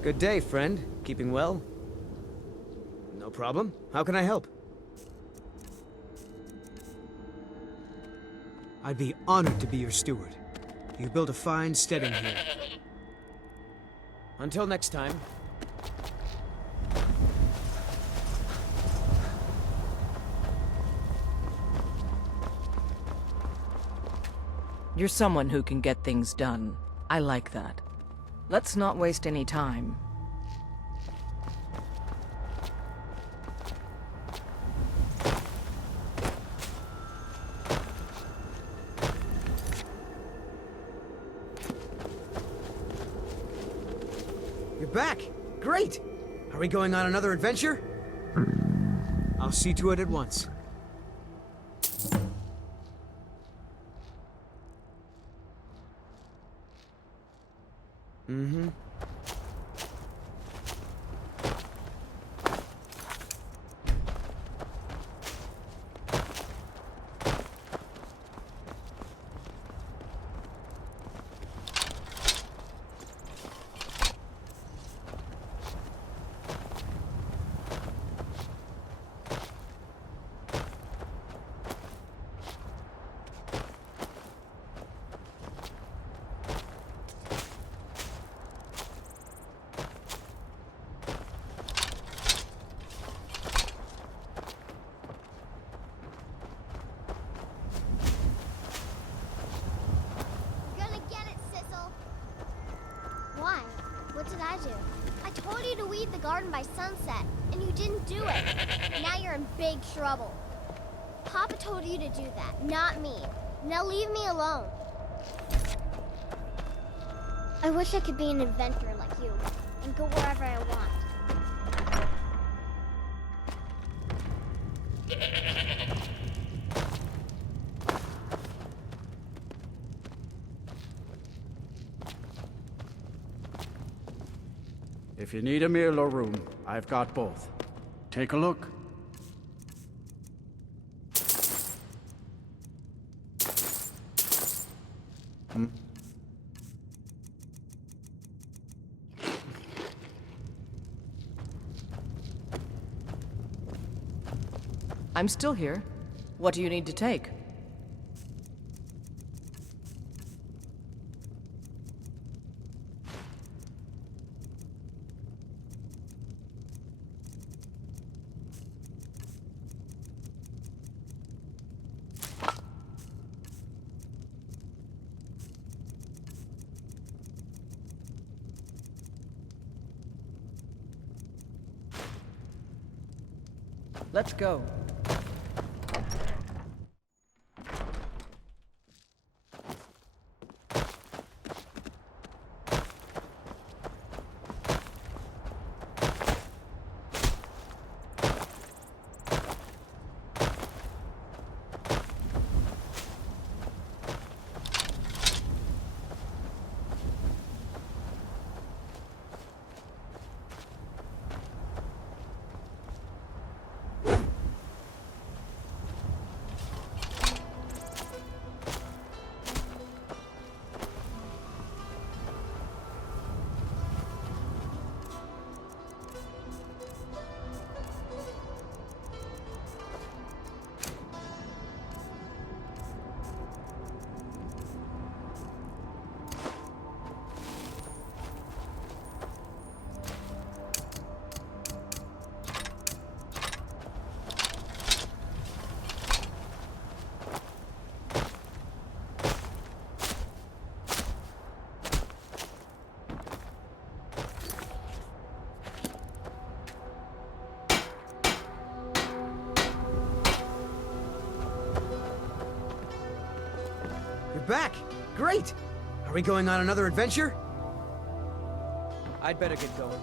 Good day, friend. Keeping well? No problem. How can I help? I'd be honored to be your steward. You've built a fine steading here. Until next time. You're someone who can get things done. I like that. Let's not waste any time. You're back! Great! Are we going on another adventure? I'll see to it at once. Mm-hmm. What did I do? I told you to weed the garden by sunset, and you didn't do it. Now you're in big trouble. Papa told you to do that, not me. Now leave me alone. I wish I could be an adventurer like you, and go wherever I want. If you need a meal or room, I've got both. Take a look. I'm still here. What do you need to take? Let's go. You're back! Great! Are we going on another adventure? I'd better get going.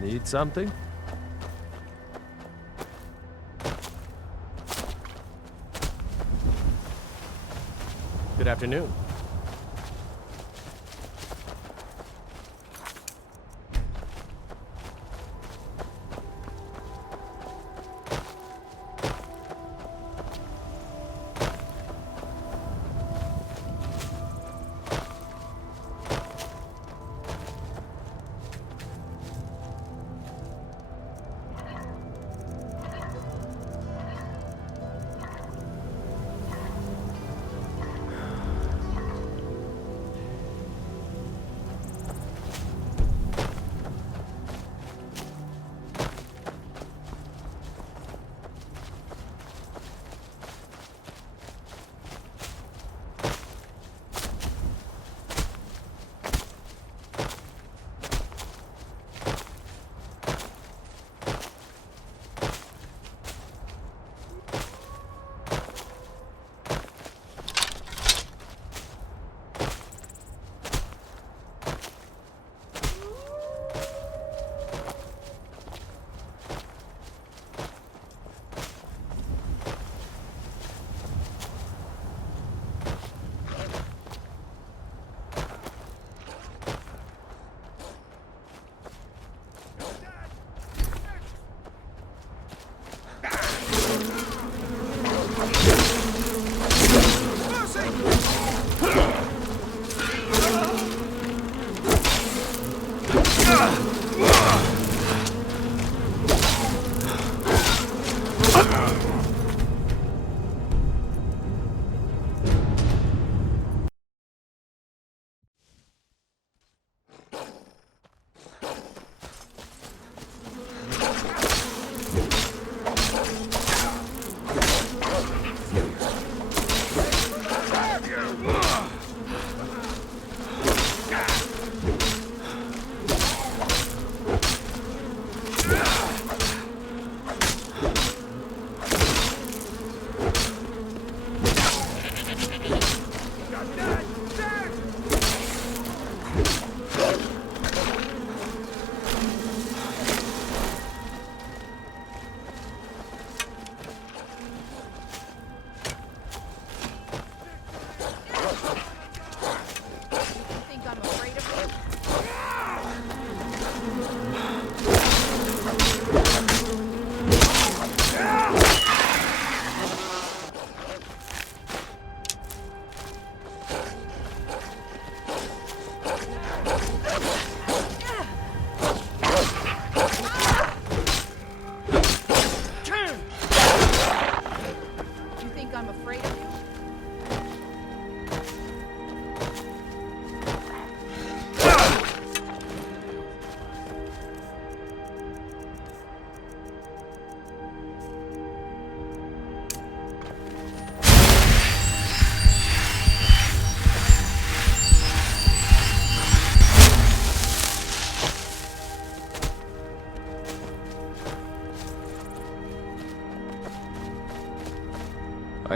Need something? Good afternoon.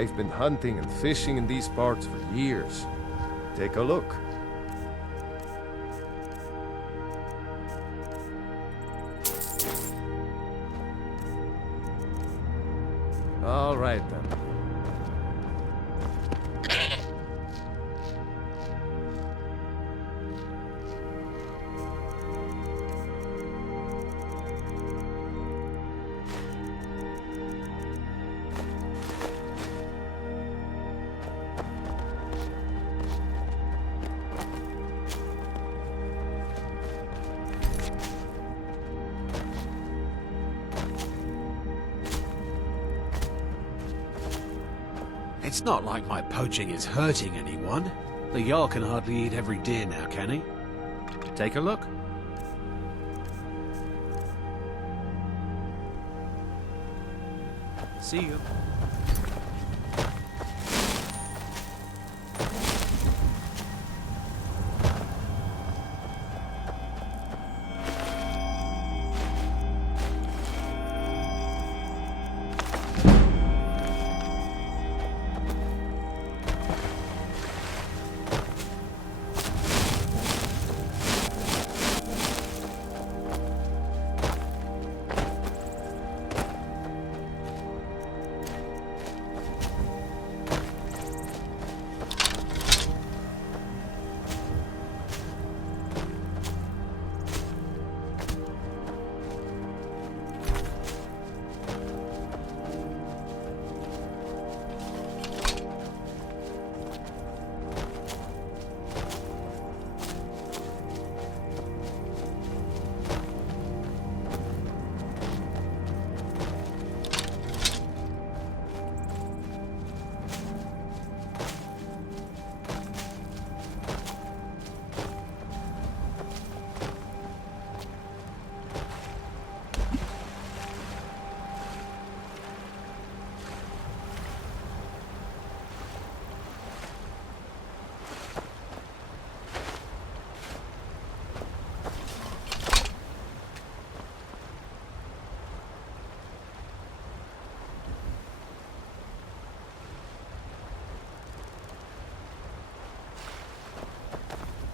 I've been hunting and fishing in these parts for years. Take a look. All right then. It's not like my poaching is hurting anyone. The Jarl can hardly eat every deer now, can he? Take a look. See you.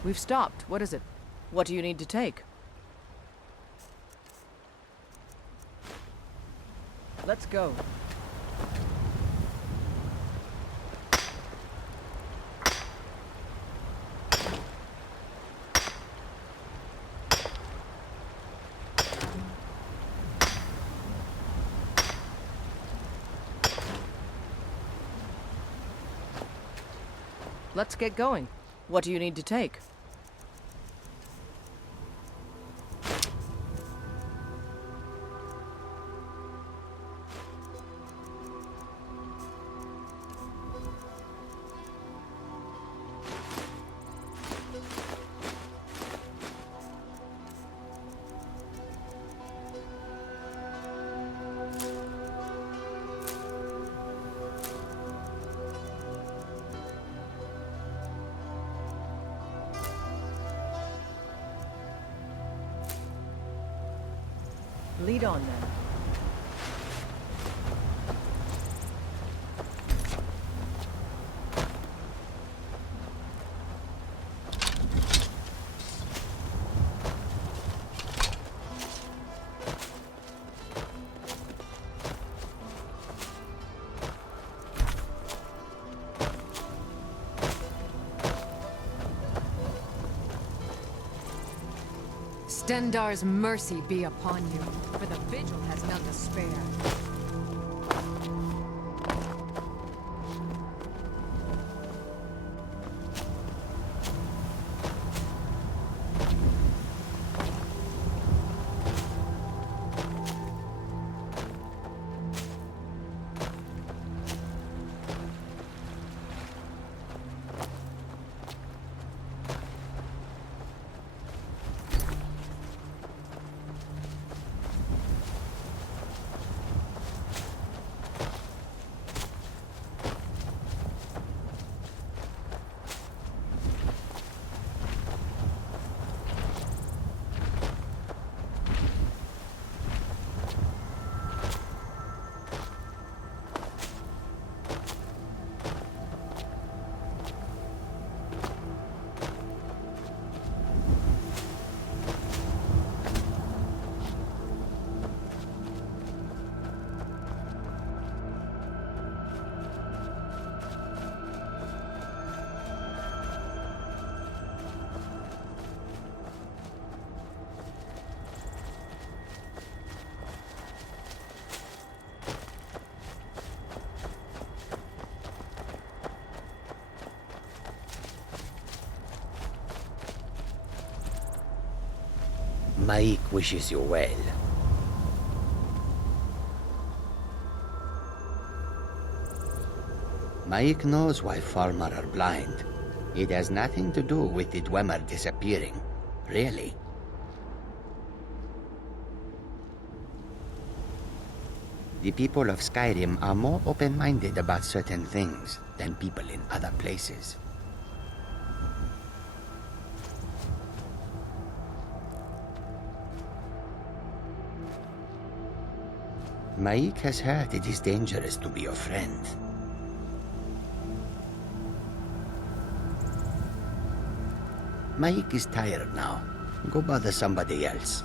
We've stopped. What is it? What do you need to take? Let's go. Let's get going. What do you need to take? Lead on, then. Stendarr's mercy be upon you, for the vigil has none to spare. Maik wishes you well. Maik knows why Falmar are blind. It has nothing to do with the Dwemer disappearing, really. The people of Skyrim are more open-minded about certain things than people in other places. Maik has heard it is dangerous to be your friend. Maik is tired now. Go bother somebody else.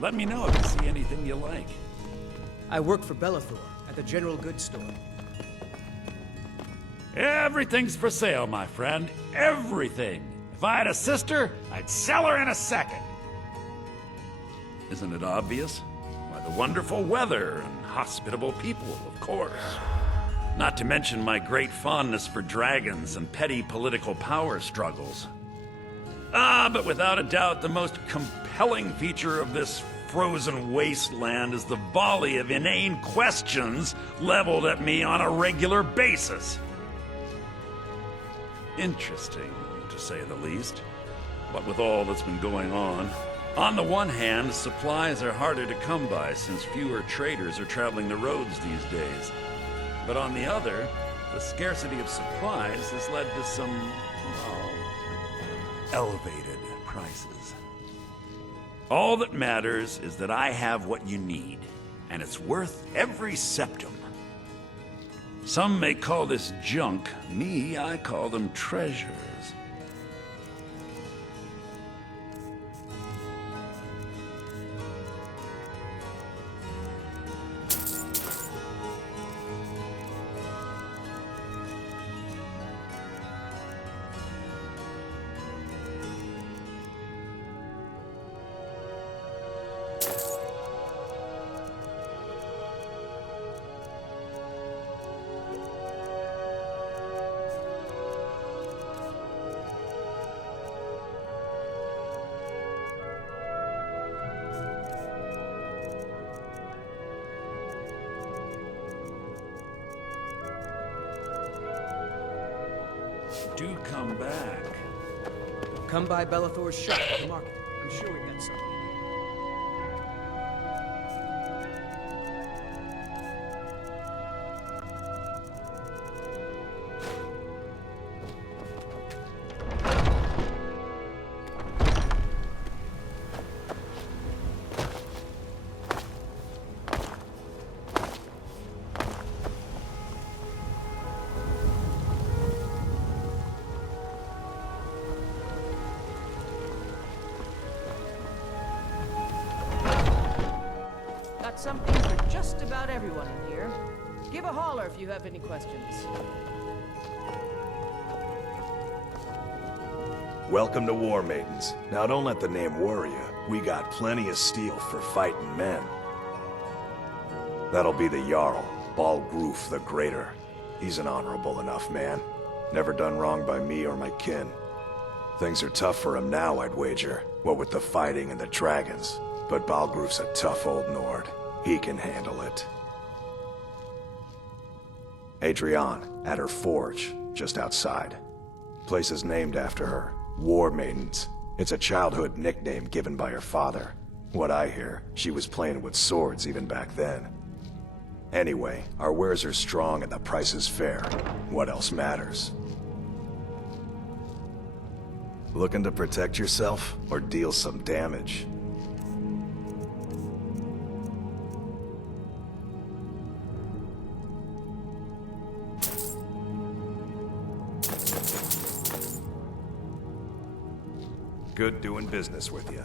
Let me know if you see anything you like. I work for Bellathor at the general goods store. Everything's for sale, my friend. Everything. If I had a sister, I'd sell her in a second. Isn't it obvious? Why, the wonderful weather and hospitable people, of course. Not to mention my great fondness for dragons and petty political power struggles. But without a doubt, the most compelling feature of this frozen wasteland is the volley of inane questions leveled at me on a regular basis. Interesting, to say the least. What with all that's been going on the one hand, supplies are harder to come by since fewer traders are traveling the roads these days. But on the other, the scarcity of supplies has led to some, well, elevated prices. All that matters is that I have what you need, and it's worth every septum. Some may call this junk. Me, I call them treasures. Do come back. Come by Bellathor's shop at the market. I'm sure we've got something. Got something for just about everyone in here. Give a holler if you have any questions. Welcome to War Maidens. Now don't let the name worry you. We got plenty of steel for fighting men. That'll be the Jarl, Balgruf the Greater. He's an honorable enough man. Never done wrong by me or my kin. Things are tough for him now, I'd wager. What with the fighting and the dragons. But Balgruf's a tough old Nord. He can handle it. Adrian, at her forge, just outside. Place is named after her. War Maidens. It's a childhood nickname given by her father. What I hear, she was playing with swords even back then. Anyway, our wares are strong and the price is fair. What else matters? Looking to protect yourself or deal some damage? Good doing business with you.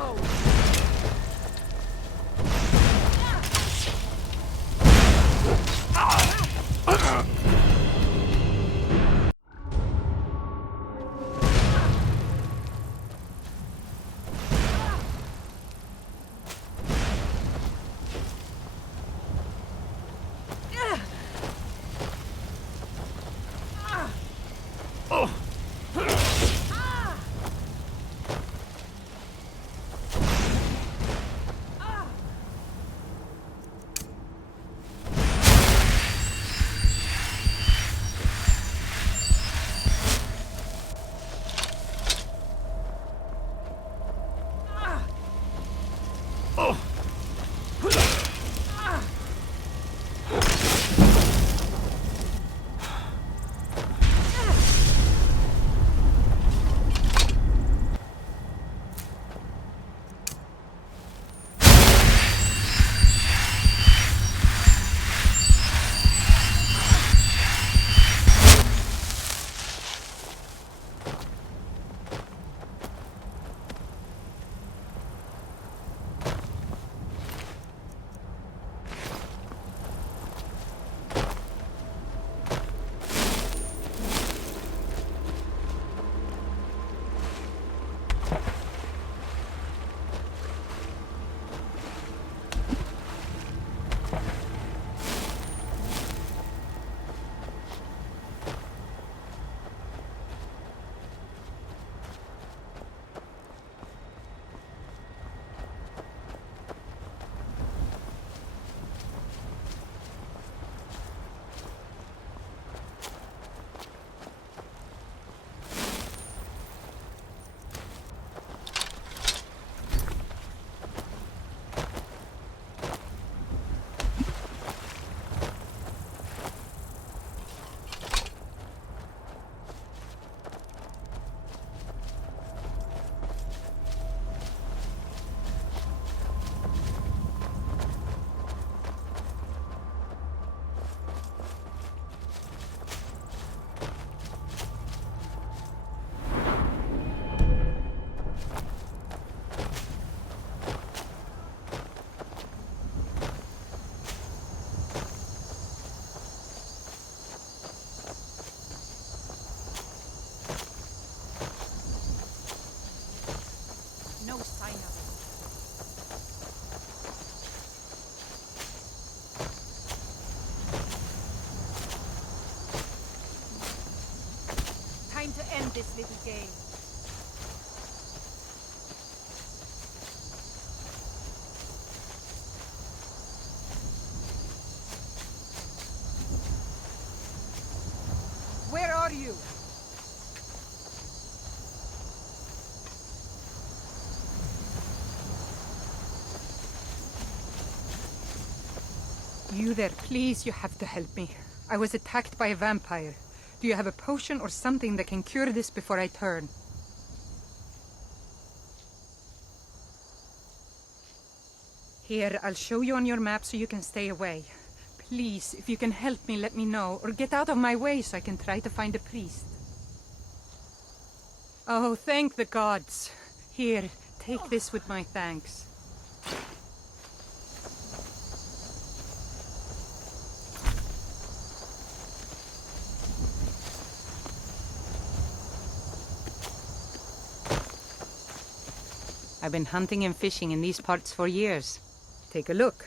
go! Time to end this little game. Where are you? You there, please, you have to help me. I was attacked by a vampire. Do you have a potion or something that can cure this before I turn? Here, I'll show you on your map so you can stay away. Please, if you can help me, let me know, or get out of my way so I can try to find a priest. Oh, thank the gods. Here, take this with my thanks. I've been hunting and fishing in these parts for years. Take a look.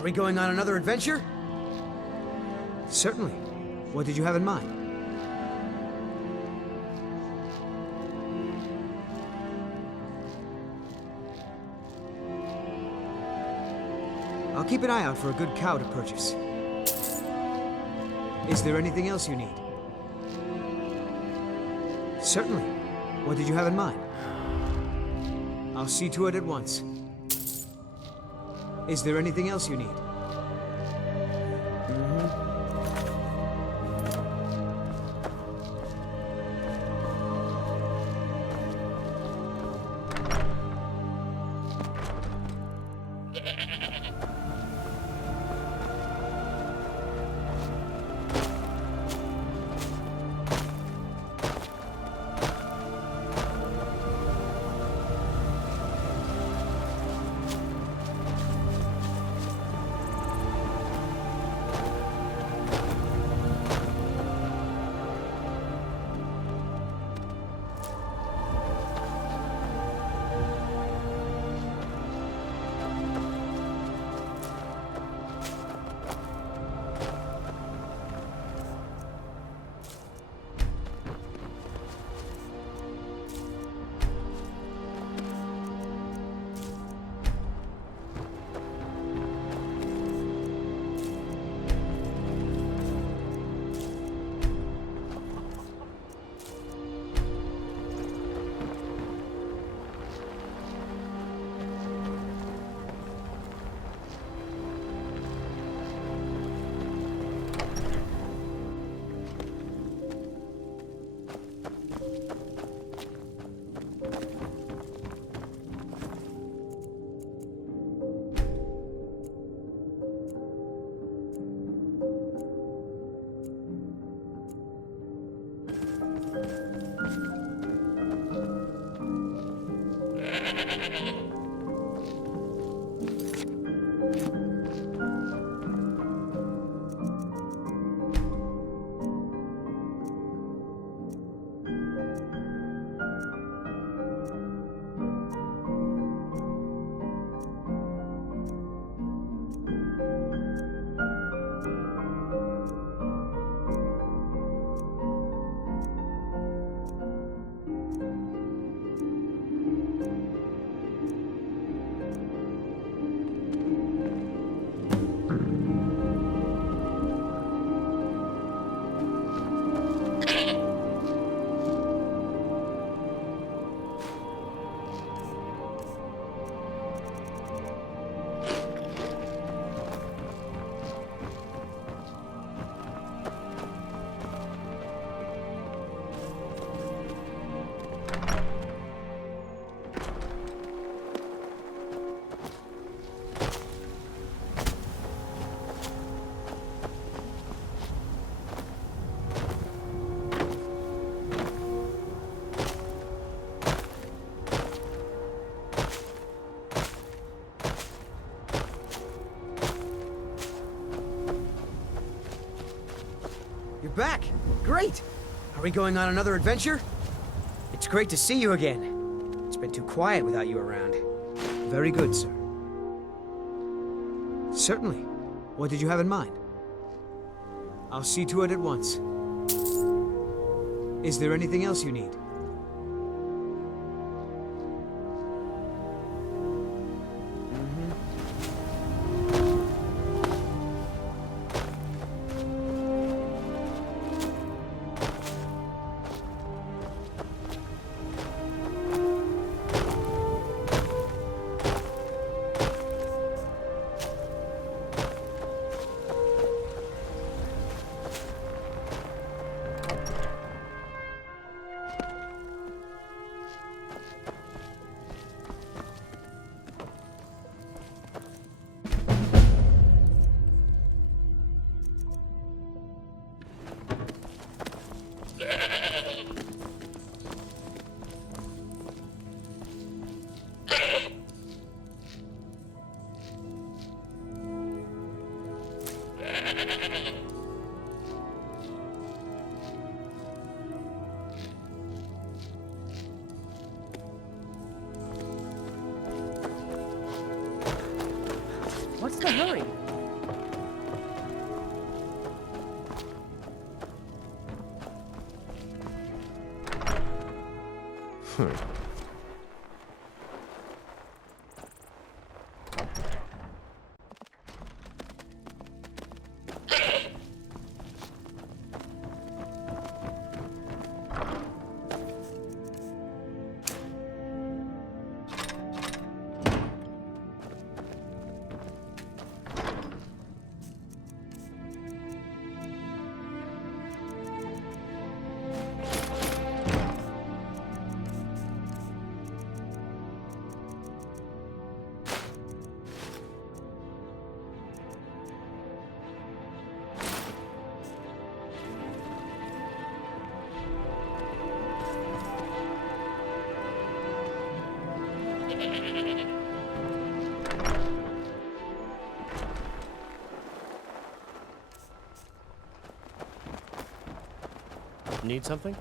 Are we going on another adventure? Certainly. What did you have in mind? I'll keep an eye out for a good cow to purchase. Is there anything else you need? Certainly. What did you have in mind? I'll see to it at once. Is there anything else you need? You're back! Great! Are we going on another adventure? It's great to see you again. It's been too quiet without you around. Very good, sir. Certainly. What did you have in mind? I'll see to it at once. Is there anything else you need? What's the hurry? Need something?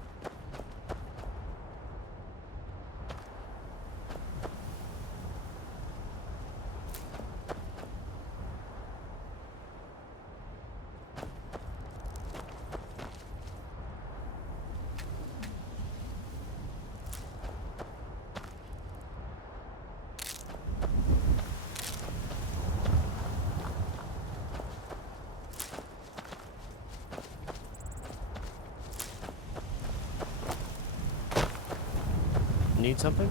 Need something?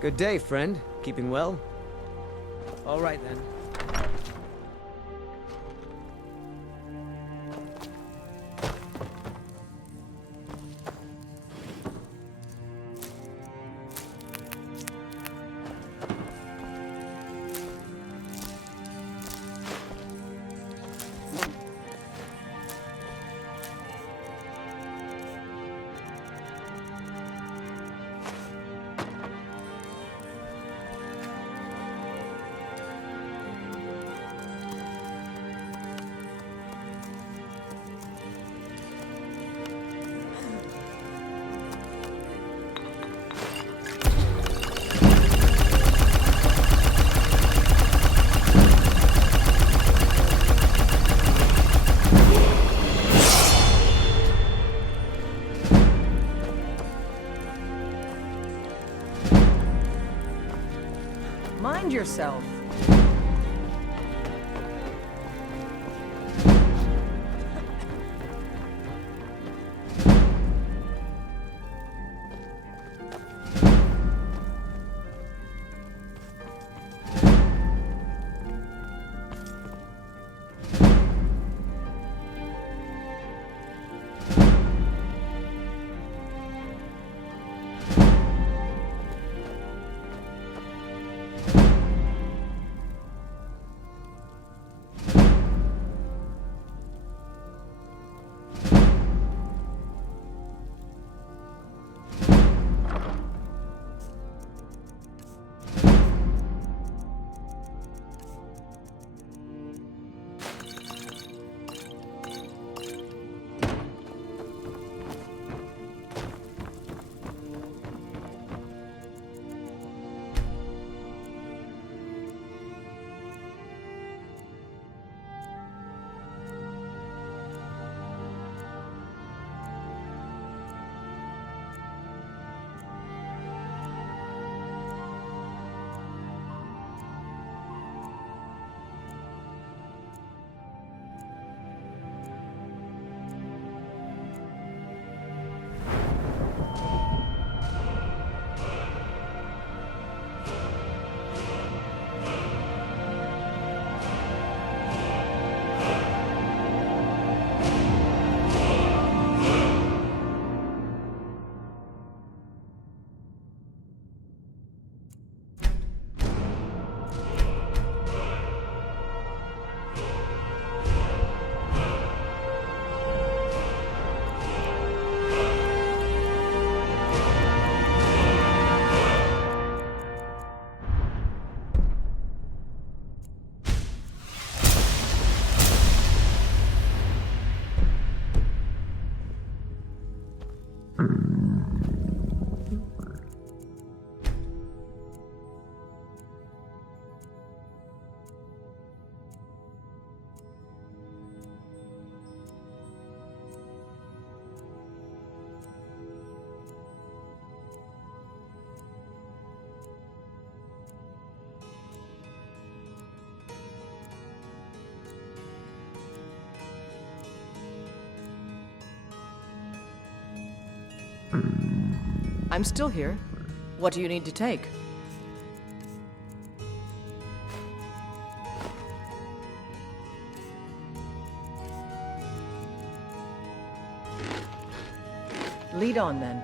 Good day, friend. Keeping well? All right, then. Mind yourself. I'm still here. What do you need to take? Lead on, then.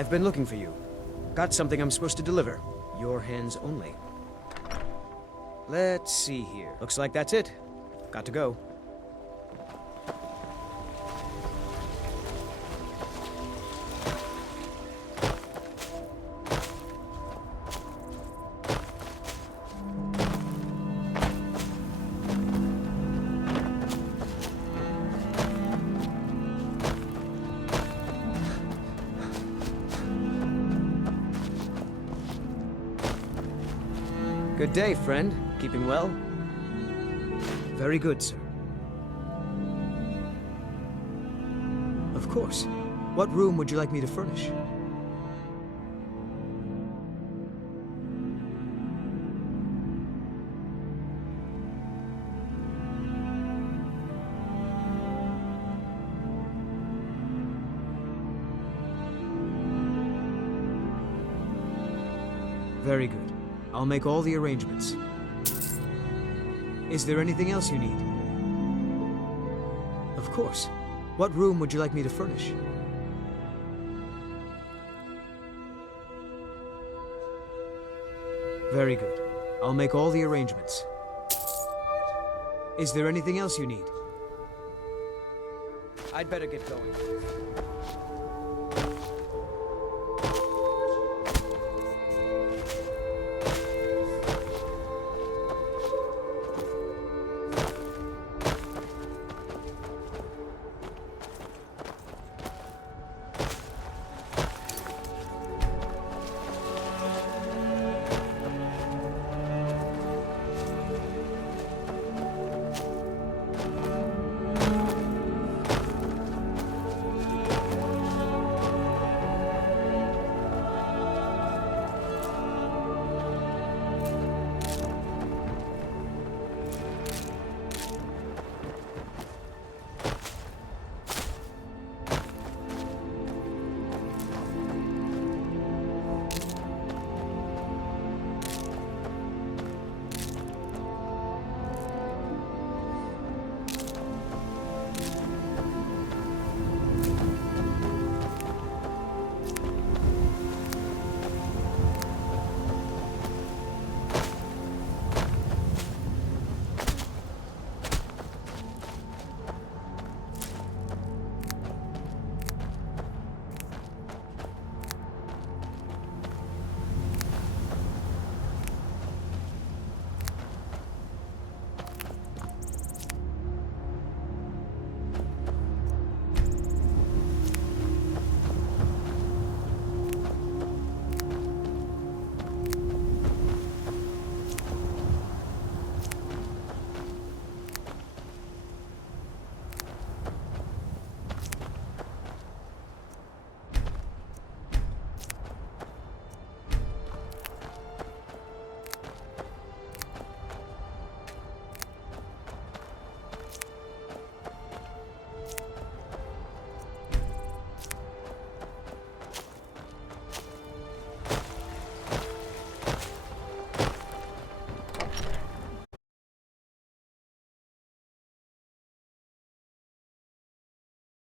I've been looking for you. Got something I'm supposed to deliver. Your hands only. Let's see here. Looks like that's it. Got to go. Good day, friend. Keeping well? Very good, sir. Of course. What room would you like me to furnish? Very good. I'll make all the arrangements. Is there anything else you need? Of course. What room would you like me to furnish? Very good. I'll make all the arrangements. Is there anything else you need? I'd better get going.